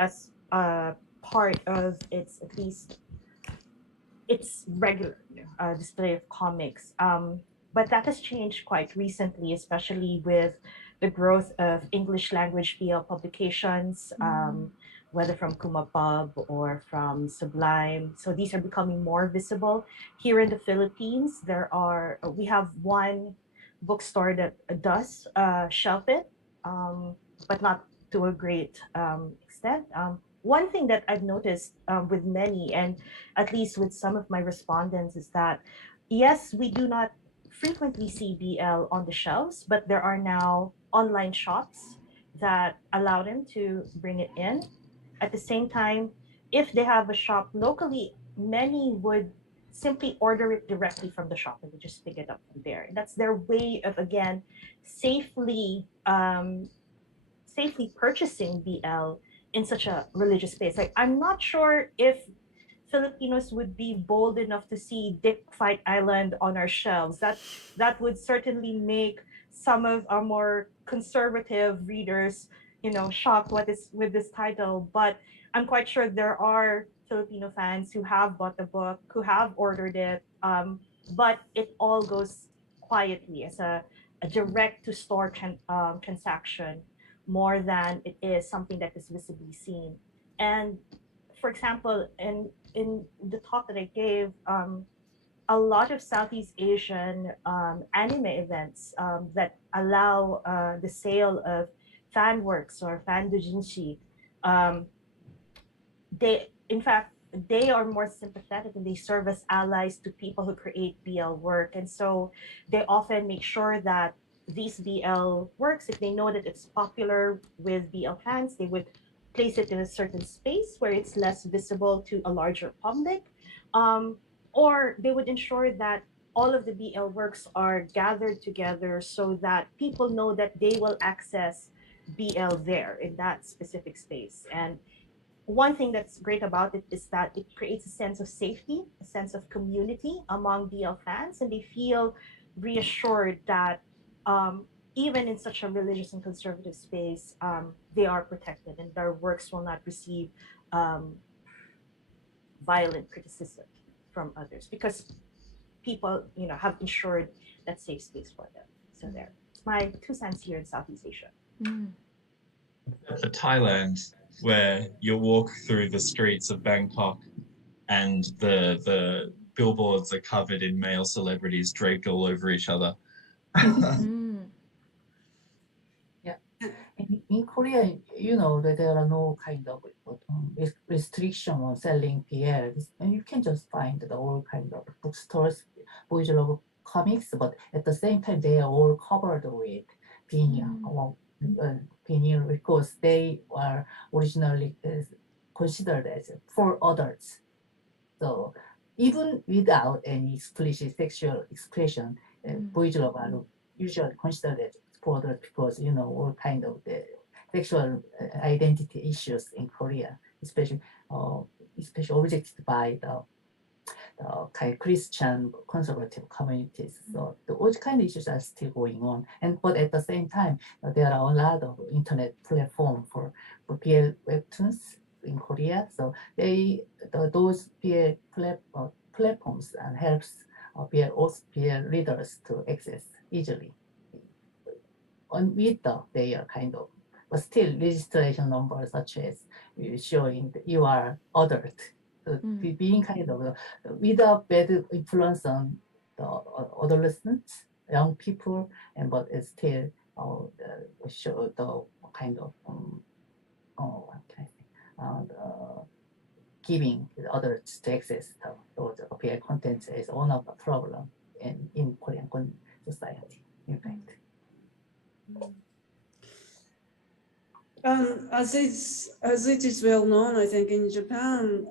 as part of its, at least its regular display of comics. But that has changed quite recently, especially with the growth of English language BL publications, whether from Kumapub or from Sublime. So these are becoming more visible. Here in the Philippines, we have one bookstore that does shelf it, but not to a great extent. One thing that I've noticed with many, and at least with some of my respondents, is that yes, we do not frequently see BL on the shelves, but there are now online shops that allow them to bring it in. At the same time, if they have a shop locally, many would simply order it directly from the shop and they just pick it up from there. That's their way of, again, safely purchasing BL in such a religious space. Like, I'm not sure if Filipinos would be bold enough to see Dick Fight Island on our shelves. That would certainly make some of our more conservative readers, shocked with this title. But I'm quite sure there are Filipino fans who have bought the book, who have ordered it, but it all goes quietly as a direct-to-store transaction more than it is something that is visibly seen. And for example, in the talk that I gave, a lot of Southeast Asian anime events that allow the sale of fan works or fan doujinshi, they are more sympathetic and they serve as allies to people who create BL work. And so they often make sure that these BL works, if they know that it's popular with BL fans, they would place it in a certain space where it's less visible to a larger public. Or they would ensure that all of the BL works are gathered together so that people know that they will access BL there in that specific space. And one thing that's great about it is that it creates a sense of safety, a sense of community among BL fans, and they feel reassured that even in such a religious and conservative space, they are protected and their works will not receive violent criticism from others because people, have ensured that safe space for them. So there, it's my 2 cents here in Southeast Asia. For Thailand, where you walk through the streets of Bangkok and the billboards are covered in male celebrities draped all over each other. In Korea, that there are no kind of restriction on selling BL. And you can just find the all kind of bookstores, boys love comics, but at the same time, they are all covered with vinyl, vinyl because they were originally considered as for adults. So even without any explicit sexual expression, boys love are usually considered as for adults because all kind of the sexual identity issues in Korea, especially objected by the kind of Christian conservative communities. So those kind of issues are still going on. But at the same time, there are a lot of internet platforms for BL webtoons in Korea. So those BL platforms and helps BL readers to access easily with their kind of, but still registration numbers such as showing that you are adult. So being kind of without bad influence on the adolescents, young people, but it's still show the kind of what can I say, giving others to access those BL contents is one of the problem in Korean society, in fact. As it is well known, I think in Japan,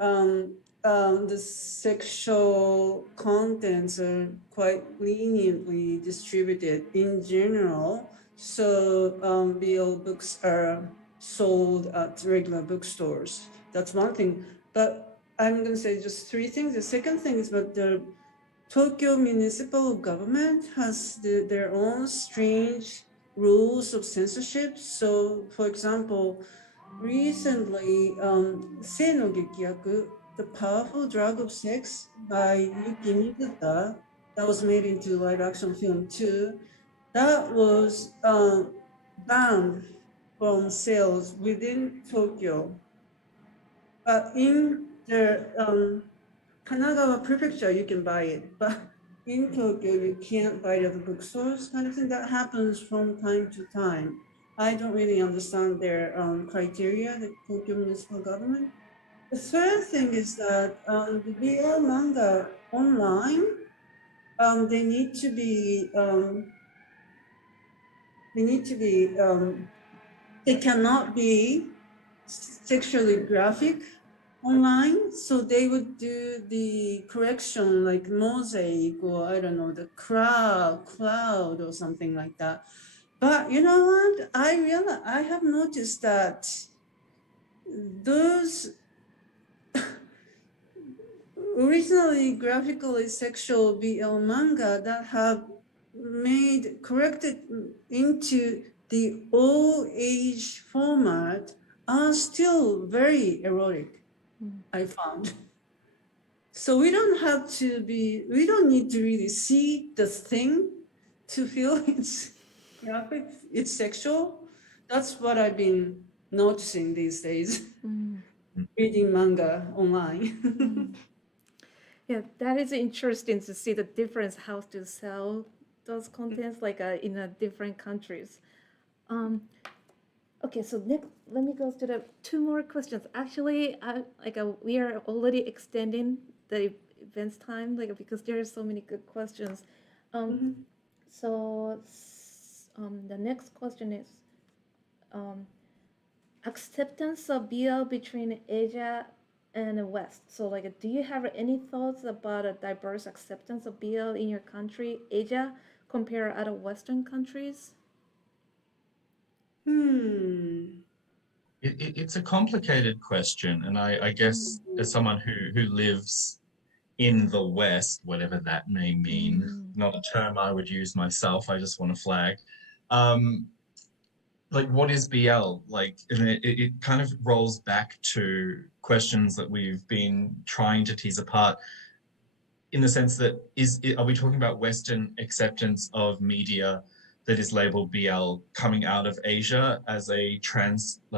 the sexual contents are quite leniently distributed in general. So BL books are sold at regular bookstores. That's one thing. But I'm going to say just 3 things. The second thing is that the Tokyo municipal government has their own strange rules of censorship. So, for example, recently, Sei no Gekyaku, The Powerful Drug of Sex by Yuki Mizuta, that was made into live action film too, that was banned from sales within Tokyo. But in the Kanagawa prefecture, you can buy it, but in Tokyo, you can't buy it at the bookstores, kind of thing. That happens from time to time. I don't really understand their criteria, the Tokyo municipal government. The third thing is that the BL manga online, they need to be, they cannot be sexually graphic online, so they would do the correction like mosaic or I don't know, the cloud or something like that. But you know what? I have noticed that those originally graphically sexual BL manga that have corrected into the all age format are still very erotic. I found. So we don't need to really see the thing to feel it's graphic, it's sexual. That's what I've been noticing these days, reading manga online. Yeah, that is interesting to see the difference how to sell those contents like in different countries. Okay, so next, let me go to the 2 more questions. Actually, we are already extending the event's time, because there are so many good questions. So, The next question is um, acceptance of BL between Asia and the West. So, like, do you have any thoughts about a diverse acceptance of BL in your country, Asia, compared to other Western countries? It's a complicated question, and I guess as someone who lives in the West, whatever that may mean, not a term I would use myself, I just want to flag. Like, what is BL? Like, and it kind of rolls back to questions that we've been trying to tease apart, in the sense that are we talking about Western acceptance of media that is labeled BL coming out of Asia as a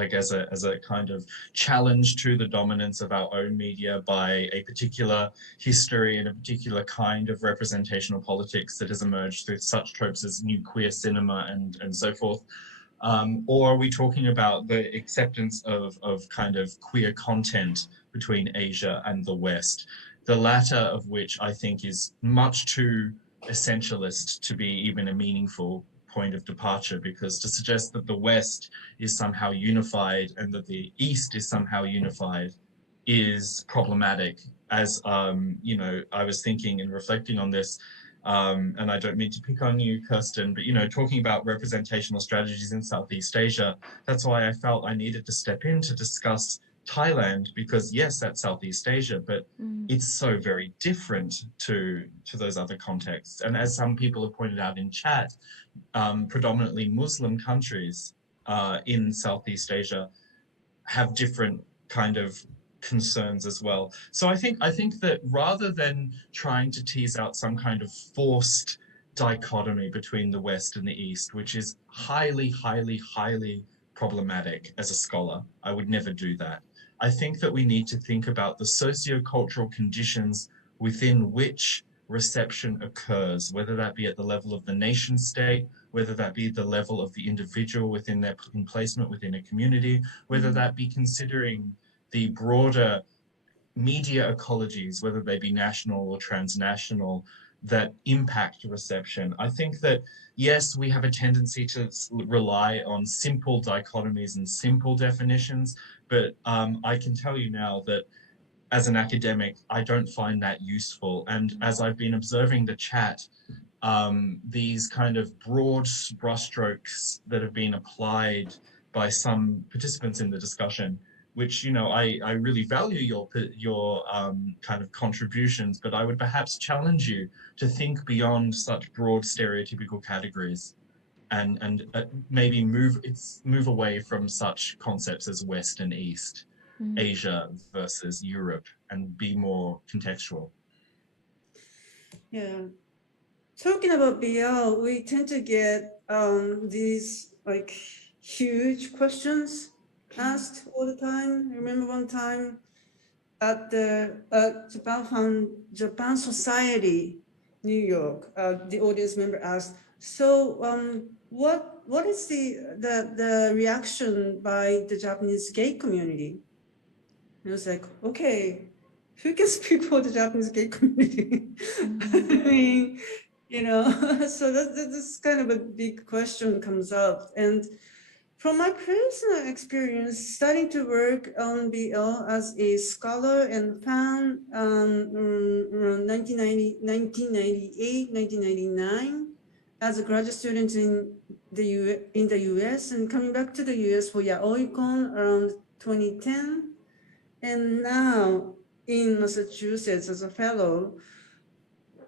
as a kind of challenge to the dominance of our own media by a particular history and a particular kind of representational politics that has emerged through such tropes as new queer cinema and so forth? Or are we talking about the acceptance of kind of queer content between Asia and the West? The latter of which I think is much too essentialist to be even a meaningful point of departure, because to suggest that the West is somehow unified and that the East is somehow unified is problematic. As you know, I was thinking and reflecting on this, and I don't mean to pick on you, Kirsten, but you know, talking about representational strategies in Southeast Asia, that's why I felt I needed to step in to discuss Thailand, because yes, that's Southeast Asia, but it's so very different to those other contexts. And as some people have pointed out in chat, predominantly Muslim countries in Southeast Asia have different kind of concerns as well. So I think that rather than trying to tease out some kind of forced dichotomy between the West and the East, which is highly, highly, highly problematic as a scholar, I would never do that. I think that we need to think about the sociocultural conditions within which reception occurs, whether that be at the level of the nation state, whether that be the level of the individual within their placement within a community, whether that be considering the broader media ecologies, whether they be national or transnational, that impact reception. I think that, yes, we have a tendency to rely on simple dichotomies and simple definitions, but I can tell you now that as an academic, I don't find that useful. And as I've been observing the chat, these kind of broad brushstrokes that have been applied by some participants in the discussion, which, you know, I really value your kind of contributions, but I would perhaps challenge you to think beyond such broad stereotypical categories and maybe move away from such concepts as West and East, Asia versus Europe, and be more contextual. Yeah. Talking about BL, we tend to get these like huge questions asked all the time. I remember one time at the Japan Society, New York, the audience member asked, "So, what is the reaction by the Japanese gay community?" And I was like, okay, who can speak for the Japanese gay community? I mean, you know, so this kind of a big question comes up. And from my personal experience, starting to work on BL as a scholar and fan around 1998, 1999, as a graduate student in the US, and coming back to the US for YaoiCon around 2010, and now in Massachusetts as a fellow,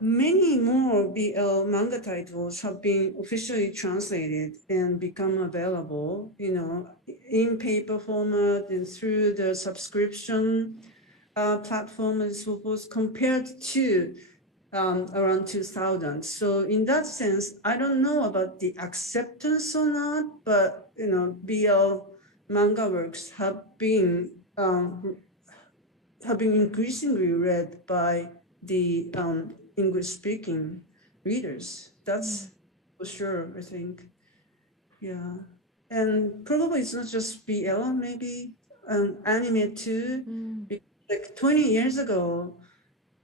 many more BL manga titles have been officially translated and become available, you know, in paper format and through the subscription platform and so forth, compared to around 2000. So in that sense, I don't know about the acceptance or not, but, you know, BL manga works have been increasingly read by the English-speaking readers. That's for sure, I think. Yeah, and probably it's not just BL, maybe anime too. Like 20 years ago,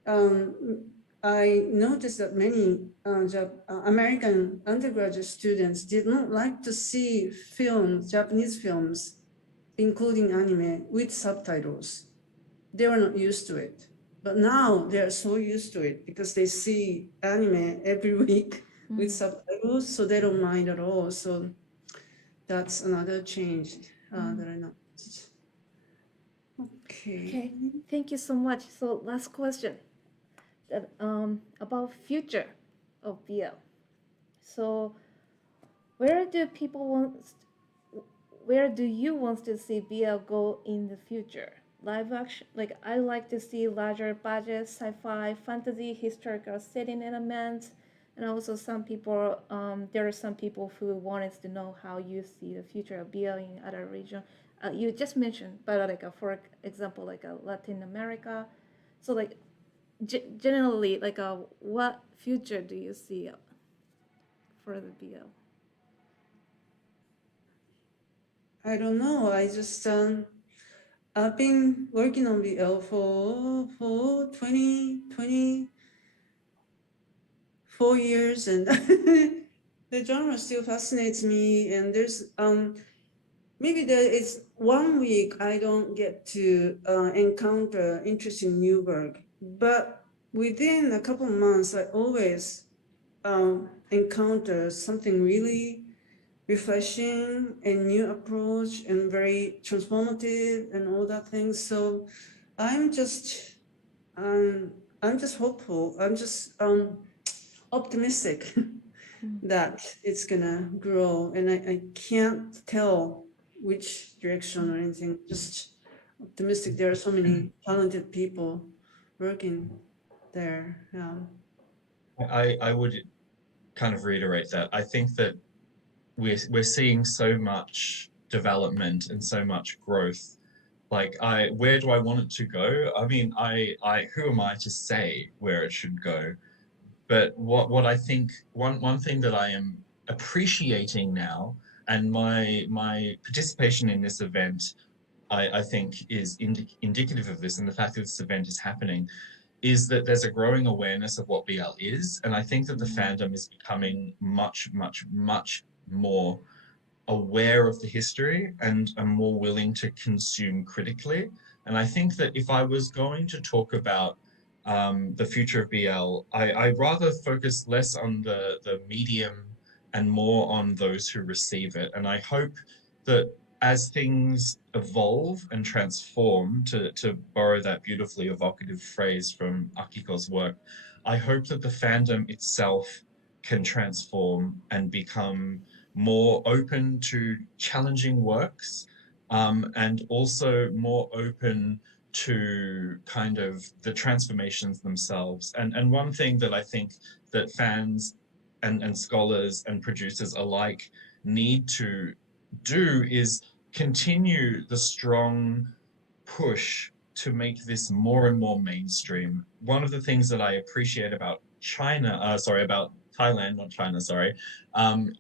I noticed that many American undergraduate students did not like to see films, Japanese films, including anime with subtitles. They were not used to it. But now they are so used to it because they see anime every week with subtitles, so they don't mind at all. So that's another change that I noticed. Okay. Okay, thank you so much. So last question that about future of BL. So where do people where do you want to see BL go in the future? Live action, like I like to see larger budget, sci-fi, fantasy, historical setting elements, and also some people, there are some people who wanted to know how you see the future of BL in other region. You just mentioned, but like for example, like Latin America. So like generally, like what future do you see for the BL? I don't know. I just I've been working on BL for 24 years, and the genre still fascinates me. And there's maybe there is 1 week I don't get to encounter interesting new work, but within a couple of months I always encounter something really refreshing and new approach and very transformative and all that things. So I'm just hopeful. I'm just optimistic that it's gonna grow, and I can't tell which direction or anything. Just optimistic. There are so many talented people working there. Yeah. I would kind of reiterate that. I think that we're seeing so much development and so much growth. Like where do I want it to go? I mean, I who am I to say where it should go? But what I think one thing that I am appreciating now, and my participation in this event, I think is indicative of this, and the fact that this event is happening, is that there's a growing awareness of what BL is, and I think that the fandom is becoming much, much, much more aware of the history and are more willing to consume critically. And I think that if I was going to talk about the future of BL, I'd rather focus less on the medium and more on those who receive it. And I hope that as things evolve and transform, to borrow that beautifully evocative phrase from Akiko's work, I hope that the fandom itself can transform and become more open to challenging works, and also more open to kind of the transformations themselves. And one thing that I think that fans and scholars and producers alike need to do is continue the strong push to make this more and more mainstream. One of the things that I appreciate about about Thailand, not China, sorry,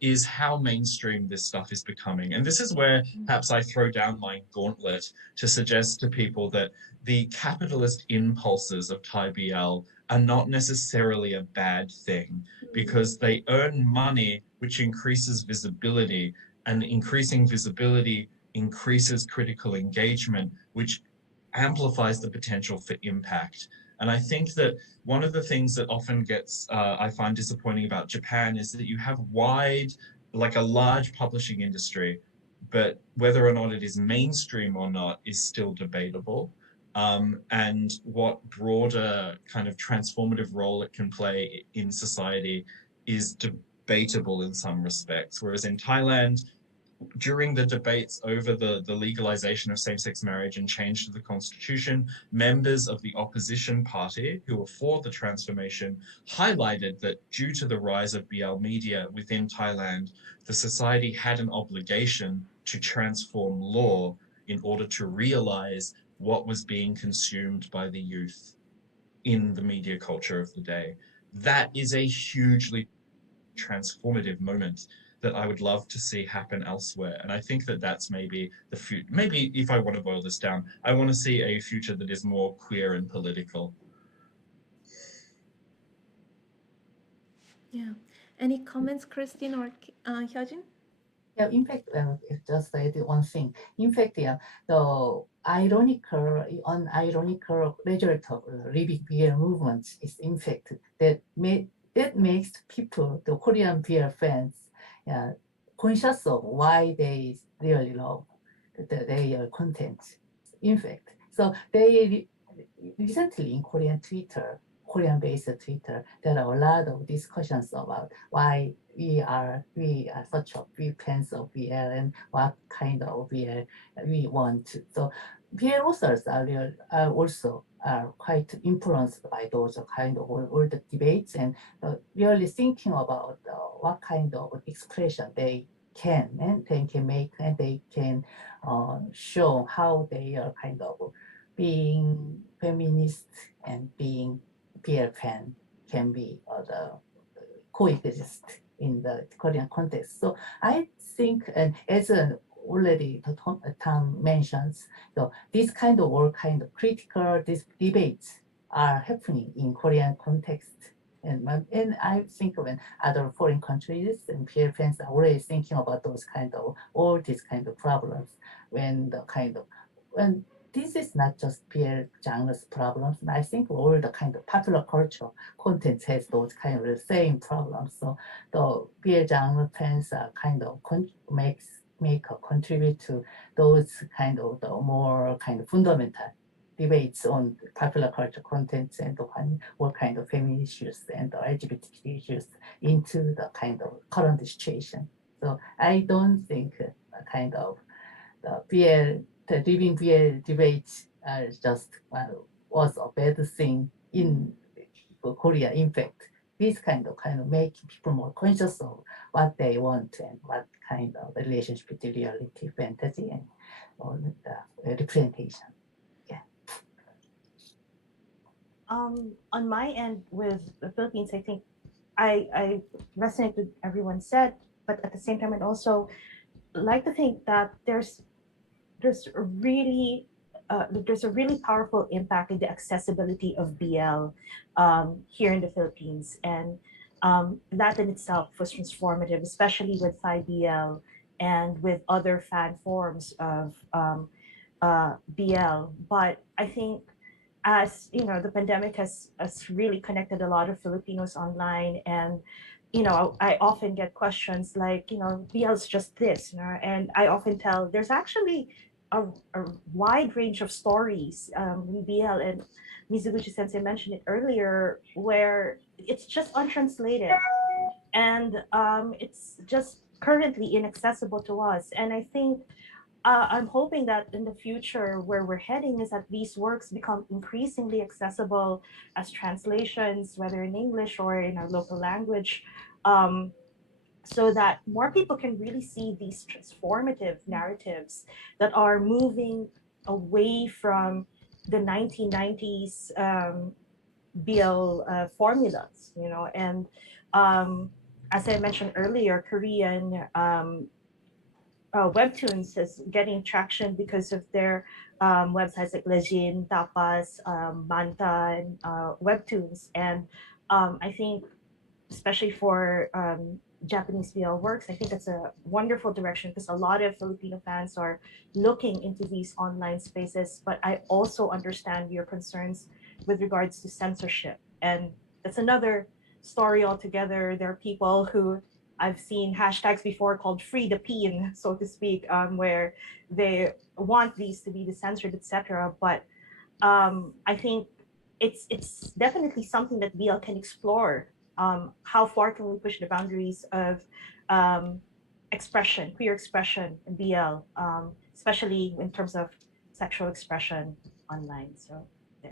is how mainstream this stuff is becoming. And this is where perhaps I throw down my gauntlet to suggest to people that the capitalist impulses of Thai BL are not necessarily a bad thing, because they earn money, which increases visibility, and increasing visibility increases critical engagement, which amplifies the potential for impact. And I think that one of the things that often gets, I find disappointing about Japan is that you have like a large publishing industry, but whether or not it is mainstream or not is still debatable. And what broader kind of transformative role it can play in society is debatable in some respects. Whereas in Thailand, during the debates over the legalization of same-sex marriage and change to the constitution, members of the opposition party who were for the transformation highlighted that due to the rise of BL media within Thailand, the society had an obligation to transform law in order to realize what was being consumed by the youth in the media culture of the day. That is a hugely transformative moment that I would love to see happen elsewhere. And I think that that's maybe the future. Maybe if I want to boil this down, I want to see a future that is more queer and political. Yeah. Any comments, Christine or Hyojin? Yeah, in fact, just add one thing. In fact, yeah, the ironical, unironical result of living BL movement is in fact that makes people, the Korean BL fans, yeah, conscious of why they really love their content. In fact, so they recently in Korean-based Twitter, there are a lot of discussions about why we are such a big fans of BL and what kind of BL we want. So BL authors are also quite influenced by those kind of all the debates and really thinking about what kind of expression they can make and they can show how they are kind of being feminist and being BL fan can be the coexist in the Korean context. So I think, and as already Tom mentions, this kind of all kind of critical debates are happening in Korean context. And I think when other foreign countries and peer fans are already thinking about all these kind of problems when this is not just peer genres problems. And I think all the kind of popular culture content has those kind of the same problems. So the peer genre fans are kind of contribute to those kind of the more kind of fundamental debates on popular culture contents and all kind of feminist issues and the LGBTQ issues into the kind of current situation. So I don't think kind of the living BL debates just was a bad thing in Korea. In fact, this kind of making people more conscious of what they want and what kind of relationship between reality, fantasy, and the representation. Yeah. On my end with the Philippines, I think I resonate with everyone said, but at the same time, I'd also like to think that there's a really powerful impact in the accessibility of BL here in the Philippines, and that in itself was transformative, especially with Thai BL and with other fan forms of BL. But I think as you know, the pandemic has really connected a lot of Filipinos online, and I often get questions like, BL is just this, and I often tell there's actually a wide range of stories in BL, and Mizoguchi Sensei mentioned it earlier, where it's just untranslated and it's just currently inaccessible to us. And I think I'm hoping that in the future, where we're heading is that these works become increasingly accessible as translations, whether in English or in our local language, so that more people can really see these transformative narratives that are moving away from the 1990s BL formulas, and as I mentioned earlier, Korean webtoons is getting traction because of their websites like Lejin, Tapas, Manta, and webtoons. And I think, especially for Japanese BL works, I think that's a wonderful direction because a lot of Filipino fans are looking into these online spaces. But I also understand your concerns with regards to censorship. And that's another story altogether. There are people who I've seen hashtags before called free the peen, so to speak, where they want these to be censored, etc. But I think it's definitely something that BL can explore. How far can we push the boundaries of expression, queer expression in BL, especially in terms of sexual expression online? So, yeah.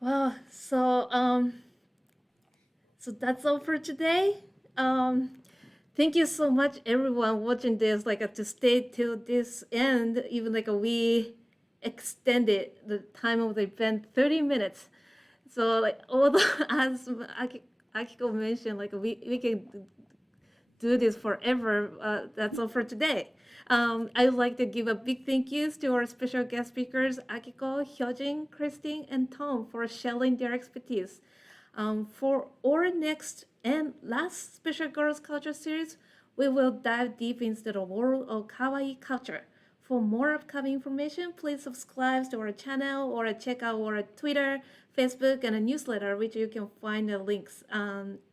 Well, so that's all for today. Thank you so much, everyone watching this. To stay till this end, even we extended the time of the event 30 minutes. So although as Akiko mentioned, we can do this forever. That's all for today. I would like to give a big thank yous to our special guest speakers, Akiko, Hyojin, Christine, and Tom, for sharing their expertise. For our next and last special girls culture series, we will dive deep into the world of kawaii culture. For more upcoming information, please subscribe to our channel or check out our Twitter, Facebook, and a newsletter, which you can find the links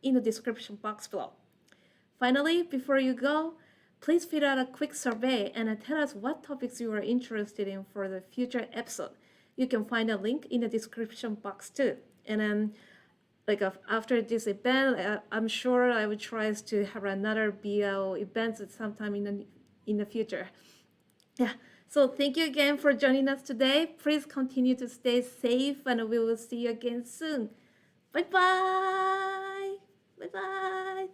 in the description box below. Finally, before you go, please fill out a quick survey and tell us what topics you are interested in for the future episode. You can find a link in the description box too. And then, after this event, I'm sure I will try to have another BL event sometime in the future. Yeah. So thank you again for joining us today. Please continue to stay safe, and we will see you again soon. Bye bye. Bye bye.